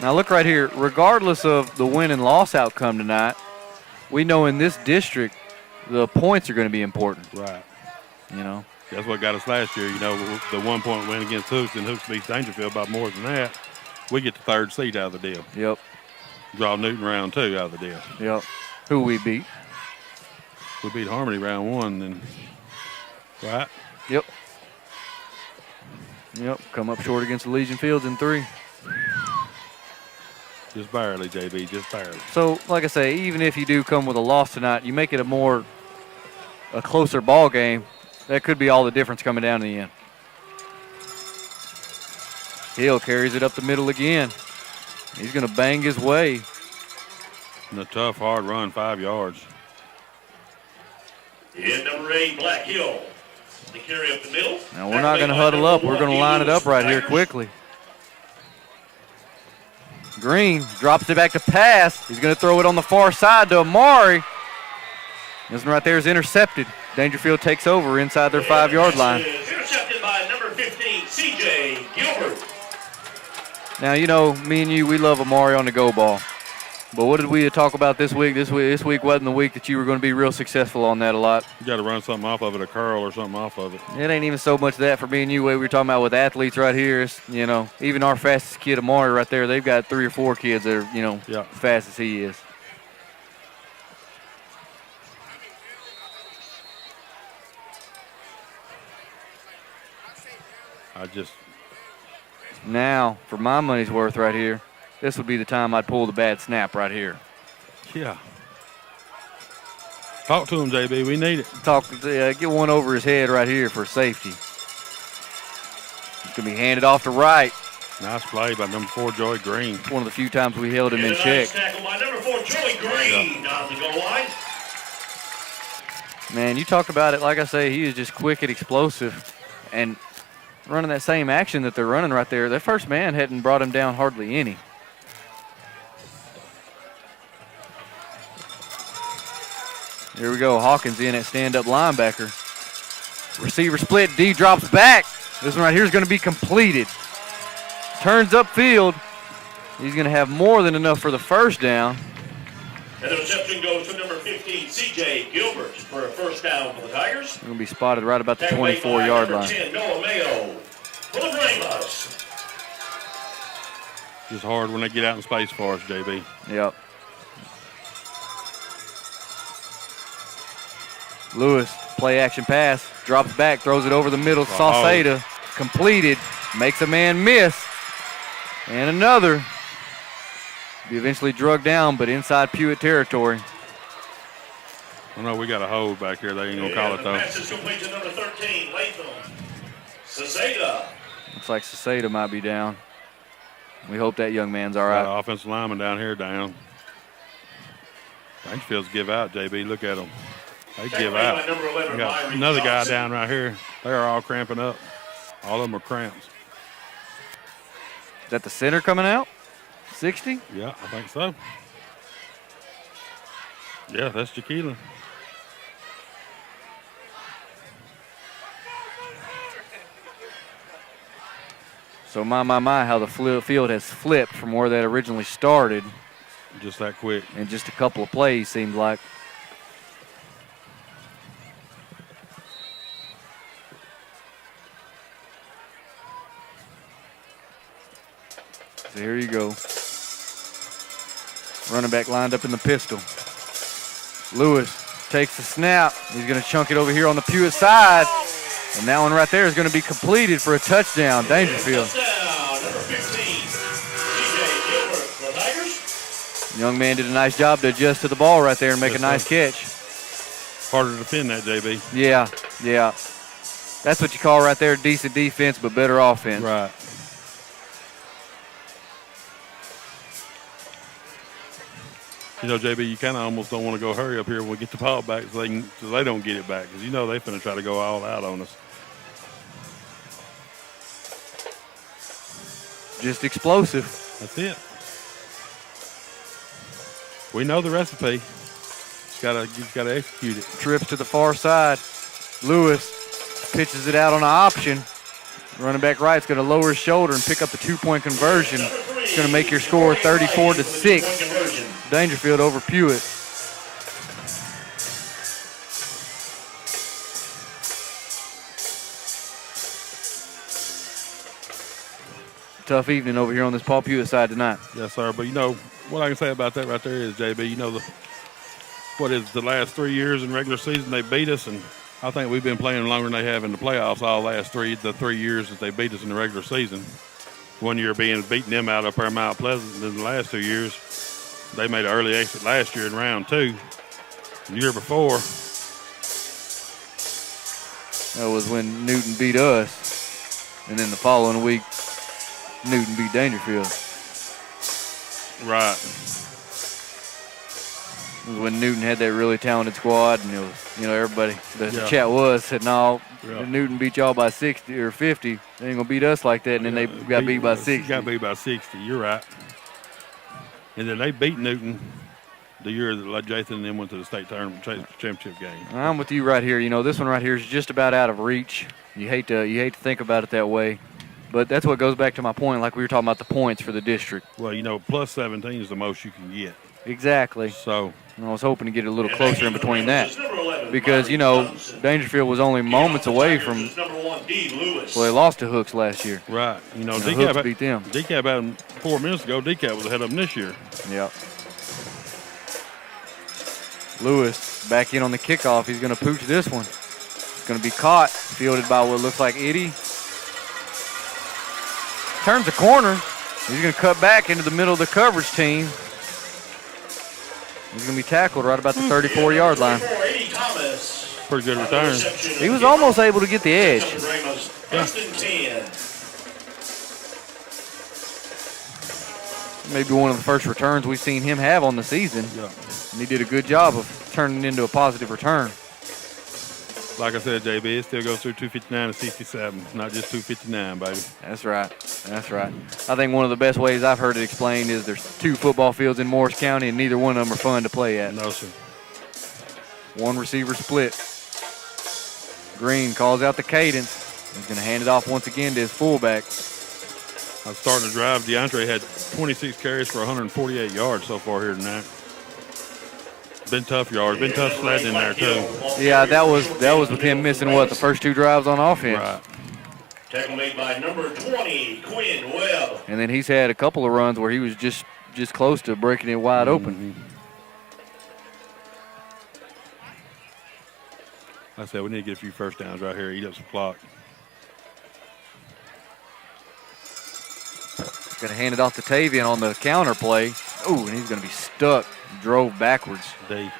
Now look right here. Regardless of the win and loss outcome tonight, we know in this district the points are going to be important. Right. You know. That's what got us last year. You know, the 1-point win against Hooks, and Hooks beats Daingerfield by more than that. We get the third seed out of the deal. Yep. Draw Newton round 2 out of the deal. Yep. Who we beat? We beat Harmony round 1, then. Right? Yep. Yep. Come up short against the Legion Fields in 3. Just barely, JB, just barely. So, like I say, even if you do come with a loss tonight, you make it a closer ball game. That could be all the difference coming down to the end. Hill carries it up the middle again. He's going to bang his way. And a tough, hard run, 5 yards. And number 8, Black Hill. They carry up the middle. Now, we're not going to huddle up. We're going to line it up right here quickly. Green drops it back to pass. He's going to throw it on the far side to Amari. This one right there is intercepted. Daingerfield takes over inside their 5-yard line. Intercepted by number 15, CJ Gilbert. Now, you know, me and you, we love Amari on the go ball. But what did we talk about this week? This week wasn't the week that you were going to be real successful on that a lot. You got to run something off of it, a curl or something off of it. It ain't even so much that for me and you. What we were talking about with athletes right here is, you know, even our fastest kid, Amari, right there, they've got 3 or 4 kids that are, you know, as fast as he is. Now, for my money's worth right here, this would be the time I'd pull the bad snap right here. Yeah. Talk to him, JB. We need it. Get one over his head right here for safety. It's going to be handed off to right. Nice play by number 4, Joey Green. It's one of the few times we held him in check. Nice tackle by number 4, Joey Green on the goal line. Man, you talked about it. Like I say, he is just quick and explosive. And running that same action that they're running right there. That first man hadn't brought him down hardly any. Here we go. Hawkins in at stand-up linebacker. Receiver split. D drops back. This one right here is going to be completed. Turns upfield. He's going to have more than enough for the first down. And the reception goes to number 15, C.J. Gilbert, for a first down for the Tigers. Going to be spotted right about the 24-yard line. 10, Noah Mayo for the Brahmas. Just hard when they get out in space for us, JB. Yep. Lewis, play action pass, drops back, throws it over the middle. Sauceda, completed, makes a man miss. And another. Be eventually drugged down, but inside Pewitt territory. I know we got a hold back here. They ain't going to call it, though. Pass is complete to number 13, Latham. Sauceda. Looks like Sauceda might be down. We hope that young man's all right. Got an offensive lineman down here down. Daingerfield's give out, JB. Look at them. They give out. We got another guy down right here. They are all cramping up. All of them are cramps. Is that the center coming out? 60? Yeah, I think so. Yeah, that's Jaqueline. So my, how the field has flipped from where that originally started. Just that quick. In just a couple of plays, seemed like. So here you go. Running back lined up in the pistol. Lewis takes the snap. He's going to chunk it over here on the Pewitt side. And that one right there is going to be completed for a touchdown. Daingerfield. Touchdown, number 15, C.J. Gilbert for the Tigers. Young man did a nice job to adjust to the ball right there and make a nice catch. Harder to defend that, JB. Yeah. That's what you call right there decent defense, but better offense. Right. You know, JB, you kind of almost don't want to go hurry up here when we get the ball back so they don't get it back, because you know they're going to try to go all out on us. Just explosive. That's it. We know the recipe. Just gotta execute it. Trips to the far side. Lewis pitches it out on an option. Running back right's going to lower his shoulder and pick up the 2-point conversion. It's going to make your score 34-6. Daingerfield over Pewitt. Tough evening over here on this Paul Pewitt side tonight. Yes, sir. But, you know, what I can say about that right there is, JB, you know, the last 3 years in regular season they beat us, and I think we've been playing longer than they have in the playoffs all last the 3 years that they beat us in the regular season. 1 year beating them out up there in Mount Pleasant, and the last 2 years they made an early exit last year in round 2. The year before, that was when Newton beat us, and then the following week Newton beat Daingerfield. Right. It was when Newton had that really talented squad, and it was, you know, everybody, the chat was said, no, if Newton beat y'all by 60 or 50, they ain't going to beat us like that, and then they got beat by 60. Got beat by 60, you're right. And then they beat Newton the year that Jathan and them went to the state tournament championship game. I'm with you right here. You know, this one right here is just about out of reach. You hate to think about it that way. But that's what goes back to my point, like we were talking about the points for the district. Well, you know, plus 17 is the most you can get. Exactly. So I was hoping to get a little closer in between that. Because, you know, Daingerfield was only moments away from, well, they lost to Hooks last year. Right. You know, Hooks beat them. DCAP had them 4 minutes ago. DCAP was ahead of them this year. Yep. Lewis back in on the kickoff. He's going to pooch this one. It's going to be caught, fielded by what looks like Eddie. Turns the corner. He's going to cut back into the middle of the coverage team. He's going to be tackled right about the 34-yard line. Pretty good return. He was almost able to get the edge. Yeah. Maybe one of the first returns we've seen him have on the season. Yeah. And he did a good job of turning it into a positive return. Like I said, JB, it still goes through 259 and 67, not just 259, baby. That's right. That's right. I think one of the best ways I've heard it explained is there's 2 football fields in Morris County, and neither one of them are fun to play at. No, sir. 1 receiver split. Green calls out the cadence. He's going to hand it off once again to his fullback. I was starting to drive. DeAndre had 26 carries for 148 yards so far here tonight. Been tough yards. Been tough sledding in there, too. Yeah, that was with him missing, what, the first 2 drives on offense? Right. Tackle made by number 20, Quinn Webb. And then he's had a couple of runs where he was just close to breaking it wide open. Like I said, we need to get a few first downs right here, eat up some clock. Going to hand it off to Tavian on the counter play. Ooh, and he's going to be stuck. Drove backwards. Dave.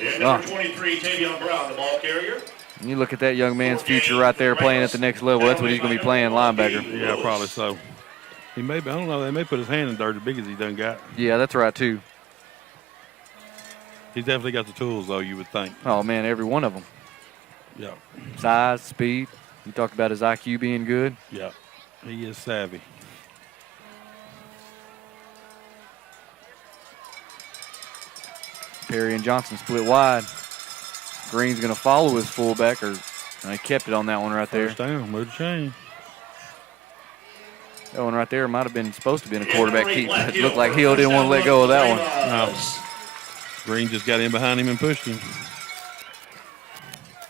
And number 23, Tavion Brown, the ball carrier. You look at that young man's future right there playing at the next level. That's what he's going to be playing, linebacker. Yeah, probably so. He may be, I don't know, they may put his hand in dirt as big as he done got. Yeah, that's right, too. He's definitely got the tools, though, you would think. Oh, man, every one of them. Yeah. Size, speed. You talked about his IQ being good. Yeah. He is savvy. Perry and Johnson split wide. Green's going to follow his fullback, or he kept it on that one right there. First down, move the chain. That one right there might have been supposed to be in a quarterback keep. It looked like Hill didn't want to let go of that one. No. Green just got in behind him and pushed him.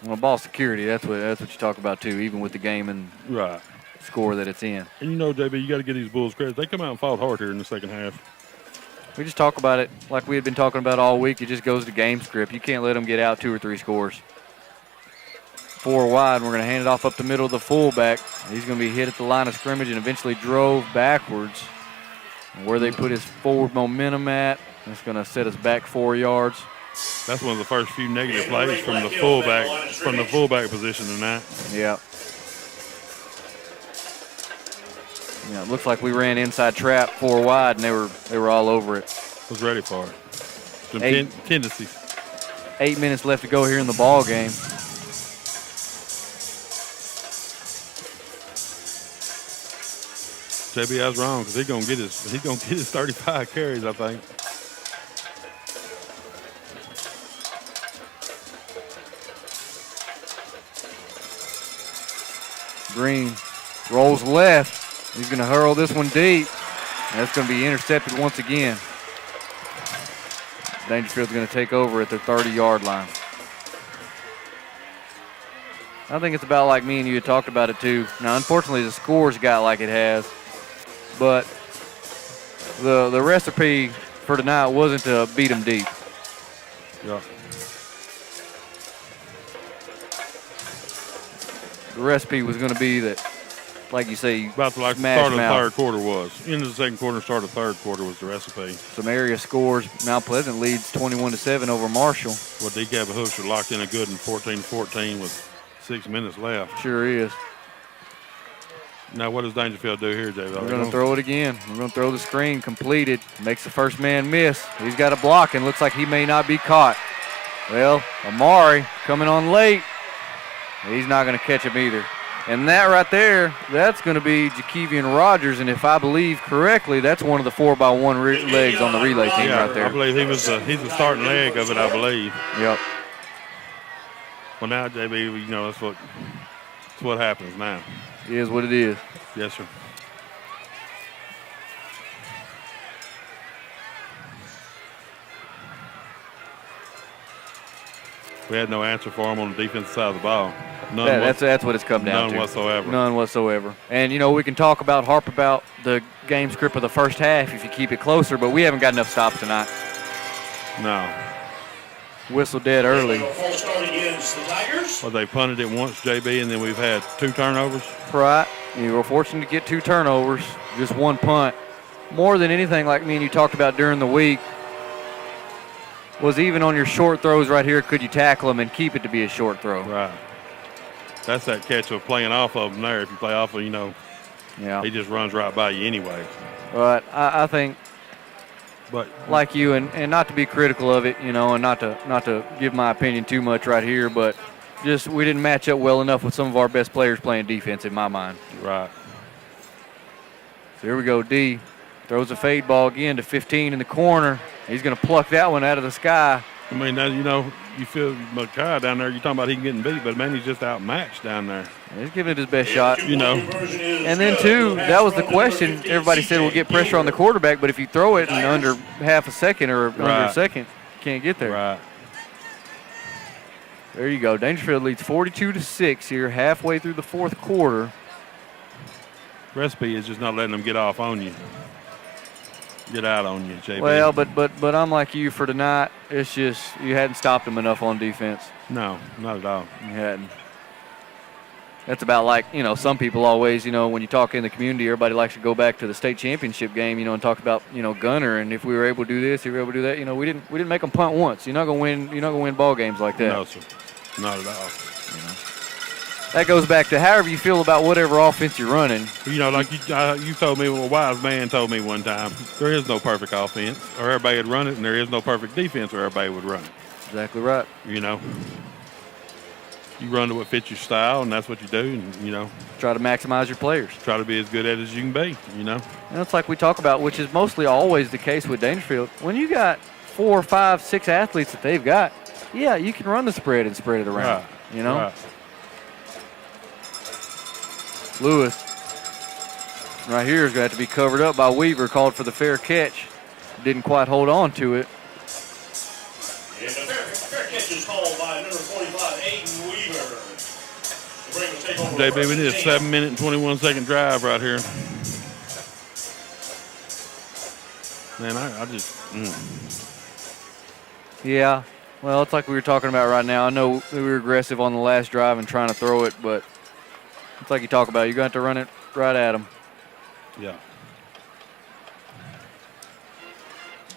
Well, ball security, that's what you talk about too, even with the game and Right. score that it's in. And you know, JB, you got to give these Bulls credit. They come out and fought hard here in the second half. We just talk about it like we had been talking about all week. It just goes to game script. You can't let them get out 2 or 3 scores. 4 wide. We're going to hand it off up the middle of the fullback. He's going to be hit at the line of scrimmage and eventually drove backwards. And where they put his forward momentum at, that's going to set us back 4 yards. That's one of the first few negative plays from the fullback position tonight. Yeah. Yeah, it looks like we ran inside trap 4 wide, and they were all over it. Was ready for it. Some tendencies. 8 minutes left to go here in the ball game. JB, I was wrong because he's gonna get his 35 carries, I think. Green rolls left. He's going to hurl this one deep. That's going to be intercepted once again. Daingerfield's going to take over at the 30-yard line. I think it's about like me and you had talked about it too. Now, unfortunately, the score's got like it has. But the recipe for tonight wasn't to beat them deep. Yeah. The recipe was going to be that, like you say, About like the smash start of the mouth. third quarter was. End of the second quarter, start of the third quarter was the recipe. Some area scores. Mount Pleasant leads 21-7 over Marshall. Well, DeKalb Hooks are locked in a good in 14-14 with 6 minutes left. Sure is. Now, what does Daingerfield do here, JB? We're going to throw it again. We're going to throw the screen. Completed. Makes the first man miss. He's got a block and looks like he may not be caught. Well, Amari coming on late. He's not going to catch him either. And that right there, that's going to be Jakevian Rogers. And if I believe correctly, that's one of the 4x1 legs on the relay team right there. I believe he's the starting leg of it, I believe. Yep. Well, now, JB, you know, that's what happens now. It is what it is. Yes, sir. We had no answer for him on the defensive side of the ball. That's what it's come down to. None whatsoever. None whatsoever. And, you know, we can harp about the game script of the first half if you keep it closer, but we haven't got enough stops tonight. No. Whistle dead early. False start against the Tigers. Well, they punted it once, JB, and then we've had 2 turnovers. Right. You were fortunate to get 2 turnovers, just 1 punt. More than anything, like me and you talked about during the week, was even on your short throws right here, could you tackle them and keep it to be a short throw? Right. That's that catch of playing off of them there. If you play off of, you know, yeah, he just runs right by you anyway. But I think But like you, and not to be critical of it, and not to give my opinion too much right here, but just we didn't match up well enough with some of our best players playing defense in my mind. right. So here we go. D throws a fade ball again to 15 in the corner. He's going to pluck that one out of the sky. I mean, now, you feel Makai down there. You're talking about he getting beat, but man, he's just outmatched down there. He's giving it his best shot. And then, too, that was the question. Everybody said we'll get pressure on the quarterback, but if you throw it in under half a second or under a second, you can't get there. Right. There you go. Daingerfield leads 42-6 here, halfway through the fourth quarter. Recipe is just not letting them get off on you. Get out on you, JB. Well, but I'm like you for tonight. It's just you hadn't stopped them enough on defense. No, not at all. You hadn't. That's about like, some people always, when you talk in the community, everybody likes to go back to the state championship game, and talk about, Gunner, and if we were able to do this, if we were able to do that, we didn't make them punt once. You're not going to win ball games like that. No, sir. Not at all. That goes back to however you feel about whatever offense you're running. Like you told me, a wise man told me one time, there is no perfect offense, or everybody would run it, and there is no perfect defense, or everybody would run it. Exactly right. You run to what fits your style, and that's what you do, and, Try to maximize your players. Try to be as good at it as you can be, And it's like we talk about, which is mostly always the case with Daingerfield. When you got 4, 5, 6 athletes that they've got, yeah, you can run the spread and spread it around, Right. Lewis, right here, is going to have to be covered up by Weaver, called for the fair catch. Didn't quite hold on to it. And the fair catch is called by number 45, Aiden Weaver. JB, we need a 7-minute and 21-second drive right here. Man, I just. Yeah, well, it's like we were talking about right now. I know we were aggressive on the last drive and trying to throw it, but it's like you talk about. You're going to have to run it right at them. Yeah.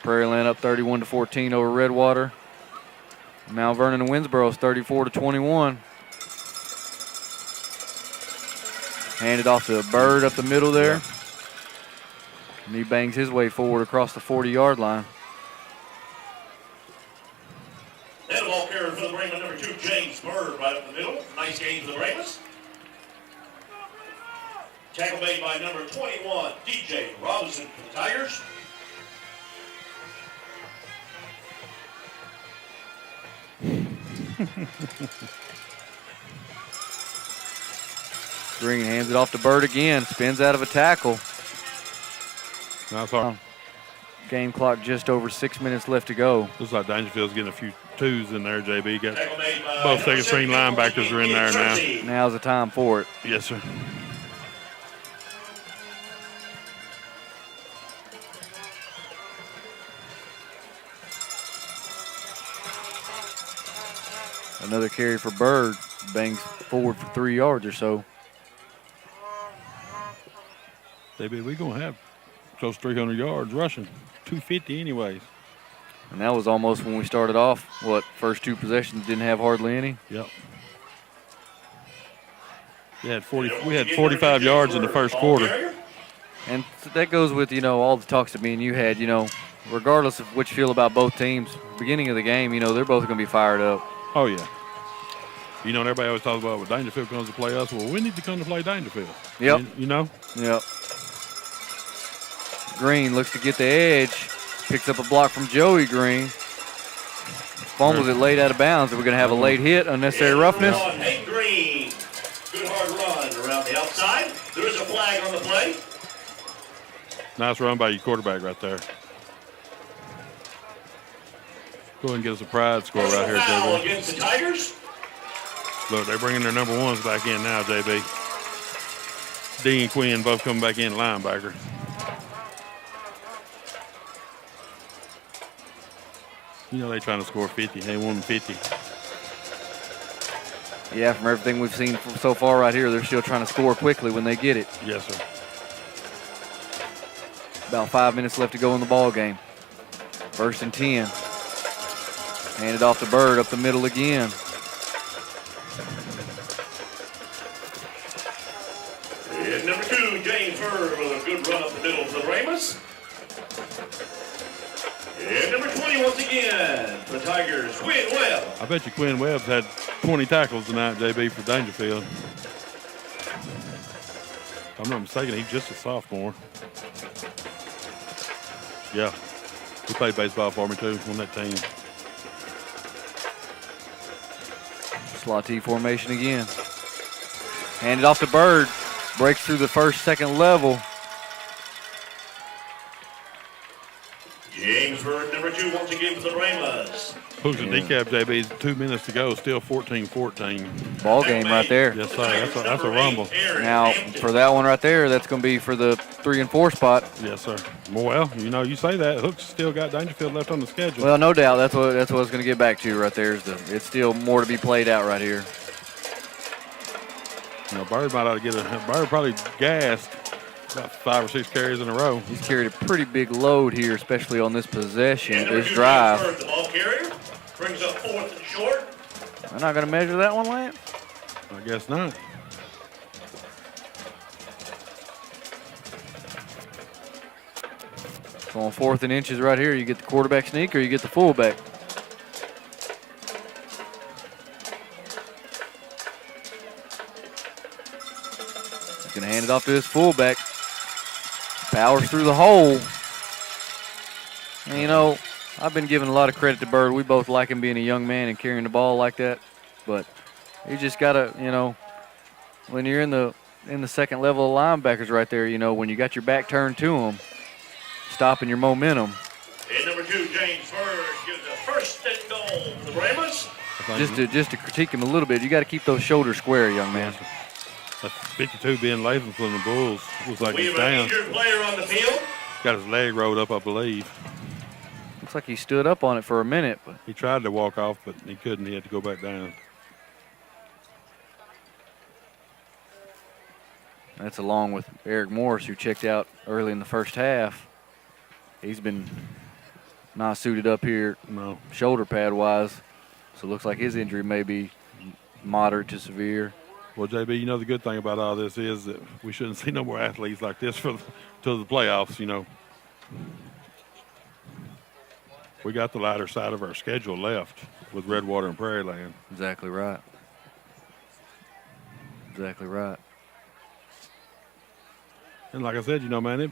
Prairie Land up 31-14 over Redwater. Mount Vernon and Winsboro's 34-21. Handed off to Bird up the middle there. Yeah. And he bangs his way forward across the 40-yard line. And the ball carrier for the Brahmas, number 2, James Bird, right up the middle. Nice game for the Brahmas. Tackle made by number 21, DJ Robinson for the Tigers. Green hands it off to Bird again. Spins out of a tackle. That's all. Game clock just over 6 minutes left to go. Looks like Daingerfield's getting a few twos in there, JB. Got both second string linebackers are in there now. Now's the time for it. Yes, sir. Another carry for Bird. Bangs forward for 3 yards or so. JB, we're going to have close to 300 yards rushing. 250 anyways. And that was almost when we started off. First 2 possessions didn't have hardly any? Yep. We had 45 yards in the first quarter. And that goes with, all the talks that me and you had, regardless of what you feel about both teams, beginning of the game, they're both going to be fired up. Oh, yeah. Everybody always talks about when Daingerfield comes to play us. Well, we need to come to play Daingerfield. Yep. Yep. Green looks to get the edge. Picks up a block from Joey Green. Fumbles it late out of bounds. We're going to have a late hit, unnecessary roughness. Hank Green. Good hard run around the outside. There is a flag on the play. Nice run by your quarterback right there. Go ahead and get us a pride score right here, Foul JB. against the Tigers. Look, they're bringing their number 1s back in now, JB. D and Quinn both coming back in linebacker. They're trying to score 50. They won 50. Yeah, from everything we've seen so far right here, they're still trying to score quickly when they get it. Yes, sir. About 5 minutes left to go in the ball game. 1st and 10. Handed off to Bird up the middle again. And number 2, James Bird with a good run up the middle for the Brahmas. And number 20 once again, the Tigers, Quinn Webb. I bet you Quinn Webb's had 20 tackles tonight, JB, for Daingerfield. If I'm not mistaken, he's just a sophomore. Yeah, he played baseball for me too on that team. Slot T formation again. Handed off to Bird. Breaks through the first, second level. James Bird, number 2, once again for the Brahmas. Who's a decap, JB? 2 minutes to go, still 14-14. Ball game right there. Yes, sir. That's a rumble. Now, for that one right there, that's going to be for the 3 and 4 spot. Yes, sir. Well, you know, you say that. Hook's still got Daingerfield left on the schedule. Well, no doubt. That's what it's going to get back to right there. It's still more to be played out right here. You know, Bird might ought to get Bird probably gassed about 5 or 6 carries in a row. He's carried a pretty big load here, especially on this possession, And number this 2, drive. James Bird, the ball carrier, brings up 4th and short. They're not going to measure that one, Lance? I guess not. So on 4th and inches right here, you get the quarterback sneak or you get the fullback. He's going to hand it off to his fullback. Powers through the hole. And, you know, I've been giving a lot of credit to Bird. We both like him being a young man and carrying the ball like that. But you just got to, you know, when you're in the second level of linebackers right there, you know, when you got your back turned to them, stopping your momentum. And number 2, James Bird, gives a 1st and goal for the Brahmas. Just to critique him a little bit, you got to keep those shoulders square, young man. That's 52 being Latham from the Bulls. Was like We he's have an down. injured player on the field. Got his leg rolled up, I believe. Looks like he stood up on it for a minute, but He tried to walk off, but he couldn't. He had to go back down. that's along with Eric Morris, who checked out early in the first half. He's been not suited up here, No. shoulder pad wise, so it looks like his injury may be moderate to severe. Well, JB, you know the good thing about all this is that we shouldn't see no more athletes like this till the playoffs, you know. We got the lighter side of our schedule left with Redwater and Prairie Land. Exactly right. Exactly right. And like I said, you know, man,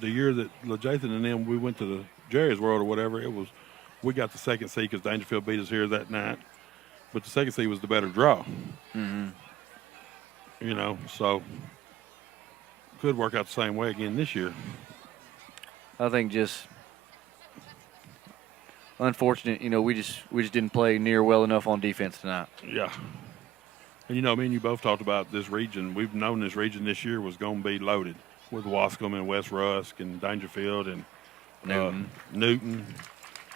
the year that LeJathan and them, we went to the Jerry's World or whatever, we got the second seed because Daingerfield beat us here that night. But the second seed was the better draw. Mm-hmm. You know, so could work out the same way again this year. I think just unfortunate, you know, we just didn't play near well enough on defense tonight. Yeah. And, you know, me and you both talked about this region. We've known this region this year was going to be loaded with Wascom and West Rusk and Daingerfield and Newton.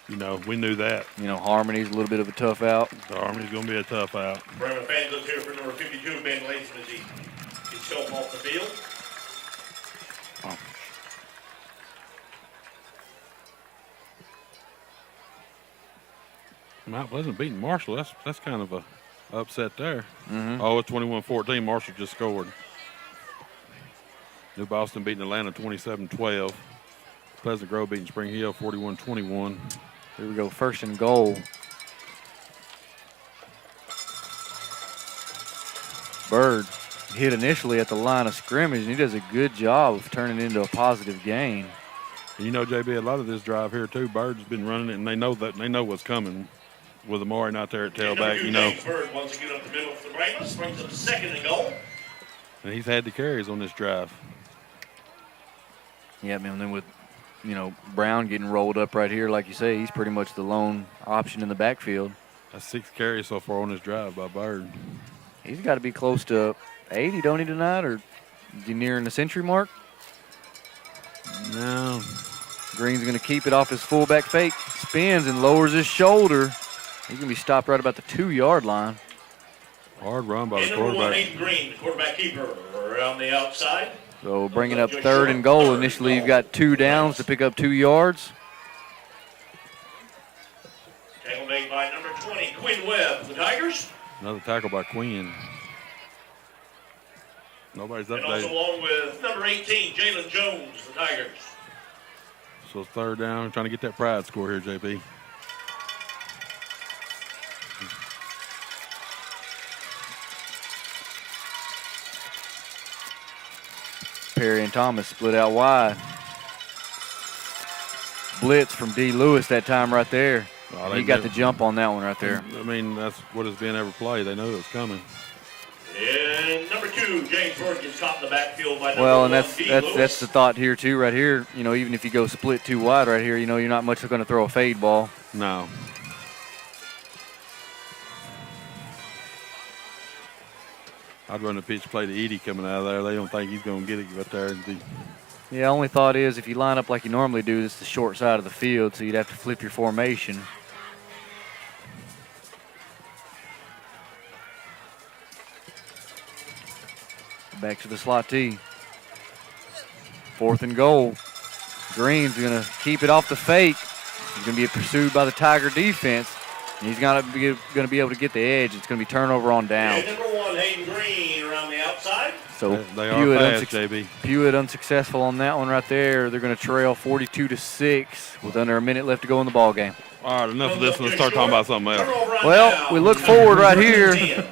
You know, we knew that. You know, Harmony's a little bit of a tough out. The Harmony's going to be a tough out. Brahma fans look here for number 52, Ben Latham, as he gets help off the field. Oh. Mount Pleasant beating Marshall. That's kind of a upset there. Mm-hmm. Oh, it's 21-14. Marshall just scored. New Boston beating Atlanta 27-12. Pleasant Grove beating Spring Hill 41-21. Here we go, 1st and goal. Bird hit initially at the line of scrimmage, and he does a good job of turning it into a positive gain. And you know, JB, a lot of this drive here too, Bird's been running it, and they know what's coming. With Amari not there at tailback, you know. Bird wants to get up the middle for the Brahmas, brings up the 2nd and goal. And he's had the carries on this drive. Yeah, man, and then with, you know, Brown getting rolled up right here, like you say, he's pretty much the lone option in the backfield. That's 6 carries so far on this drive by Bird. He's got to be close to 80, don't he, tonight? Or is he nearing the century mark? No. Green's going to keep it off his fullback fake. Spins and lowers his shoulder. He's going to be stopped right about the 2-yard line. Hard run by the And number 1, quarterback. Nathan Green, the quarterback keeper, around the outside. So bringing up 3rd and goal. Initially, you've got 2 downs to pick up 2 yards. Tackle made by number 20, Quinn Webb, the Tigers. Another tackle by Quinn. Nobody's And also updated. along with number 18, Jalen Jones, the Tigers. So it's third down. Trying to get that pride score here, JB. Perry and Thomas split out wide. Blitz from D. Lewis that time right there. Oh, He got the jump on that one right there. I mean, that's what it's been every play. They know it was coming. And number 2, James Ford gets caught in the backfield by number Well, 1, and D. that's Lewis. the thought here too, right here. You know, even if you go split too wide right here, you know, you're not much going to throw a fade ball. No. I'd run the pitch play to Edie coming out of there. They don't think he's going to get it right there. Yeah, only thought is if you line up like you normally do, it's the short side of the field, so you'd have to flip your formation. Back to the slot T. 4th and goal. Green's going to keep it off the fake. He's going to be pursued by the Tiger defense. And he's going to be able to get the edge. It's going to be turnover on down. And number 1, Hayden Green around the outside. So they are fast, JB. Pewitt unsuccessful on that one right there. They're going to trail 42-6 with under a minute left to go in the ball game. All right, enough of this. Let's start talking about something else. Well, we look forward right here.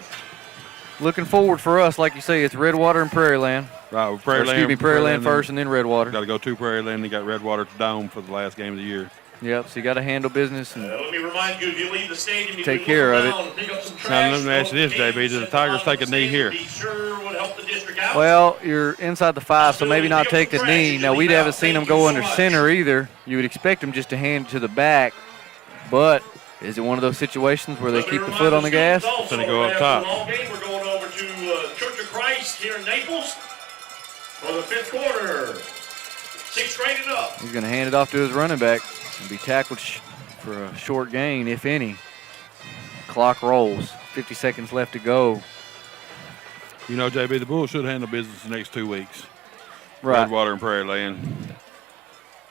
Looking forward for us, like you say, it's Redwater and Prairieland. Right, with Prairieland first and then Redwater. Got to go to Prairieland. They got Redwater Dome for the last game of the year. Yep, so you got to handle business and let me remind you, if you leave the stadium, you take can care of look it. around and pick up some Now, trash, let me ask you this, JB. Do the Tigers take a knee here? Be sure would help the district out. Well, you're inside the 5, so maybe not take the knee. Now, we haven't seen them go under center either. You would expect them just to hand it to the back, but is it one of those situations where they keep the foot on the gas? It's going to go up top. We're going over to Church of Christ here in Naples for the 5th quarter. 6 straight and up. He's going to hand it off to his running back and be tackled for a short gain, if any. Clock rolls. 50 seconds left to go. You know, JB, the Bulls should handle business the next 2 weeks. Right. Redwater and Prairieland.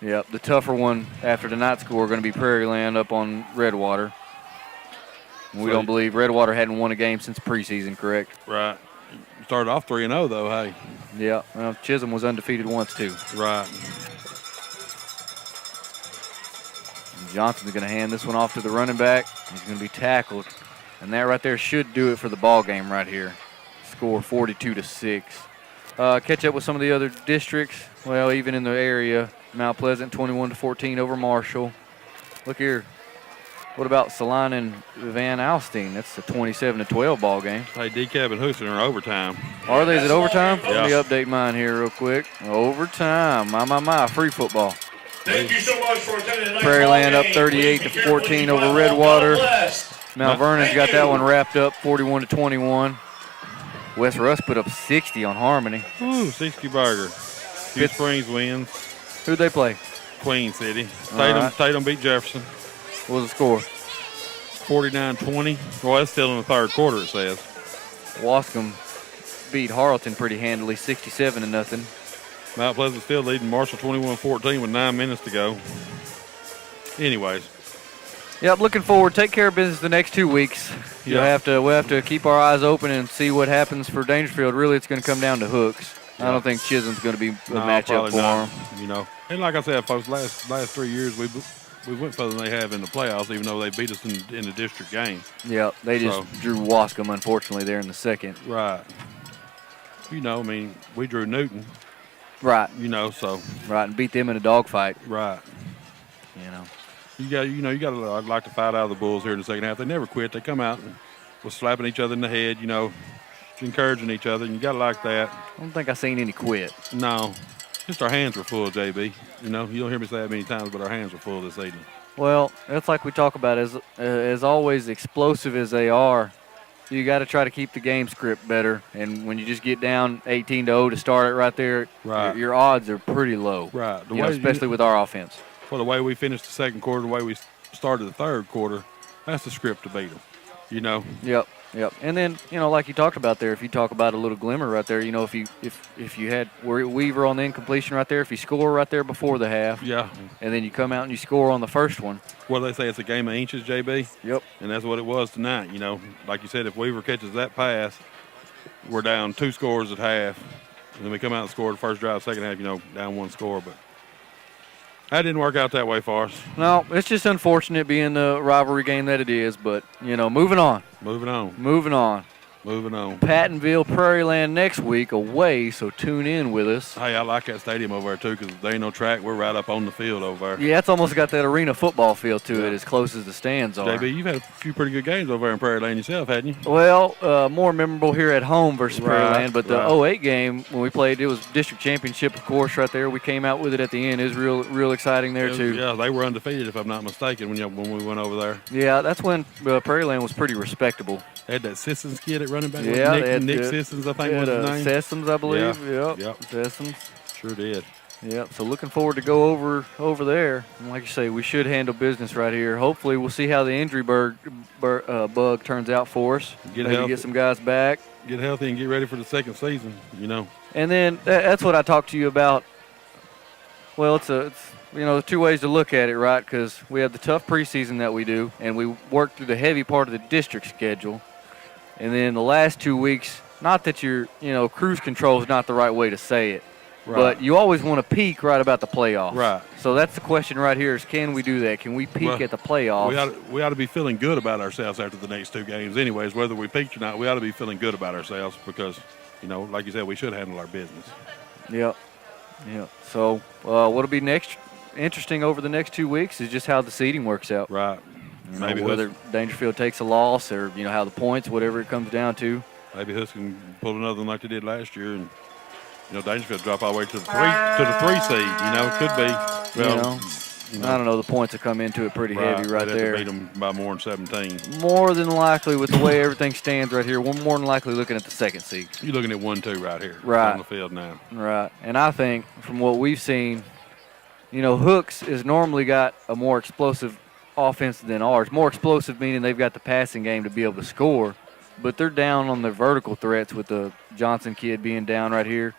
Yep, the tougher one after tonight's score going to be Prairieland up on Redwater. We don't believe Redwater hadn't won a game since preseason, correct? Right. Started off 3-0, though, hey. Yeah, well, Chisholm was undefeated once, too. Right. Johnson's going to hand this one off to the running back. He's going to be tackled. And that right there should do it for the ball game right here. Score 42-6. Catch up with some of the other districts. Well, even in the area, Mount Pleasant 21-14 over Marshall. Look here. What about Salina and Van Alstyne? That's a 27-12 ball game. Hey, DeKalb and Houston are overtime. Are they? Is it overtime? Yeah. Let me update mine here real quick. Overtime. My. Free football. Thank you so much for attending tonight's Prairieland ball up game. 38-14 over God Redwater. bless. Mount Vernon's Thank got that you. one wrapped up 41-21. West Russ put up 60 on Harmony. Ooh, 60 burger. Few Springs wins. Who'd they play? Queen City. All Tatum, right. Tatum beat Jefferson. What was the score? 49-20. Well, that's still in the 3rd quarter, it says. Wascom beat Harleton pretty handily, 67-0. Mount Pleasant still leading Marshall 21-14 with 9 minutes to go. Anyways. Yep, looking forward. Take care of business the next 2 weeks. We'll have to keep our eyes open and see what happens for Daingerfield. Really, it's going to come down to hooks. I don't think Chisholm's going to be a matchup probably for not. them. You know, and like I said, folks, last 3 years we went further than they have in the playoffs, even though they beat us in the district game. Yep, they just drew Wascom, unfortunately, there in the second. Right. You know, I mean, we drew Newton. Right. You know, so. Right, and beat them in a dogfight. Right. You know. You got to. I'd like to fight out of the Bulls here in the second half. They never quit. They come out and was slapping each other in the head. You know, encouraging each other. And you got to like that. I don't think I seen any quit. No, just our hands were full, JB. You know, you don't hear me say that many times, but our hands were full this evening. Well, that's like we talk about. As always, explosive as they are, you got to try to keep the game script better. And when you just get down 18-0 to start it right there, right. Your odds are pretty low. Right. Especially with our offense. For the way we finished the second quarter, the way we started the third quarter, that's the script to beat them. You know. Yep. And then, like you talked about there, if you talk about a little glimmer right there, if you had Weaver on the incompletion right there, if you score right there before the half, yeah, and then you come out and you score on the first one. Well, they say it's a game of inches, JB. Yep. And that's what it was tonight. You know, like you said, if Weaver catches that pass, we're down 2 scores at half, and then we come out and score the first drive, second half, down 1 score. But That didn't work out that way for us. No, it's just unfortunate being the rivalry game that it is, but, moving on. Moving on. Moving on. Moving on. Pattonville, Prairie Land next week away, so tune in with us. Hey, I like that stadium over there, too, because there ain't no track. We're right up on the field over there. Yeah, it's almost got that arena football feel to it as close as the stands are. JB, you've had a few pretty good games over there in Prairie Land yourself, hadn't you? Well, more memorable here at home versus Prairie Land, but the right. 08 game when we played, it was district championship, of course, right there. We came out with it at the end. It was real exciting there, too. Yeah, they were undefeated, if I'm not mistaken, when we went over there. Yeah, that's when Prairie Land was pretty respectable. They had that Sissons kid at running back. Yeah, Nick Sissons, I think was his name. Sessoms, I believe. Yeah. Yep. Sessoms. Sure did. Yep. So looking forward to go over there. And like you say, we should handle business right here. Hopefully, we'll see how the injury bug turns out for us. Maybe get some guys back. Get healthy and get ready for the second season. And then that's what I talked to you about. Well, it's two ways to look at it, right? Because we have the tough preseason that we do, and we work through the heavy part of the district schedule. And then the last 2 weeks, not that cruise control is not the right way to say it, but you always want to peak right about the playoffs. Right. So that's the question right here is, can we do that? Can we peak at the playoffs? We ought to be feeling good about ourselves after the next two games anyways. Whether we peaked or not, we ought to be feeling good about ourselves because, like you said, we should handle our business. Yep. So what'll be next interesting over the next 2 weeks is just how the seeding works out. Right. Maybe whether Daingerfield takes a loss or, how the points, whatever it comes down to. Maybe Husk can pull another one like they did last year and, Daingerfield drop all the way to the three seed. Could be. Well, I don't know. The points have come into it pretty heavy right there. Beat them by more than 17. More than likely, with the way everything stands right here, we're more than likely looking at the second seed. You're looking at 1-2 right here. Right. On the field now. Right. And I think from what we've seen, Hooks has normally got a more explosive offense than ours. More explosive meaning they've got the passing game to be able to score, but they're down on their vertical threats with the Johnson kid being down right here.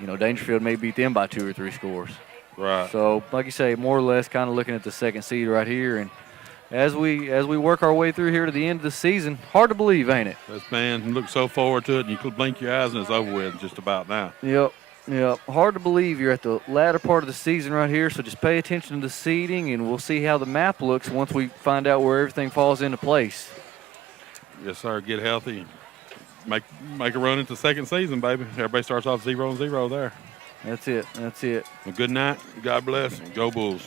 Daingerfield may beat them by 2 or 3 scores. Right. So, like you say, more or less kind of looking at the second seed right here. And as we work our way through here to the end of the season, hard to believe, ain't it? Yes, man. Look so forward to it, and you could blink your eyes and it's over with just about now. Yep. Hard to believe you're at the latter part of the season right here, so just pay attention to the seeding, and we'll see how the map looks once we find out where everything falls into place. Yes, sir. Get healthy. Make a run into second season, baby. Everybody starts off 0-0 there. That's it. Well, good night. God bless. And go Bulls.